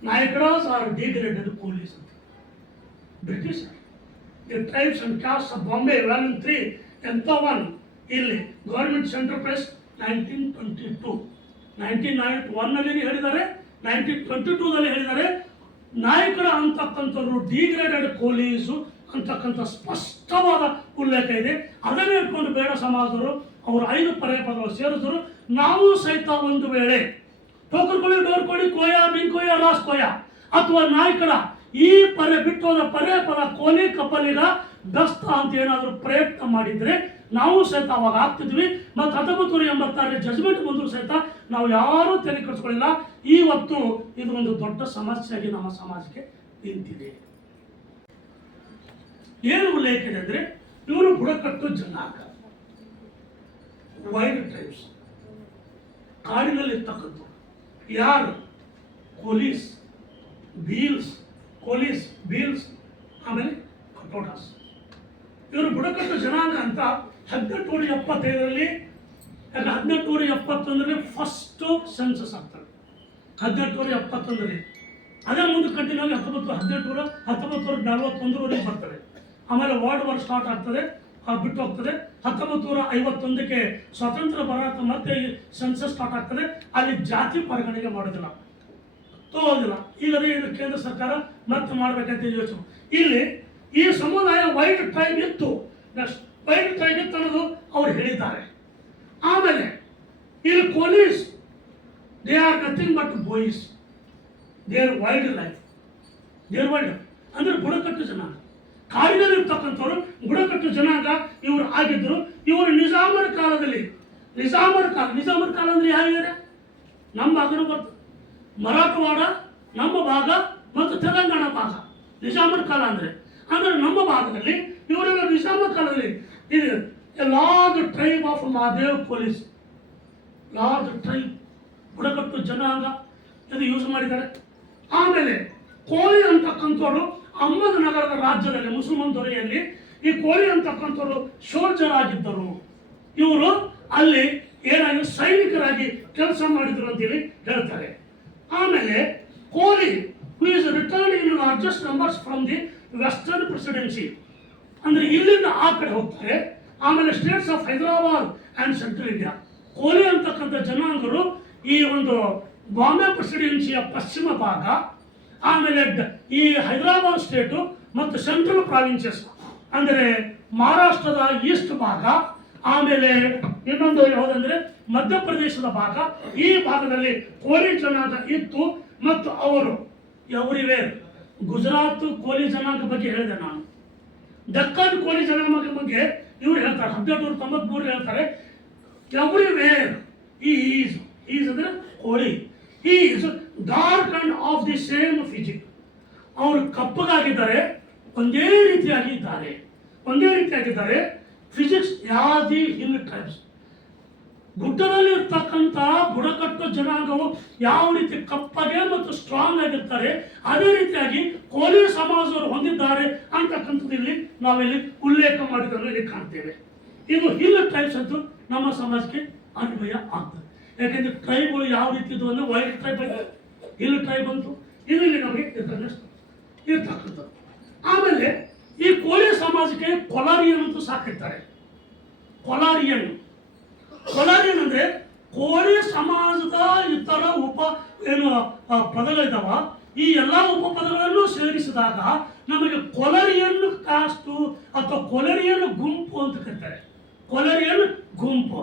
Nayakaras or degraded Kolis ಅಂತ. British the tribes and caste of Bombay volume 3 Enthoven ಇಲ್ಲಿ ಗೌರ್ಮೆಂಟ್ ಸೆಂಟ್ರಲ್ ಪ್ರೆಸ್ 1922 1991ನಲ್ಲಿ ಹೇಳಿದ್ದಾರೆ, 1922ದಲ್ಲಿ ಹೇಳಿದ್ದಾರೆ. ನಾಯಕರ ಅಂತಕ್ಕಂಥವ್ರು ಡಿಗ್ರೇಡೆಡ್ ಕೋಲೀಸು ಅಂತಕ್ಕಂಥ ಸ್ಪಷ್ಟವಾದ ಉಲ್ಲೇಖ ಇದೆ. ಅದನ್ನೇ ಇಟ್ಕೊಂಡು ಬೇಡ ಸಮಾಜದವರು ಅವರು 5 ಪರ್ಯಾಯ ಪದಗಳು ಸೇರಿಸಿದ್ರು. ನಾವು ಸಹಿತ ಒಂದು ವೇಳೆ ಟೋಕರ್ಕೊಳ್ಳಿ, ಡೋರ್ಕೊಳ್ಳಿ, ಕೋಯಾ, ಬಿಂಕೋಯಾ, ರಾಸ್ ಕೋಯಾ ಅಥವಾ ನಾಯಕರ ಈ ಬಿಟ್ಟೋದ ಪರ್ಯಾಯ ಪದ ಕೋಲಿ, ಕಬ್ಬಲಿಗ, ದಸ್ತ ಅಂತ ಏನಾದರೂ ಪ್ರಯತ್ನ ಮಾಡಿದರೆ ನಾವು ಸಹಿತ ಅವಾಗ ಆಗ್ತಿದ್ವಿ. ಮತ್ತು 1986 ಜಜ್ಮೆಂಟ್ ಬಂದರೂ ಸಹಿತ ನಾವು ಯಾರೂ ತಲೆ ಕೆಡಿಸ್ಕೊಳ್ಳಿಲ್ಲ. ಇವತ್ತು ಇದು ಒಂದು ದೊಡ್ಡ ಸಮಸ್ಯೆಯಾಗಿ ನಮ್ಮ ಸಮಾಜಕ್ಕೆ ನಿಂತಿದೆ. ಏನು ಉಲ್ಲೇಖ ಇದೆ ಅಂದರೆ ಇವರು ಬುಡಕಟ್ಟು ಜನಾಂಗ, ವೈಲ್ಡ್ ಟ್ರೈಬ್ಸ್, ಕಾಡಿನಲ್ಲಿರ್ತಕ್ಕಂಥವ್ರು. ಯಾರು? ಬೀಲ್ಸ್ ಆಮೇಲೆ ಕಟೋಟಾಸ್. ಇವರು ಬುಡಕಟ್ಟು ಜನಾಂಗ ಅಂತ 1875ರಲ್ಲಿ 1871ರಲ್ಲಿ ಫಸ್ಟ್ ಸೆನ್ಸಸ್ ಆಗ್ತಾರೆ. 1871ರಲ್ಲಿ ಅದೇ ಮುಂದೆ ಕಂಟಿನ್ಯೂ ಆಗಿ 1941ವರೆಗೆ ಬರ್ತಾರೆ. ಆಮೇಲೆ ವರ್ಲ್ಡ್ ವಾರ್ ಸ್ಟಾರ್ಟ್ ಆಗ್ತದೆ, ಬಿಟ್ಟು ಹೋಗ್ತದೆ. 1951ಕ್ಕೆ ಸ್ವಾತಂತ್ರ್ಯ ಭಾರತ ಮತ್ತೆ ಸೆನ್ಸಸ್ ಸ್ಟಾರ್ಟ್ ಆಗ್ತದೆ. ಅಲ್ಲಿ ಜಾತಿ ಪರಿಗಣನೆ ಮಾಡೋದಿಲ್ಲ, ತಗೋದಿಲ್ಲ. ಈಗ ಅದೇ ಕೇಂದ್ರ ಸರ್ಕಾರ ಮತ್ತೆ ಮಾಡಬೇಕಂತ ಯೋಚನೆ. ಇಲ್ಲಿ ಈ ಸಮುದಾಯ ವೈಲ್ಡ್ ಟ್ರೈಬ್ ಇತ್ತು, ವೈಲ್ಡ್ ಟ್ರೈಬ್ ಇತ್ತು ಅನ್ನೋದು ಅವ್ರು ಹೇಳಿದ್ದಾರೆ. ಆಮೇಲೆ ಇಲ್ಲಿ Kolis, they are nothing but boys, their wild life, ಅಂದ್ರೆ ಬುಡಕಟ್ಟು ಜನಾಂಗ, ಕಾಡಿನಲ್ಲಿರ್ತಕ್ಕಂಥವ್ರು ಬುಡಕಟ್ಟು ಜನಾಂಗ ಇವರು ಆಗಿದ್ರು. ಇವರು ನಿಜಾಮರ ಕಾಲದಲ್ಲಿ, ನಿಜಾಮರ ಕಾಲ ಅಂದ್ರೆ ಯಾರಿದ್ದಾರೆ? ನಮ್ಮ ಭಾಗನೂ ಬರ್ತದೆ, ಮರಾಠವಾಡ ನಮ್ಮ ಭಾಗ ಮತ್ತು ತೆಲಂಗಾಣ ಭಾಗ ನಿಜಾಮರ ಕಾಲ ಅಂದ್ರೆ ನಮ್ಮ ಭಾಗದಲ್ಲಿ ಇವರೆಲ್ಲ ನಿಜಾಮರ ಕಾಲದಲ್ಲಿ ಇದು large tribe of Mahadev police, large tribe ಬುಡಕಟ್ಟು ಜನಾಂಗ ಇದು ಯೂಸ್ ಮಾಡಿದ್ದಾರೆ. ಆಮೇಲೆ ಕೋಲಿ ಅಂತಕ್ಕಂಥವ್ರು ಅಹಮದ್ನಗರದ ರಾಜ್ಯದಲ್ಲಿ ಮುಸಲ್ಮಾನ್ ದೊರೆಯಲ್ಲಿ ಈ ಕೋಳಿ ಅಂತಕ್ಕಂಥವ್ರು ಶೋಲ್ಜರ್ ಆಗಿದ್ದರು. ಇವರು ಅಲ್ಲಿ ಏನಾಗಿ ಸೈನಿಕರಾಗಿ ಕೆಲಸ ಮಾಡಿದ್ರು ಅಂತೇಳಿ ಹೇಳ್ತಾರೆ. ಆಮೇಲೆ Koli who is return in largest numbers from the western presidency, ಅಂದ್ರೆ ಇಲ್ಲಿಂದ ಆ ಕಡೆ ಹೋಗ್ತಾರೆ. ಆಮೇಲೆ states of Hyderabad and central India. ಕೋಲಿ ಅಂತಕ್ಕಂಥ ಜನಾಂಗರು ಈ ಒಂದು ಬಾಂಬೆ ಪ್ರೆಸಿಡೆನ್ಸಿಯ ಪಶ್ಚಿಮ ಭಾಗ, ಆಮೇಲೆ ಈ ಹೈದರಾಬಾದ್ ಸ್ಟೇಟು ಮತ್ತು ಸೆಂಟ್ರಲ್ ಪ್ರಾವಿನ್ಸಸ್ ಅಂದರೆ ಮಹಾರಾಷ್ಟ್ರದ ಈಸ್ಟ್ ಭಾಗ, ಆಮೇಲೆ ಇನ್ನೊಂದು ಯಾವುದಂದ್ರೆ ಮಧ್ಯಪ್ರದೇಶದ ಭಾಗ, ಈ ಭಾಗದಲ್ಲಿ ಕೋಲಿ ಜನಾಂಗ ಇತ್ತು. ಮತ್ತು ಅವರು ಅವರಿವೆ ಗುಜರಾತ್ ಕೋಲಿ ಜನಾಂಗ ಬಗ್ಗೆ ಹೇಳಿದೆ ನಾನು. ದಕ್ಕನ್ ಕೋಲಿ ಜನಾಂಗ ಬಗ್ಗೆ ಇವ್ರು ಹೇಳ್ತಾರೆ 1893 ಹೇಳ್ತಾರೆ. ಎವ್ರಿವೇರ್ ಈಸ್ ಅಂದ್ರೆ ಕೋಳಿ, is dark and of the same physique. ಅವರು ಕಪ್ಪಗಾಗಿದ್ದಾರೆ, ಒಂದೇ ರೀತಿಯಾಗಿದ್ದಾರೆ. ಫಿಸಿಕ್ಸ್ ಯಾದಿ ಹಿಲ್ ಟ್ರೈಬ್ಸ್, ಗುಡ್ಡದಲ್ಲಿ ಇರ್ತಕ್ಕಂಥ ಬುಡಕಟ್ಟು ಜನಾಂಗವು ಯಾವ ರೀತಿ ಕಪ್ಪಗೆ ಮತ್ತು ಸ್ಟ್ರಾಂಗ್ ಆಗಿರ್ತಾರೆ, ಅದೇ ರೀತಿಯಾಗಿ ಕೋಲಿ ಸಮಾಜದವರು ಹೊಂದಿದ್ದಾರೆ ಅಂತಕ್ಕಂಥದ್ದು ಇಲ್ಲಿ ನಾವಿಲ್ಲಿ ಉಲ್ಲೇಖ ಮಾಡಿದ್ದನ್ನು ಇಲ್ಲಿ ಕಾಣ್ತೇವೆ. ಇದು ಹಿಲ್ ಟ್ರೈಬ್ಸ್ ಅಂತೂ ನಮ್ಮ ಸಮಾಜಕ್ಕೆ ಅನ್ವಯ ಆಗ್ತದೆ. ಯಾಕೆಂದ್ರೆ ಟ್ರೈಬ್ಗಳು ಯಾವ ರೀತಿ ಇದ್ವು ಅಂದ್ರೆ ವೈಲ್ಡ್ ಟ್ರೈಬ್, ಹಿಲ್ ಟ್ರೈಬ್ ಅಂತೂ ಇದರಲ್ಲಿ ನಮಗೆ ಇರ್ತಕ್ಕಂಥದ್ದು. ಆಮೇಲೆ ಈ ಕೋಳಿ ಸಮಾಜಕ್ಕೆ ಕೊಲಾರಿಯನ್ ಅಂತೂ ಸಾಕಿರ್ತಾರೆ. ಕೊಲಾರಿಯನ್ ಅಂದ್ರೆ ಕೋಳಿ ಸಮಾಜದ ಇತರ ಪದಗಳಿದ್ದಾವ, ಈ ಎಲ್ಲ ಉಪಪದಗಳನ್ನು ಸೇರಿಸಿದಾಗ ನಮಗೆ ಕೊಲರಿಯನ್ ಕಾಸ್ಟು ಅಥವಾ ಕೊಲರಿಯನ್ ಗುಂಪು ಅಂತ ಕರೀತಾರೆ. ಕೊಲರಿಯನ್ ಗುಂಪು,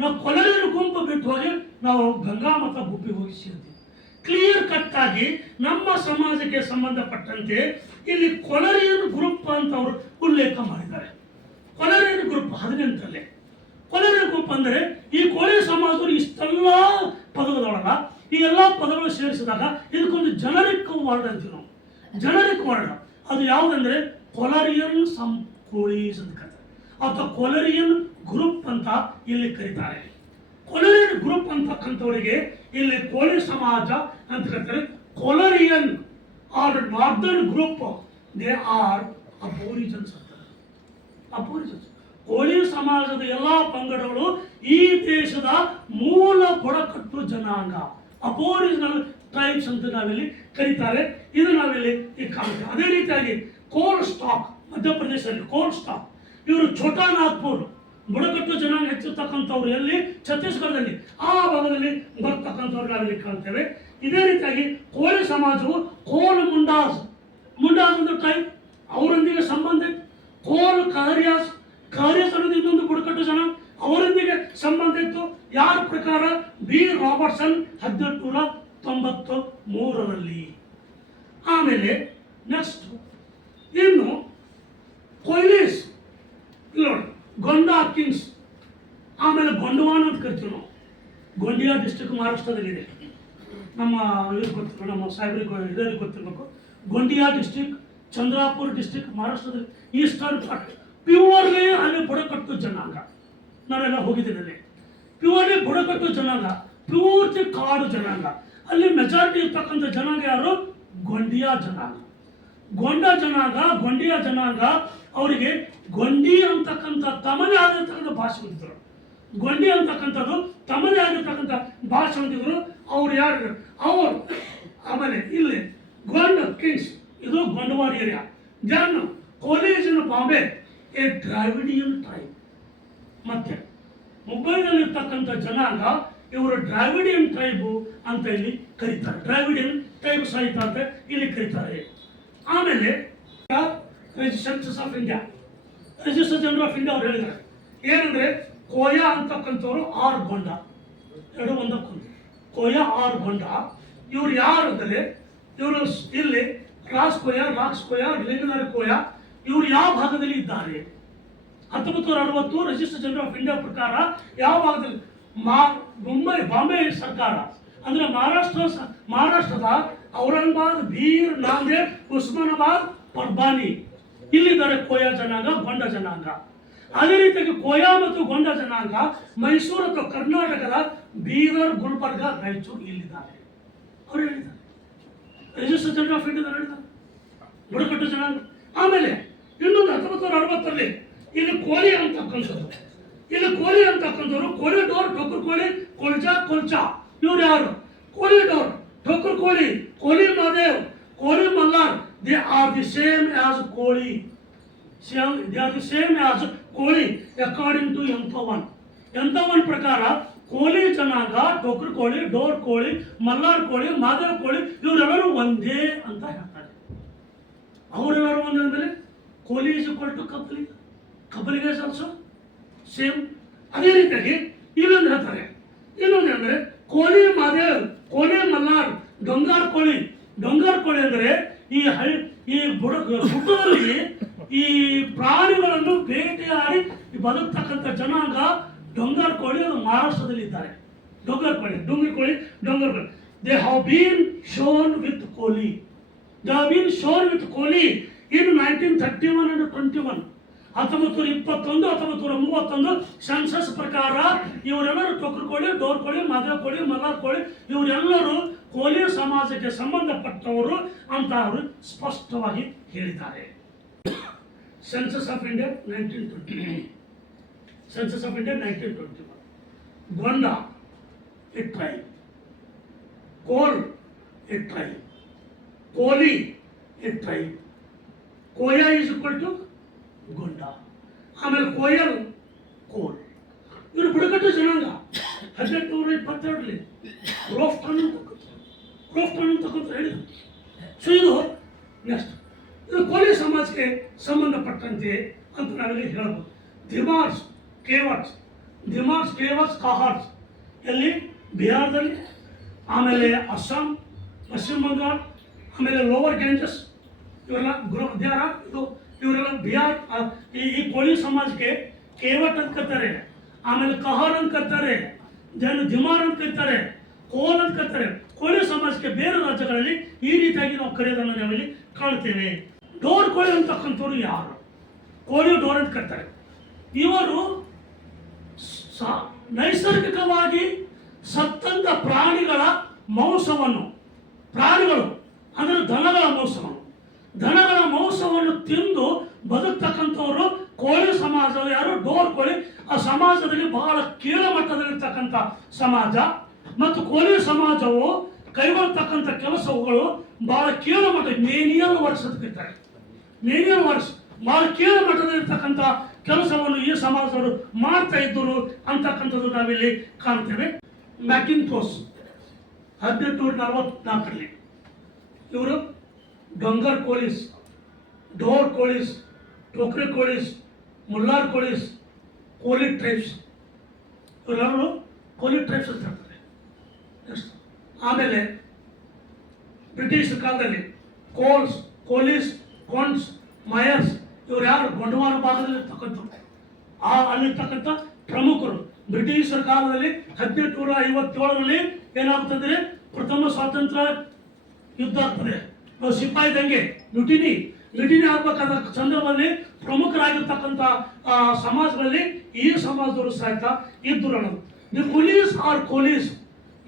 ನಾವು ಕೊಲರಿಯನ್ ಗುಂಪು ಬಿಟ್ಟು ಹೋಗಿ ನಾವು ಗಂಗಾ ಮತ್ತು ಗುಬ್ಬಿ ಹೋಗಿ ಸೇರ್ತೀವಿ. ಕ್ಲಿಯರ್ ಕಟ್ ಆಗಿ ನಮ್ಮ ಸಮಾಜಕ್ಕೆ ಸಂಬಂಧಪಟ್ಟಂತೆ ಇಲ್ಲಿ ಕೊಲರಿಯನ್ ಗ್ರೂಪ್ ಅಂತ ಅವರು ಉಲ್ಲೇಖ ಮಾಡಿದ್ದಾರೆ. ಕೊಲರಿಯನ್ ಗ್ರೂಪ್ 18ರಲ್ಲಿ. ಕೊಲರಿಯನ್ ಗ್ರೂಪ್ ಅಂದರೆ ಈ ಕೋಳಿ ಸಮಾಜದವರು ಇಷ್ಟೆಲ್ಲ ಪದಗಳೊಳಗ ಈ ಎಲ್ಲ ಪದಗಳು ಸೇರಿಸಿದಾಗ ಇದಕ್ಕೊಂದು ಜನರಿಕ್ ವರ್ಡ್ ಅಂತೀವಿ ನಾವು. ಜನರಿಕ್ ವರ್ಡ್ ಅದು ಯಾವುದಂದ್ರೆ ಕೊಲರಿಯನ್ ಸಮ್ ಕೋಳೀಸ್ ಅಂತ ಕರೀತಾರೆ, ಅಥವಾ ಕೊಲರಿಯನ್ ಗ್ರೂಪ್ ಅಂತ ಇಲ್ಲಿ ಕರೀತಾರೆ. ಕೊಲರಿಯನ್ ಗ್ರೂಪ್ ಅಂತಕ್ಕಂಥವರಿಗೆ ಇಲ್ಲಿ ಕೋಳಿ ಸಮಾಜ ಅಂತ ಕರೀತಾರೆ. Kolarian or northern group, they are aborigines ಅಂತಾರೆ. ಅಬೋರಿಜನ್ಸ್ ಕೋಳಿ ಸಮಾಜದ ಎಲ್ಲಾ ಪಂಗಡಗಳು ಈ ದೇಶದ ಮೂಲ ಬುಡಕಟ್ಟು ಜನಾಂಗ, ಅಬೋರಿಜಿನಲ್ ಟ್ರೈಬ್ಸ್ ಅಂತ ನಾವಿಲ್ಲಿ ಕರೀತಾರೆ. ಇದು ನಾವಿಲ್ಲಿ ಕಾಣ್ತೇವೆ. ಅದೇ ರೀತಿಯಾಗಿ ಕೋಲ್ ಸ್ಟಾಕ್, ಮಧ್ಯಪ್ರದೇಶದಲ್ಲಿ ಕೋಲ್ ಸ್ಟಾಕ್, ಇವರು ಛೋಟಾ ನಾಗ್ಪುರ್ ಬುಡಕಟ್ಟು ಜನಾಂಗ ಹೆಚ್ಚಿರ್ತಕ್ಕಂಥವ್ರು ಎಲ್ಲಿ ಛತ್ತೀಸ್ಗಢದಲ್ಲಿ ಆ ಭಾಗದಲ್ಲಿ ಬರ್ತಕ್ಕಂಥವ್ರು ನಾವಿಲ್ಲಿ ಕಾಣ್ತೇವೆ. ಇದೇ ರೀತಿಯಾಗಿ ಕೋಳಿ ಸಮಾಜವು ಕೋಲ್ ಮುಂಡಾಸ್ ಒಂದು ಟ್ರೈಬ್, ಅವರೊಂದಿಗೆ ಸಂಬಂಧ ಇತ್ತು. ಕೋಲ್ ಕಾರ್ಯಾಸ್ ಅನ್ನೋದು ಇನ್ನೊಂದು ಬುಡಕಟ್ಟು ಜನ, ಅವರೊಂದಿಗೆ ಸಂಬಂಧ ಇತ್ತು. ಯಾರ ಪ್ರಕಾರ? ಬಿ ರಾಬರ್ಟ್ಸನ್ 1893ರಲ್ಲಿ. ಆಮೇಲೆ ನೆಕ್ಸ್ಟ್ ಇನ್ನು ಕೊಯ್ಲೀಸ್ ನೋಡಿ, ಗೊಂಡಾ ಕಿಂಗ್ಸ್, ಆಮೇಲೆ ಗೊಂಡವಾನ್ ಅಂತ ಕರಿತೀವಿ ನಾವು. ಗೊಂಡಿಯಾ ಡಿಸ್ಟ್ರಿಕ್ಟ್ ಮಹಾರಾಷ್ಟ್ರದಲ್ಲಿದೆ. ನಮ್ಮ ಇವ್ರಿಗೆ ಗೊತ್ತಿರಬೇಕು, ನಮ್ಮ ಸಾಹೇಬರಿಗೆ ಇದರಲ್ಲಿ ಗೊತ್ತಿರಬೇಕು. ಗೊಂಡಿಯಾ ಡಿಸ್ಟ್ರಿಕ್ಟ್, ಚಂದ್ರಾಪುರ್ ಡಿಸ್ಟ್ರಿಕ್ಟ್ ಮಹಾರಾಷ್ಟ್ರದಲ್ಲಿ ಈಸ್ಟರ್ನ್ ಪಾರ್ಟ್. ಪ್ಯೂರ್ಲಿ ಅಲ್ಲಿ ಬುಡಕಟ್ಟು ಜನಾಂಗ, ನಾವೆಲ್ಲ ಹೋಗಿದ್ದೀನಿ ಅಲ್ಲಿ. ಪ್ಯೂರ್ಲಿ ಬುಡಕಟ್ಟು ಜನಾಂಗ, ಪೂರ್ತಿ ಕಾಡು ಜನಾಂಗ. ಅಲ್ಲಿ ಮೆಜಾರಿಟಿ ಇರ್ತಕ್ಕಂಥ ಜನಾಂಗ ಯಾರು? ಗೊಂಡಿಯಾ ಜನಾಂಗ. ಗೊಂಡಿಯಾ ಜನಾಂಗ ಅವರಿಗೆ ಗೊಂಡಿ ಅಂತಕ್ಕಂಥ ತಮ್ಮದೇ ಆಗಿರ್ತಕ್ಕಂಥ ಭಾಷೆ ಹೊಂದಿದ್ರು. ಗೊಂಡಿ ಅಂತಕ್ಕಂಥದ್ದು ತಮ್ಮದೇ ಆಗಿರ್ತಕ್ಕಂಥ ಭಾಷೆ ಹೊಂದಿದ್ರು. ಅವ್ರು ಯಾರು? ಅವರು ಆಮೇಲೆ ಇಲ್ಲಿ ಗೊಂಡ ಕಿಂಗ್ಸ್, ಇದು Gondwar area. Then Kolis in Bombay, a Dravidian tribe. ಮತ್ತೆ ಮುಂಬೈನಲ್ಲಿ ಇರ್ತಕ್ಕಂಥ ಜನಾಂಗ ಇವರು ಡ್ರಾವಿಡಿಯನ್ ಟ್ರೈಬು ಅಂತ ಇಲ್ಲಿ ಕರೀತಾರೆ. ಡ್ರಾವಿಡಿಯನ್ ಟ್ರೈಬ್ ಸಹಿತ ಅಂತ ಇಲ್ಲಿ ಕರೀತಾರೆ. ಆಮೇಲೆ census of India, register general of India ಅವ್ರು ಹೇಳಿದ್ದಾರೆ ಏನಂದ್ರೆ ಕೋಯಾ ಅಂತಕ್ಕಂಥವ್ರು 6 ಗೊಂಡ, 2 ಒಂದಕ್ಕೊಂದು. ಕೋಯಾ 6 ಗೊಂಡ. ಇವ್ರು ಯಾರು ಅಂದರೆ ಇವರು ಇಲ್ಲಿ ರಾಕ್ಸ್ ಕೋಯಾ, ಲಿಂಗನರಿ ಕೋಯಾ, ಇವರು ಯಾವ ಭಾಗದಲ್ಲಿ ಇದ್ದಾರೆ? 1960 ರಿಜಿಸ್ಟರ್ ಜನರಲ್ ಆಫ್ ಇಂಡಿಯಾ ಪ್ರಕಾರ ಯಾವ ಭಾಗದಲ್ಲಿ? ಬಾಂಬೆ ಸರ್ಕಾರ ಅಂದ್ರೆ ಮಹಾರಾಷ್ಟ್ರದ ಔರಂಗಾಬಾದ್, ಬೀರ್, ನಾಂದೇಡ್, ಉಸ್ಮಾನಾಬಾದ್, ಪರ್ಬಾನಿ, ಇಲ್ಲಿದ್ದಾರೆ ಕೋಯಾ ಜನಾಂಗ, ಗೊಂಡ ಜನಾಂಗ. ಅದೇ ರೀತಿಯಾಗಿ ಕೋಯಾ ಮತ್ತು ಗೊಂಡ ಜನಾಂಗ ಮೈಸೂರು ಅಥವಾ ಕರ್ನಾಟಕದ ಬೀದರ್, ಗುಲ್ಬರ್ಗ, ರಾಯಚೂರು ಇಲ್ಲಿದ್ದಾರೆ. ಅವ್ರು ಹೇಳಿದ್ದಾರೆ, ರಿಜಿಸ್ಟರ್ ಜನರಲ್ ಆಫ್ ಇಂಡಿಯಾ ಹೇಳಿದ್ದಾರೆ. ಬುಡಕಟ್ಟು ಜನಾಂಗ. ಆಮೇಲೆ ಇನ್ನೊಂದು 1960ರಲ್ಲಿ ಇಲ್ಲಿ ಕೋಳಿ ಅಂತಕ್ಕಂಥದ್ದು, ಇಲ್ಲಿ ಕೋಳಿ ಅಂತಕ್ಕಂಥವ್ರು ಕೋಳಿ ಡೋರ್, ಟೋಕರ್ ಕೋಳಿ, ಕೊಲ್ಚಾ ಇವ್ರು ಯಾರು? ಕೋಳಿ ಡೋರ್, ಟೋಕರ್ ಕೋಳಿ, Koli Madev, Koli Mallar, they are the same as Koli. They are the same as Koli according to Enthoven ಪ್ರಕಾರ ಕೋಳಿ ಜನಾಂಗ, ಟೋಕರ್ ಕೋಳಿ, ಡೋರ್ ಕೋಳಿ, ಮಲ್ಲಾರ್ ಕೋಳಿ, ಮಾದೇವ್ ಕೋಳಿ ಇವರೆಲ್ಲರೂ ಒಂದೇ ಅಂತ ಹೇಳ್ತಾರೆ. ಅವರೆಲ್ಲರೂ ಒಂದೇ ಅಂದರೆ Koli is equal to Kabbalige also same. ಅದೇ ರೀತಿಯಾಗಿ ಇಲ್ಲೊಂದು ಹೇಳ್ತಾರೆ. ಇನ್ನೊಂದು ಅಂದರೆ ಕೋಲಿ ಮಾದೇವ್, ಕೋಲಿ ಮಲ್ನಾಡ್, ಡೊಂಗಾರ್ ಕೋಳಿ ಅಂದರೆ ಈ ಗುಡ್ಡದಲ್ಲಿ ಈ ಪ್ರಾಣಿಗಳನ್ನು ಬೇಟೆಯಾಡಿ ಬದುಕ್ತಕ್ಕಂಥ ಜನಾಂಗ ಡೊಂಗಾರ್ ಕೋಳಿ. ಅದು ಮಹಾರಾಷ್ಟ್ರದಲ್ಲಿ ಇದ್ದಾರೆ. Dongar Koli. They have been shown with Koli. In 1931 and 21, 1921, 1931 census ಪ್ರಕಾರ ಇವರೆಲ್ಲರೂ ಟೋಕರ್ ಕೋಳಿ, ಡೋರ್ ಕೋಳಿ, ಮಾದೇವ್ ಕೋಳಿ, ಮಲ್ಲಾರ್ ಕೋಳಿ ಇವರೆಲ್ಲರೂ ಕೋಲಿ ಸಮಾಜಕ್ಕೆ ಸಂಬಂಧಪಟ್ಟವರು ಅಂತ ಅವರು ಸ್ಪಷ್ಟವಾಗಿ ಹೇಳಿದ್ದಾರೆ. Census of India 1921. Gond a tribe, Kol a tribe, Koli a tribe, Koya is equal to Gond. ಆಮೇಲೆ ಕೋಯಲ್ ಕೋಲ್. ಇವರು ಬುಡಕಟ್ಟು ಜನಾಂಗ. 1822ರಲ್ಲಿ ರೋಫ್ಟನ್ ತಗೊಂಡು ಹೇಳಿದರು. ಸೊ ಇದು ನೆಕ್ಸ್ಟ್ ಇದು ಕೋಲಿ ಸಮಾಜಕ್ಕೆ ಸಂಬಂಧಪಟ್ಟಂತೆ ಅಂತ ನಾವಿಲ್ಲಿ ಹೇಳ್ಬೋದು. ದಿಮಾರ್ಸ್ ಕೇವರ್ಸ್ ಕಹಾರ್ಸ್ ಎಲ್ಲಿ? ಬಿಹಾರದಲ್ಲಿ, ಆಮೇಲೆ ಅಸ್ಸಾಂ, ಪಶ್ಚಿಮ ಬಂಗಾಳ, ಆಮೇಲೆ ಲೋವರ್ ಗ್ಯಾಂಜಸ್ ಇವರೆಲ್ಲ ಇವರೆಲ್ಲ ಬಿಹಾರ್. ಈ ಕೋಳಿ ಸಮಾಜಕ್ಕೆ ಕೇವಟ್ ಅಂತ ಕರ್ತಾರೆ, ಆಮೇಲೆ ಕಹಾರ್ ಅಂತ ಕರ್ತಾರೆ, ದಿಮಾರ್ ಅಂತ ಕರ್ತಾರೆ, ಕೋಲ್ ಅಂತ ಕರ್ತಾರೆ. ಕೋಳಿ ಸಮಾಜಕ್ಕೆ ಬೇರೆ ರಾಜ್ಯಗಳಲ್ಲಿ ಈ ರೀತಿಯಾಗಿ ನಾವು ಕರೆಯೋದನ್ನು ನಾವಿಲ್ಲಿ ಕಾಣ್ತೇವೆ. ಡೋರ್ ಕೋಳಿ ಅಂತಕ್ಕಂಥವ್ರು ಯಾರು? ಕೋಳಿ ಡೋರ್ ಅಂತ ಕರ್ತಾರೆ. ಇವರು ನೈಸರ್ಗಿಕವಾಗಿ ಸತ್ತಂತ ಪ್ರಾಣಿಗಳ ಮಾಂಸವನ್ನು, ಪ್ರಾಣಿಗಳು ಅಂದರೆ ದನಗಳ ಮಾಂಸವನ್ನು ತಿಂದು ಬದುಕ್ತಕ್ಕಂಥವ್ರು ಕೋಳಿ ಸಮಾಜ. ಯಾರು? ಡೋರ್ ಕೋಳಿ. ಆ ಸಮಾಜದಲ್ಲಿ ಬಹಳ ಕೀಳಮಟ್ಟದಲ್ಲಿರ್ತಕ್ಕಂಥ ಸಮಾಜ. ಮತ್ತು ಕೋಳಿ ಸಮಾಜವು ಕೈಗೊಳ್ತಕ್ಕಂಥ ಕೆಲಸಗಳು ಬಹಳ ಕೀಳಮಟ್ಟ, ಮೇನಿಯಲ್ ವರ್ಕ್ಸ್ ಅಂತ ಕರೀತಾರೆ. ಮೇನಿಯಲ್ ವರ್ಕ್ಸ್ ಬಹಳ ಕೀಳಮಟ್ಟದಲ್ಲಿರ್ತಕ್ಕಂಥ ಕೆಲಸವನ್ನು ಈ ಸಮಾಜದವರು ಮಾಡ್ತಾ ಇದ್ದರು ಅಂತಕ್ಕಂಥದ್ದು ನಾವಿಲ್ಲಿ ಕಾಣ್ತೇವೆ. ಮ್ಯಾಕಿಂಟೋಸ್ 1844ರಲ್ಲಿ ಇವರು ಡೊಂಗರ್ ಕೋಳಿಸ್, ಡೋರ್ ಕೋಳಿಸ್, ಟೋಕ್ರೆ ಕೋಳಿಸ್, ಮುಲ್ಲಾರ್ ಕೋಳಿಸ್, ಕೋಲಿ ಟ್ರೈಬ್ಸ್ ಇವರೆಲ್ಲರೂ ಕೋಲಿ ಟ್ರೈಬ್ಸ್ ಅಂತ ಹೇಳ್ತಾರೆ. ಆಮೇಲೆ ಬ್ರಿಟಿಷ್ ಕಾಲದಲ್ಲಿ ಕೋಲಿಸ್, ಕೊಂಡ್ಸ್, ಮಯರ್ಸ್ ಇವರು ಯಾರು? ಗೊಂಡವಾರ ಭಾಗದಲ್ಲಿರ್ತಕ್ಕಂಥ ಅಲ್ಲಿರ್ತಕ್ಕಂಥ ಪ್ರಮುಖರು. ಬ್ರಿಟಿಷರ ಕಾಲದಲ್ಲಿ 1857ರಲ್ಲಿ ಏನಾಗ್ತದೆ? ಪ್ರಥಮ ಸ್ವಾತಂತ್ರ್ಯ ಯುದ್ಧ ಆಗ್ತದೆ. ಸಿಪಾಯಿ ದಂಗೆ, ಮ್ಯುಟಿನಿ ಆಗಬೇಕಾದ ಸಂದರ್ಭದಲ್ಲಿ ಪ್ರಮುಖರಾಗಿರ್ತಕ್ಕಂಥ ಸಮಾಜಗಳಲ್ಲಿ ಈ ಸಮಾಜದವರು ಸಹಿತ ಇದ್ದರು ಅನ್ನೋದು. ದಿ ಪೊಲೀಸ್ ಆರ್ ಕೋಲೀಸ್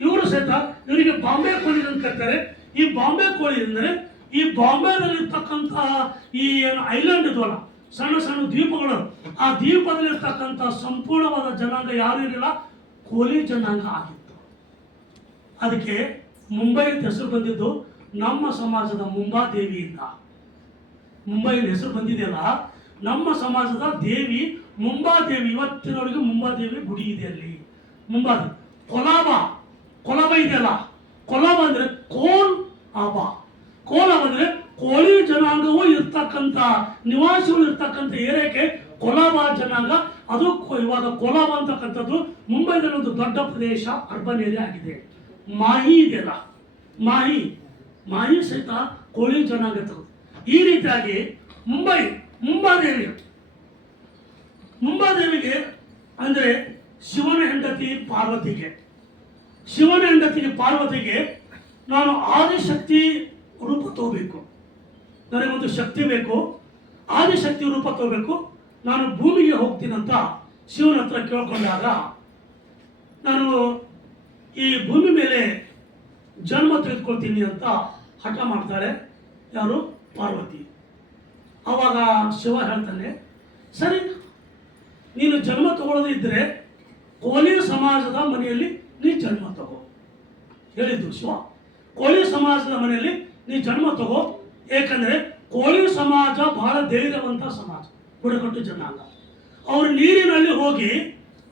ಇವರು ಸಹಿತ ಇವರಿಗೆ ಬಾಂಬೆ ಕೋಳಿ ಅಂತ ಕರೀತಾರೆ. ಈ ಬಾಂಬೆ ಕೋಳಿ ಅಂದರೆ ಈ ಬಾಂಬೆದಲ್ಲಿರ್ತಕ್ಕಂಥ ಈ ಏನು ಐಲ್ಯಾಂಡ್ ಇದ್ವಲ್ಲ, ಸಣ್ಣ ಸಣ್ಣ ದ್ವೀಪಗಳು, ಆ ದ್ವೀಪದಲ್ಲಿರ್ತಕ್ಕಂಥ ಸಂಪೂರ್ಣವಾದ ಜನಾಂಗ ಯಾರು ಇರಲಿಲ್ಲ, ಕೋಲಿ ಜನಾಂಗ ಆಗಿತ್ತು. ಅದಕ್ಕೆ ಮುಂಬೈ ಅಂತ ಹೆಸರು ಬಂದಿದ್ದು ನಮ್ಮ ಸಮಾಜದ ಮುಂಬಾದೇವಿಯಿಂದ. ಮುಂಬೈನ ಹೆಸರು ಬಂದಿದೆಯಲ್ಲ, ನಮ್ಮ ಸಮಾಜದ ದೇವಿ ಮುಂಬಾದೇವಿ. ಇವತ್ತಿನವರೆಗೆ ಮುಂಬಾದೇವಿ ಗುಡಿ ಇದೆ ಅಲ್ಲಿ. ಮುಂಬಾದೇವಿ. ಕೊಲಾಬ ಇದೆಯಲ್ಲ, ಕೊಲಾಬ ಅಂದರೆ ಕೋಲ್ ಅಂದರೆ ಕೋಳಿ ಜನಾಂಗವೂ ಇರ್ತಕ್ಕಂಥ ನಿವಾಸಿಗಳು ಇರ್ತಕ್ಕಂಥ ಏರಿಯಾಕ್ಕೆ ಕೊಲಾಬ ಜನಾಂಗ. ಅದು ಇವಾಗ ಕೊಲಾಬ ಅಂತಕ್ಕಂಥದ್ದು ಮುಂಬೈದಲ್ಲಿ ಒಂದು ದೊಡ್ಡ ಪ್ರದೇಶ, ಅರ್ಬನ್ ಏರಿಯಾ ಆಗಿದೆ. ಮಾಹಿ ಇದೆಯಲ್ಲ, ಮಾಹಿ ಸಹಿತ ಕೋಳಿ ಜನಾಂಗ ತಗೊಂಡು. ಈ ರೀತಿಯಾಗಿ ಮುಂಬಾದೇವಿಗೆ ಅಂದರೆ ಶಿವನ ಹೆಂಡತಿಗೆ ಪಾರ್ವತಿಗೆ ನಾನು ಆದಿಶಕ್ತಿ ರೂಪ ತಗೋಬೇಕು, ನನಗೊಂದು ಶಕ್ತಿ ಬೇಕು, ಆದಿಶಕ್ತಿ ರೂಪ ತಗೋಬೇಕು, ನಾನು ಭೂಮಿಗೆ ಹೋಗ್ತೀನಂತ ಶಿವನ ಹತ್ರ ಕೇಳ್ಕೊಂಡಾಗ, ನಾನು ಈ ಭೂಮಿ ಮೇಲೆ ಜನ್ಮ ತೆಗೆದುಕೊಳ್ತೀನಿ ಅಂತ ಹಠ ಮಾಡ್ತಾಳೆ. ಯಾರು? ಪಾರ್ವತಿ. ಅವಾಗ ಶಿವ ಹೇಳ್ತಾನೆ, ಸರಿ ನೀನು ಜನ್ಮ ತಗೊಳ್ಳೋದಿದ್ದರೆ ಕೋಲಿ ಸಮಾಜದ ಮನೆಯಲ್ಲಿ ನೀ ಜನ್ಮ ತಗೋ ಹೇಳಿದ್ದು ಶಿವ. ಕೋಲಿ ಸಮಾಜದ ಮನೆಯಲ್ಲಿ ನೀ ಜನ್ಮ ತಗೋ, ಏಕೆಂದರೆ ಕೋಲಿ ಸಮಾಜ ಬಹಳ ಧೈರ್ಯವಂತ ಸಮಾಜ, ಬುಡಕಟ್ಟು ಜನಾಂಗ. ಅವರು ನೀರಿನಲ್ಲಿ ಹೋಗಿ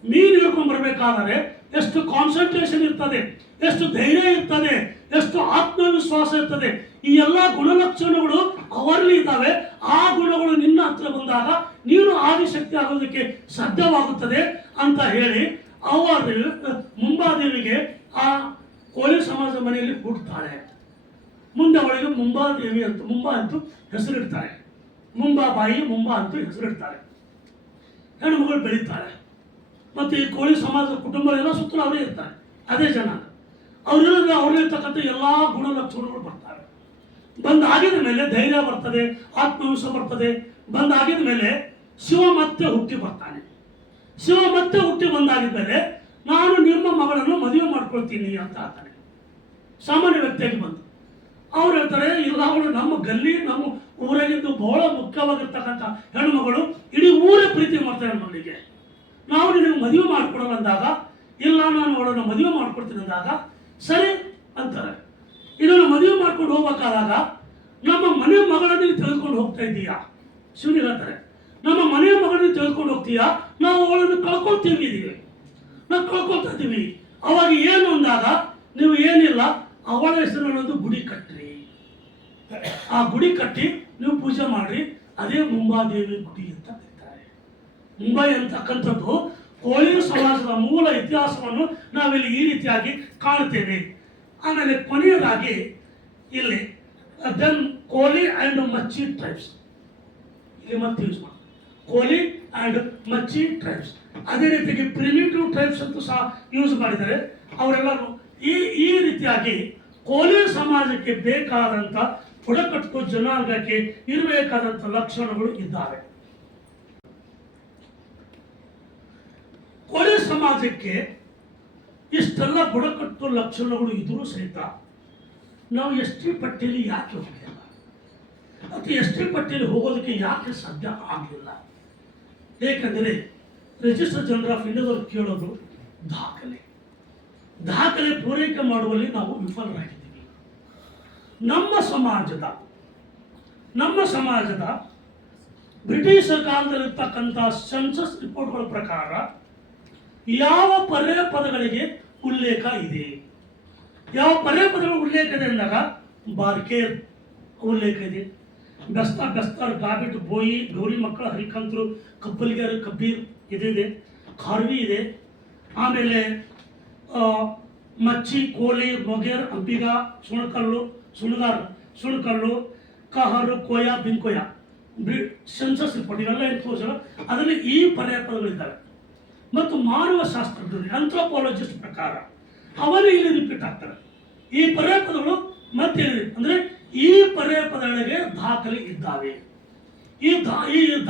ಮೀನು ಹಿಡ್ಕೊಂಡು ಬರಬೇಕಾದರೆ ಎಷ್ಟು ಕಾನ್ಸಂಟ್ರೇಷನ್ ಇರ್ತದೆ, ಎಷ್ಟು ಧೈರ್ಯ ಇರ್ತದೆ, ಎಷ್ಟು ಆತ್ಮವಿಶ್ವಾಸ ಇರ್ತದೆ. ಈ ಎಲ್ಲ ಗುಣಲಕ್ಷಣಗಳು ಅವರಲ್ಲಿ ಇದ್ದಾವೆ. ಆ ಗುಣಗಳು ನಿನ್ನ ಹತ್ರ ಬಂದಾಗ ನೀನು ಆದಿಶಕ್ತಿ ಆಗೋದಕ್ಕೆ ಸಾಧ್ಯವಾಗುತ್ತದೆ ಅಂತ ಹೇಳಿ ಅವರು ಮುಂಬಾದೇವಿಗೆ ಆ ಕೋಲಿ ಸಮಾಜದ ಮನೆಯಲ್ಲಿ ಹುಡ್ತಾಳೆ. ಮುಂದೆ ಅವಳಿಗೆ ಮುಂಬಾದೇವಿ ಅಂತ ಮುಂಬಾ ಅಂತೂ ಹೆಸರಿಡ್ತಾರೆ, ಮುಂಬಾಬಾಯಿ ಮುಂಬಾ ಅಂತೂ ಹೆಸರಿಡ್ತಾರೆ. ಹೆಣ್ಣುಮಗಳು ಬೆಳೀತಾಳೆ. ಮತ್ತು ಈ ಕೋಳಿ ಸಮಾಜದ ಕುಟುಂಬಗಳೆಲ್ಲ ಸುತ್ತಲೂ ಅವರೇ ಇರ್ತಾರೆ, ಅದೇ ಜನ. ಅವ್ರಲ್ಲಿರ್ತಕ್ಕಂಥ ಎಲ್ಲ ಗುಣಲಕ್ಷಣಗಳು ಬರ್ತಾರೆ. ಬಂದಾಗಿದ ಮೇಲೆ ಧೈರ್ಯ ಬರ್ತದೆ, ಆತ್ಮವಿಶ್ವಾಸ ಬರ್ತದೆ. ಬಂದಾಗಿದ ಮೇಲೆ ಶಿವ ಮತ್ತೆ ಹುಟ್ಟಿ ಬರ್ತಾನೆ. ಶಿವ ಮತ್ತೆ ಹುಟ್ಟಿ ಬಂದಾಗಿದ ಮೇಲೆ ನಾನು ನಿಮ್ಮ ಮಗಳನ್ನು ಮದುವೆ ಮಾಡ್ಕೊಳ್ತೀನಿ ಅಂತ ಹೇಳ್ತಾನೆ. ಸಾಮಾನ್ಯ ವ್ಯಕ್ತಿಯಾಗಿ ಬಂದು ಅವ್ರು ಹೇಳ್ತಾರೆ, ಇಲ್ಲ ಅವಳು ನಮ್ಮ ಗಲ್ಲಿ ನಮ್ಮ ಊರಾಗಿದ್ದು ಬಹಳ ಮುಖ್ಯವಾಗಿರ್ತಕ್ಕಂಥ ಹೆಣ್ಣುಮಗಳು, ಇಡೀ ಊರೇ ಪ್ರೀತಿ ಮಾಡ್ತಾರೆ ನಮ್ಮನಿಗೆ, ನಾವು ನಿನಗೆ ಮದುವೆ ಮಾಡ್ಕೊಡೋಣ ಅಂದಾಗ, ಇಲ್ಲ ನಾನು ಅವಳನ್ನು ಮದುವೆ ಮಾಡ್ಕೊಡ್ತೀನಿ ಅಂದಾಗ ಸರಿ ಅಂತಾರೆ. ಇದನ್ನು ಮದುವೆ ಮಾಡ್ಕೊಂಡು ಹೋಗ್ಬೇಕಾದಾಗ ನಮ್ಮ ಮನೆ ಮಗಳನ್ನು ತೆಗೆದುಕೊಂಡು ಹೋಗ್ತಾ ಇದ್ದೀಯಾ? ಶಿವನಿಗೆ ಹೇಳ್ತಾರೆ, ನಮ್ಮ ಮನೆ ಮಗಳನ್ನು ತೆಗೆದುಕೊಂಡು ಹೋಗ್ತೀಯಾ? ನಾವು ಅವಳನ್ನು ಕಳ್ಕೊಳ್ತೀವಿ, ನಾವು ಕಳ್ಕೊಳ್ತಾ ಇದ್ದೀವಿ. ಅವಾಗ ಏನು ಅಂದಾಗ, ನೀವು ಏನಿಲ್ಲ ಅವಳ ಹೆಸರಿನೊಂದು ಗುಡಿ ಕಟ್ಟ್ರಿ, ಆ ಗುಡಿ ಕಟ್ಟಿ ನೀವು ಪೂಜೆ ಮಾಡ್ರಿ, ಅದೇ ಮುಂಬಾದೇವಿ ಗುಡಿ ಅಂತ ಕರೀತಾರೆ. ಮುಂಬೈ ಅಂತಕ್ಕಂಥದ್ದು ಕೋಳಿ ಸಮಾಜದ ಮೂಲ ಇತಿಹಾಸವನ್ನು ನಾವಿಲ್ಲಿ ಈ ರೀತಿಯಾಗಿ ಕಾಣುತ್ತೇವೆ. ಆಮೇಲೆ ಕೊನೆಯದಾಗಿ ಇಲ್ಲಿ ದೆನ್ ಕೋಲಿ ಆ್ಯಂಡ್ ಮಚ್ಚಿ ಟ್ರೈಬ್ಸ್, ಇಲ್ಲಿ ಮತ್ತೆ ಯೂಸ್ ಮಾಡಿ ಕೋಲಿ ಆ್ಯಂಡ್ ಮಚ್ಚಿ ಟ್ರೈಬ್ಸ್. ಅದೇ ರೀತಿಯಾಗಿ ಪ್ರಿಮಿಟಿವ್ ಟ್ರೈಬ್ಸ್ ಅಂತೂ ಸಹ ಯೂಸ್ ಮಾಡಿದ್ದಾರೆ. ಅವರೆಲ್ಲರೂ ಈ ರೀತಿಯಾಗಿ ಕೋಲಿ ಸಮಾಜಕ್ಕೆ ಬೇಕಾದಂಥ ಬುಡಕಟ್ಟು ಜನಾಂಗಕ್ಕೆ ಇರಬೇಕಾದಂಥ ಲಕ್ಷಣಗಳು ಇದ್ದಾವೆ. ಕೋಳಿ ಸಮಾಜಕ್ಕೆ ಇಷ್ಟೆಲ್ಲ ಬುಡಕಟ್ಟು ಲಕ್ಷಣಗಳು ಇದ್ರೂ ಸಹಿತ ನಾವು ಎಸ್.ಟಿ. ಪಟ್ಟಿಯಲ್ಲಿ ಯಾಕೆ ಹೋಗಲಿಲ್ಲ, ಅಥವಾ ಎಸ್.ಟಿ. ಪಟ್ಟಿಯಲ್ಲಿ ಹೋಗೋದಕ್ಕೆ ಯಾಕೆ ಸಾಧ್ಯ ಆಗಲಿಲ್ಲ? ಏಕೆಂದರೆ ರಿಜಿಸ್ಟರ್ ಜನರಲ್ ಆಫ್ ಇಂಡಿಯಾದವರು ಕೇಳೋದು ದಾಖಲೆ ಪೂರೈಕೆ ಮಾಡುವಲ್ಲಿ ನಾವು ವಿಫಲರಾಗಿದ್ದೀವಿ. ನಮ್ಮ ಸಮಾಜದ ಬ್ರಿಟಿಷರ್ ಕಾಲದಲ್ಲಿರ್ತಕ್ಕಂಥ ಸೆನ್ಸಸ್ ರಿಪೋರ್ಟ್ಗಳ ಪ್ರಕಾರ ಯಾವ ಪರ್ಯಾಯ ಪದಗಳಿಗೆ ಉಲ್ಲೇಖ ಇದೆ, ಯಾವ ಪರ್ಯಾಯ ಪದಗಳ ಉಲ್ಲೇಖ ಇದೆ ಅಂದಾಗ ಬಾರ್ಕೇರ್ ಉಲ್ಲೇಖ ಇದೆ, ಬೆಸ್ತಾರ್ ಗಾಬಿಟ್ ಬೋಯಿ ಗೌರಿ ಮಕ್ಕಳ ಹರಿಕಂತರು ಕಬ್ಬಲಿಗರ್ ಕಬೀರ್ ಇದಿದೆ, ಖಾರ್ವಿ ಇದೆ. ಆಮೇಲೆ ಮಚ್ಚಿ ಕೋಲಿ ಮೊಗೇರ್ ಅಂಬಿಗ ಸುಣಕಲ್ಲು ಕಹರು ಕೋಯ ಬಿನ್ಕೋಯ ಸೆನ್ಸಸ್ ರಿಪೋರ್ಟ್ ಇವೆಲ್ಲ ಏನು ತೋರಿಸಲ್ಲ. ಅದರಲ್ಲಿ ಈ ಪರ್ಯಾಯ ಪದಗಳಿದ್ದಾವೆ. ಮತ್ತು ಮಾನವ ಶಾಸ್ತ್ರಜ್ಞರು ಆಂಥ್ರೋಪಾಲಜಿಸ್ಟ್ ಪ್ರಕಾರ ಅವರೇ ಇಲ್ಲಿ ರಿಪೀಟ್ ಆಗ್ತಾರೆ. ಈ ಪರ್ಯಾಯ ಪದಗಳು ಮತ್ತೆ ಅಂದರೆ ಈ ಪರ್ಯಾಯ ಪದಗಳಿಗೆ ದಾಖಲೆ ಇದ್ದಾವೆ. ಈ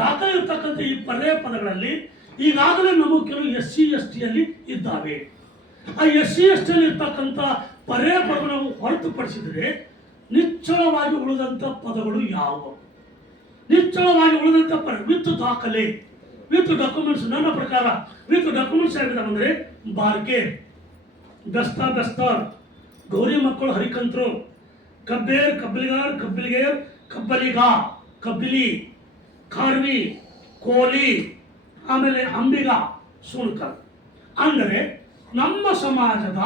ದಾಖಲೆ ಇರ್ತಕ್ಕಂಥ ಈ ಪರ್ಯಾಯ ಪದಗಳಲ್ಲಿ ಈಗಾಗಲೇ ನಮಗೆ ಕೆಲವು SC/ST ಇದ್ದಾವೆ. ಆ SC/ST ಇರ್ತಕ್ಕಂಥ ಪರ್ಯಾಯ ಪದಗಳನ್ನು ಹೊರತುಪಡಿಸಿದರೆ ನಿಚ್ಚಳವಾಗಿ ಉಳಿದಂಥ ಪದಗಳು ಯಾವುವು? ನಿಚ್ಚಳವಾಗಿ ಉಳಿದಂಥ ವಿತ್ ದಾಖಲೆ, ವಿತ್ ಡಾಕ್ಯುಮೆಂಟ್ಸ್, ನನ್ನ ಪ್ರಕಾರ ವಿತ್ ಡಾಕ್ಯುಮೆಂಟ್ಸ್ ಆಗಿದ್ದಾವಂದರೆ ಬಾರ್ಕೇರ್, ಬೆಸ್ತಾರ್ ಗೌರಿ ಮಕ್ಕಳು ಹರಿಕಂತರು, ಕಬ್ಬೇರ್ ಕಬ್ಬಲಿಗೇರ್ ಕಬ್ಬಲಿ ಖಾರ್ವಿ ಕೋಲಿ, ಆಮೇಲೆ ಅಂಬಿಗ ಸುಣ್ಕಲ್. ಅಂದರೆ ನಮ್ಮ ಸಮಾಜದ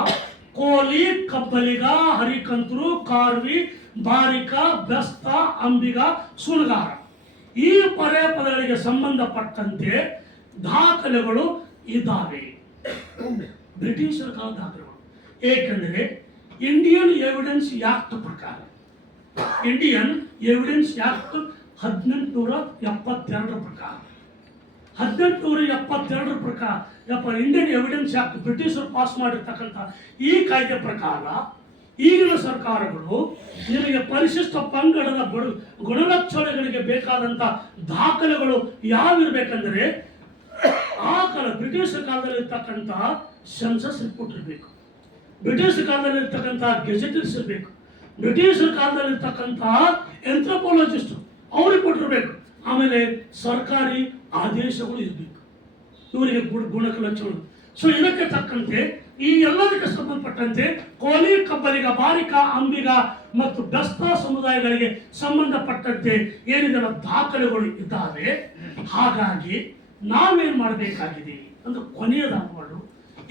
ಕೋಲಿ ಕಬ್ಬಲಿಗ ಹರಿಕಂತರು ಕಾರ್ವಿ ಬಾರಿಕ ಬೆಸ್ತ ಅಂಬಿಗ ಸುಣಗಾರ ಈ ಪರ್ಯಾಯ ಪದಗಳಿಗೆ ಸಂಬಂಧಪಟ್ಟಂತೆ ದಾಖಲೆಗಳು ಇದ್ದಾವೆ. ಬ್ರಿಟಿಷರ ಕಾಲ ದಾಖಲೆಗಳು. ಏಕೆಂದರೆ ಇಂಡಿಯನ್ ಎವಿಡೆನ್ಸ್ ಆಕ್ಟ್ ಪ್ರಕಾರ, ಇಂಡಿಯನ್ ಎವಿಡೆನ್ಸ್ ಆಕ್ಟ್ 1872 ಪ್ರಕಾರ, 1872 ಪ್ರಕಾರ ಇಂಡಿಯನ್ ಎವಿಡೆನ್ಸ್ ಆಕ್ಟ್ ಬ್ರಿಟಿಷರು ಪಾಸ್ ಮಾಡಿರ್ತಕ್ಕಂಥ ಈ ಕಾಯ್ದೆ ಪ್ರಕಾರ ಈಗಿನ ಸರ್ಕಾರಗಳು ನಿಮಗೆ ಪರಿಶಿಷ್ಟ ಪಂಗಡದ ಗುಣಲಕ್ಷಣಗಳಿಗೆ ಬೇಕಾದಂಥ ದಾಖಲೆಗಳು ಯಾವಿರಬೇಕಂದ್ರೆ ಆ ಕಾಲ ಬ್ರಿಟಿಷ್ ಕಾಲದಲ್ಲಿ ಇರ್ತಕ್ಕಂತಹ ಸೆನ್ಸಸ್ ರಿಪೋರ್ಟ್ ಇರಬೇಕು, ಬ್ರಿಟಿಷ್ ಕಾಲದಲ್ಲಿ ಇರ್ತಕ್ಕಂಥ ಗೆಜೆಟರ್ಸ್ ಇರಬೇಕು, ಬ್ರಿಟಿಷರ ಕಾಲದಲ್ಲಿರ್ತಕ್ಕಂತಹ ಎಂಥ್ರೋಪಾಲಜಿಸ್ಟ್ ಅವ್ರಿಗೆ ಕೊಟ್ಟಿರ್ಬೇಕು. ಆಮೇಲೆ ಸರ್ಕಾರಿ ಆದೇಶಗಳು ಇರಬೇಕು ಇವರಿಗೆ ಗುಣಕಲಂಚಗಳು. ಸೊ ಇದಕ್ಕೆ ತಕ್ಕಂತೆ ಈ ಎಲ್ಲದಕ್ಕೆ ಸಂಬಂಧಪಟ್ಟಂತೆ ಕೋಲಿ, ಕಬ್ಬಲಿಗ, ಬಾರಿಕ, ಅಂಬಿಗ ಮತ್ತು ಬೆಸ್ತ ಸಮುದಾಯಗಳಿಗೆ ಸಂಬಂಧಪಟ್ಟಂತೆ ಏನಿದೆಲ್ಲ ದಾಖಲೆಗಳು ಇದ್ದಾವೆ. ಹಾಗಾಗಿ ನಾವೇನ್ ಮಾಡಬೇಕಾಗಿದೆ ಅಂದ್ರೆ ಕೊನೆಯದಾಗಬಾರ್ದು.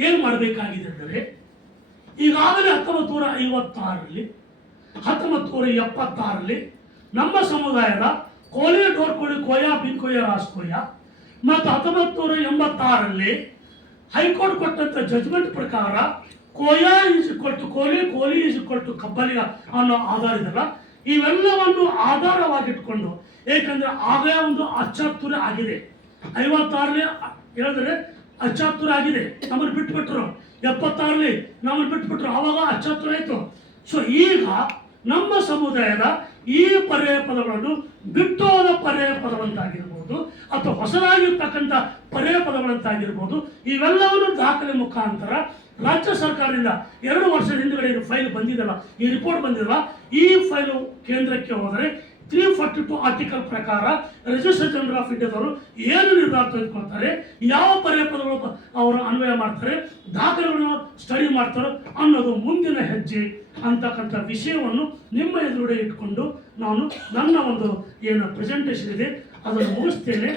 ಏನ್ ಮಾಡಬೇಕಾಗಿದೆ ಅಂದರೆ ಈಗಾಗಲೇ 1956ರಲ್ಲಿ 1976ರಲ್ಲಿ ನಮ್ಮ ಸಮುದಾಯದ ಕೋಲಿ, ಡೋರ್ಕೋಳಿ, ಕೋಯ, ಬಿನ್ಕೋಯ, ರಾಸ್ಕೋಯ ಮತ್ತು 1986ರಲ್ಲಿ ಹೈಕೋರ್ಟ್ ಕೊಟ್ಟಂತ ಜಜ್ಮೆಂಟ್ ಪ್ರಕಾರ Koya is equal to Koli, Koli is equal to Kabbaliga ಅನ್ನೋ ಆಧಾರ ಇದೆಲ್ಲ, ಇವೆಲ್ಲವನ್ನು ಆಧಾರವಾಗಿಟ್ಕೊಂಡು, ಏಕೆಂದ್ರೆ ಆಗ ಒಂದು ಅಚಾತುರ್ಯ ಆಗಿದೆ. 56ರಲ್ಲಿ ಹೇಳಿದ್ರೆ ಅಚಾತುರ್ಯ ಆಗಿದೆ, ನಮ್ಮನ್ನು ಬಿಟ್ಬಿಟ್ರು. 76ರಲ್ಲಿ ನಮ್ಮನ್ನು ಬಿಟ್ಬಿಟ್ರು, ಆವಾಗ ಅಚಾತುರ್ಯ ಆಯ್ತು. ಸೊ ಈಗ ನಮ್ಮ ಸಮುದಾಯದ ಈ ಪರ್ಯಾಯ ಪದಗಳನ್ನು ಬಿಟ್ಟೋದ ಪರ್ಯಾಯ ಪದಗಳಂತಾಗಿರ್ಬೋದು ಅಥವಾ ಹೊಸದಾಗಿರ್ತಕ್ಕಂಥ ಪರ್ಯಾಯ ಪದಗಳಂತಾಗಿರ್ಬೋದು, ಇವೆಲ್ಲವನ್ನು ದಾಖಲೆ ಮುಖಾಂತರ ರಾಜ್ಯ ಸರ್ಕಾರದಿಂದ 2 ವರ್ಷದ ಹಿಂದುಗಡೆ ಫೈಲ್ ಬಂದಿದಲ್ಲ, ಈ ರಿಪೋರ್ಟ್ ಬಂದಿದಲ್ಲ, ಈ ಫೈಲು ಕೇಂದ್ರಕ್ಕೆ ಹೋದರೆ 342 ಆರ್ಟಿಕಲ್ ಪ್ರಕಾರ ರಿಜಿಸ್ಟರ್ ಜನರಲ್ ಆಫ್ ಇಂಡಿಯಾದವರು ಏನು ನಿರ್ಧಾರ ತೆಗೆದುಕೊಳ್ತಾರೆ, ಯಾವ ಪರ್ಯಾಯ ಪದಗಳು ಅವರು ಅನ್ವಯ ಮಾಡ್ತಾರೆ, ದಾಖಲೆಗಳನ್ನು ಸ್ಟಡಿ ಮಾಡ್ತಾರೋ ಅನ್ನೋದು ಮುಂದಿನ ಹೆಜ್ಜೆ ಅಂತಕ್ಕಂಥ ವಿಷಯವನ್ನು ನಿಮ್ಮ ಎದುರುಗಡೆ ಇಟ್ಕೊಂಡು ನಾನು ನನ್ನ ಒಂದು ಏನು ಪ್ರೆಸೆಂಟೇಷನ್ ಇದೆ ಅದನ್ನು ಮುಗಿಸ್ತೇನೆ.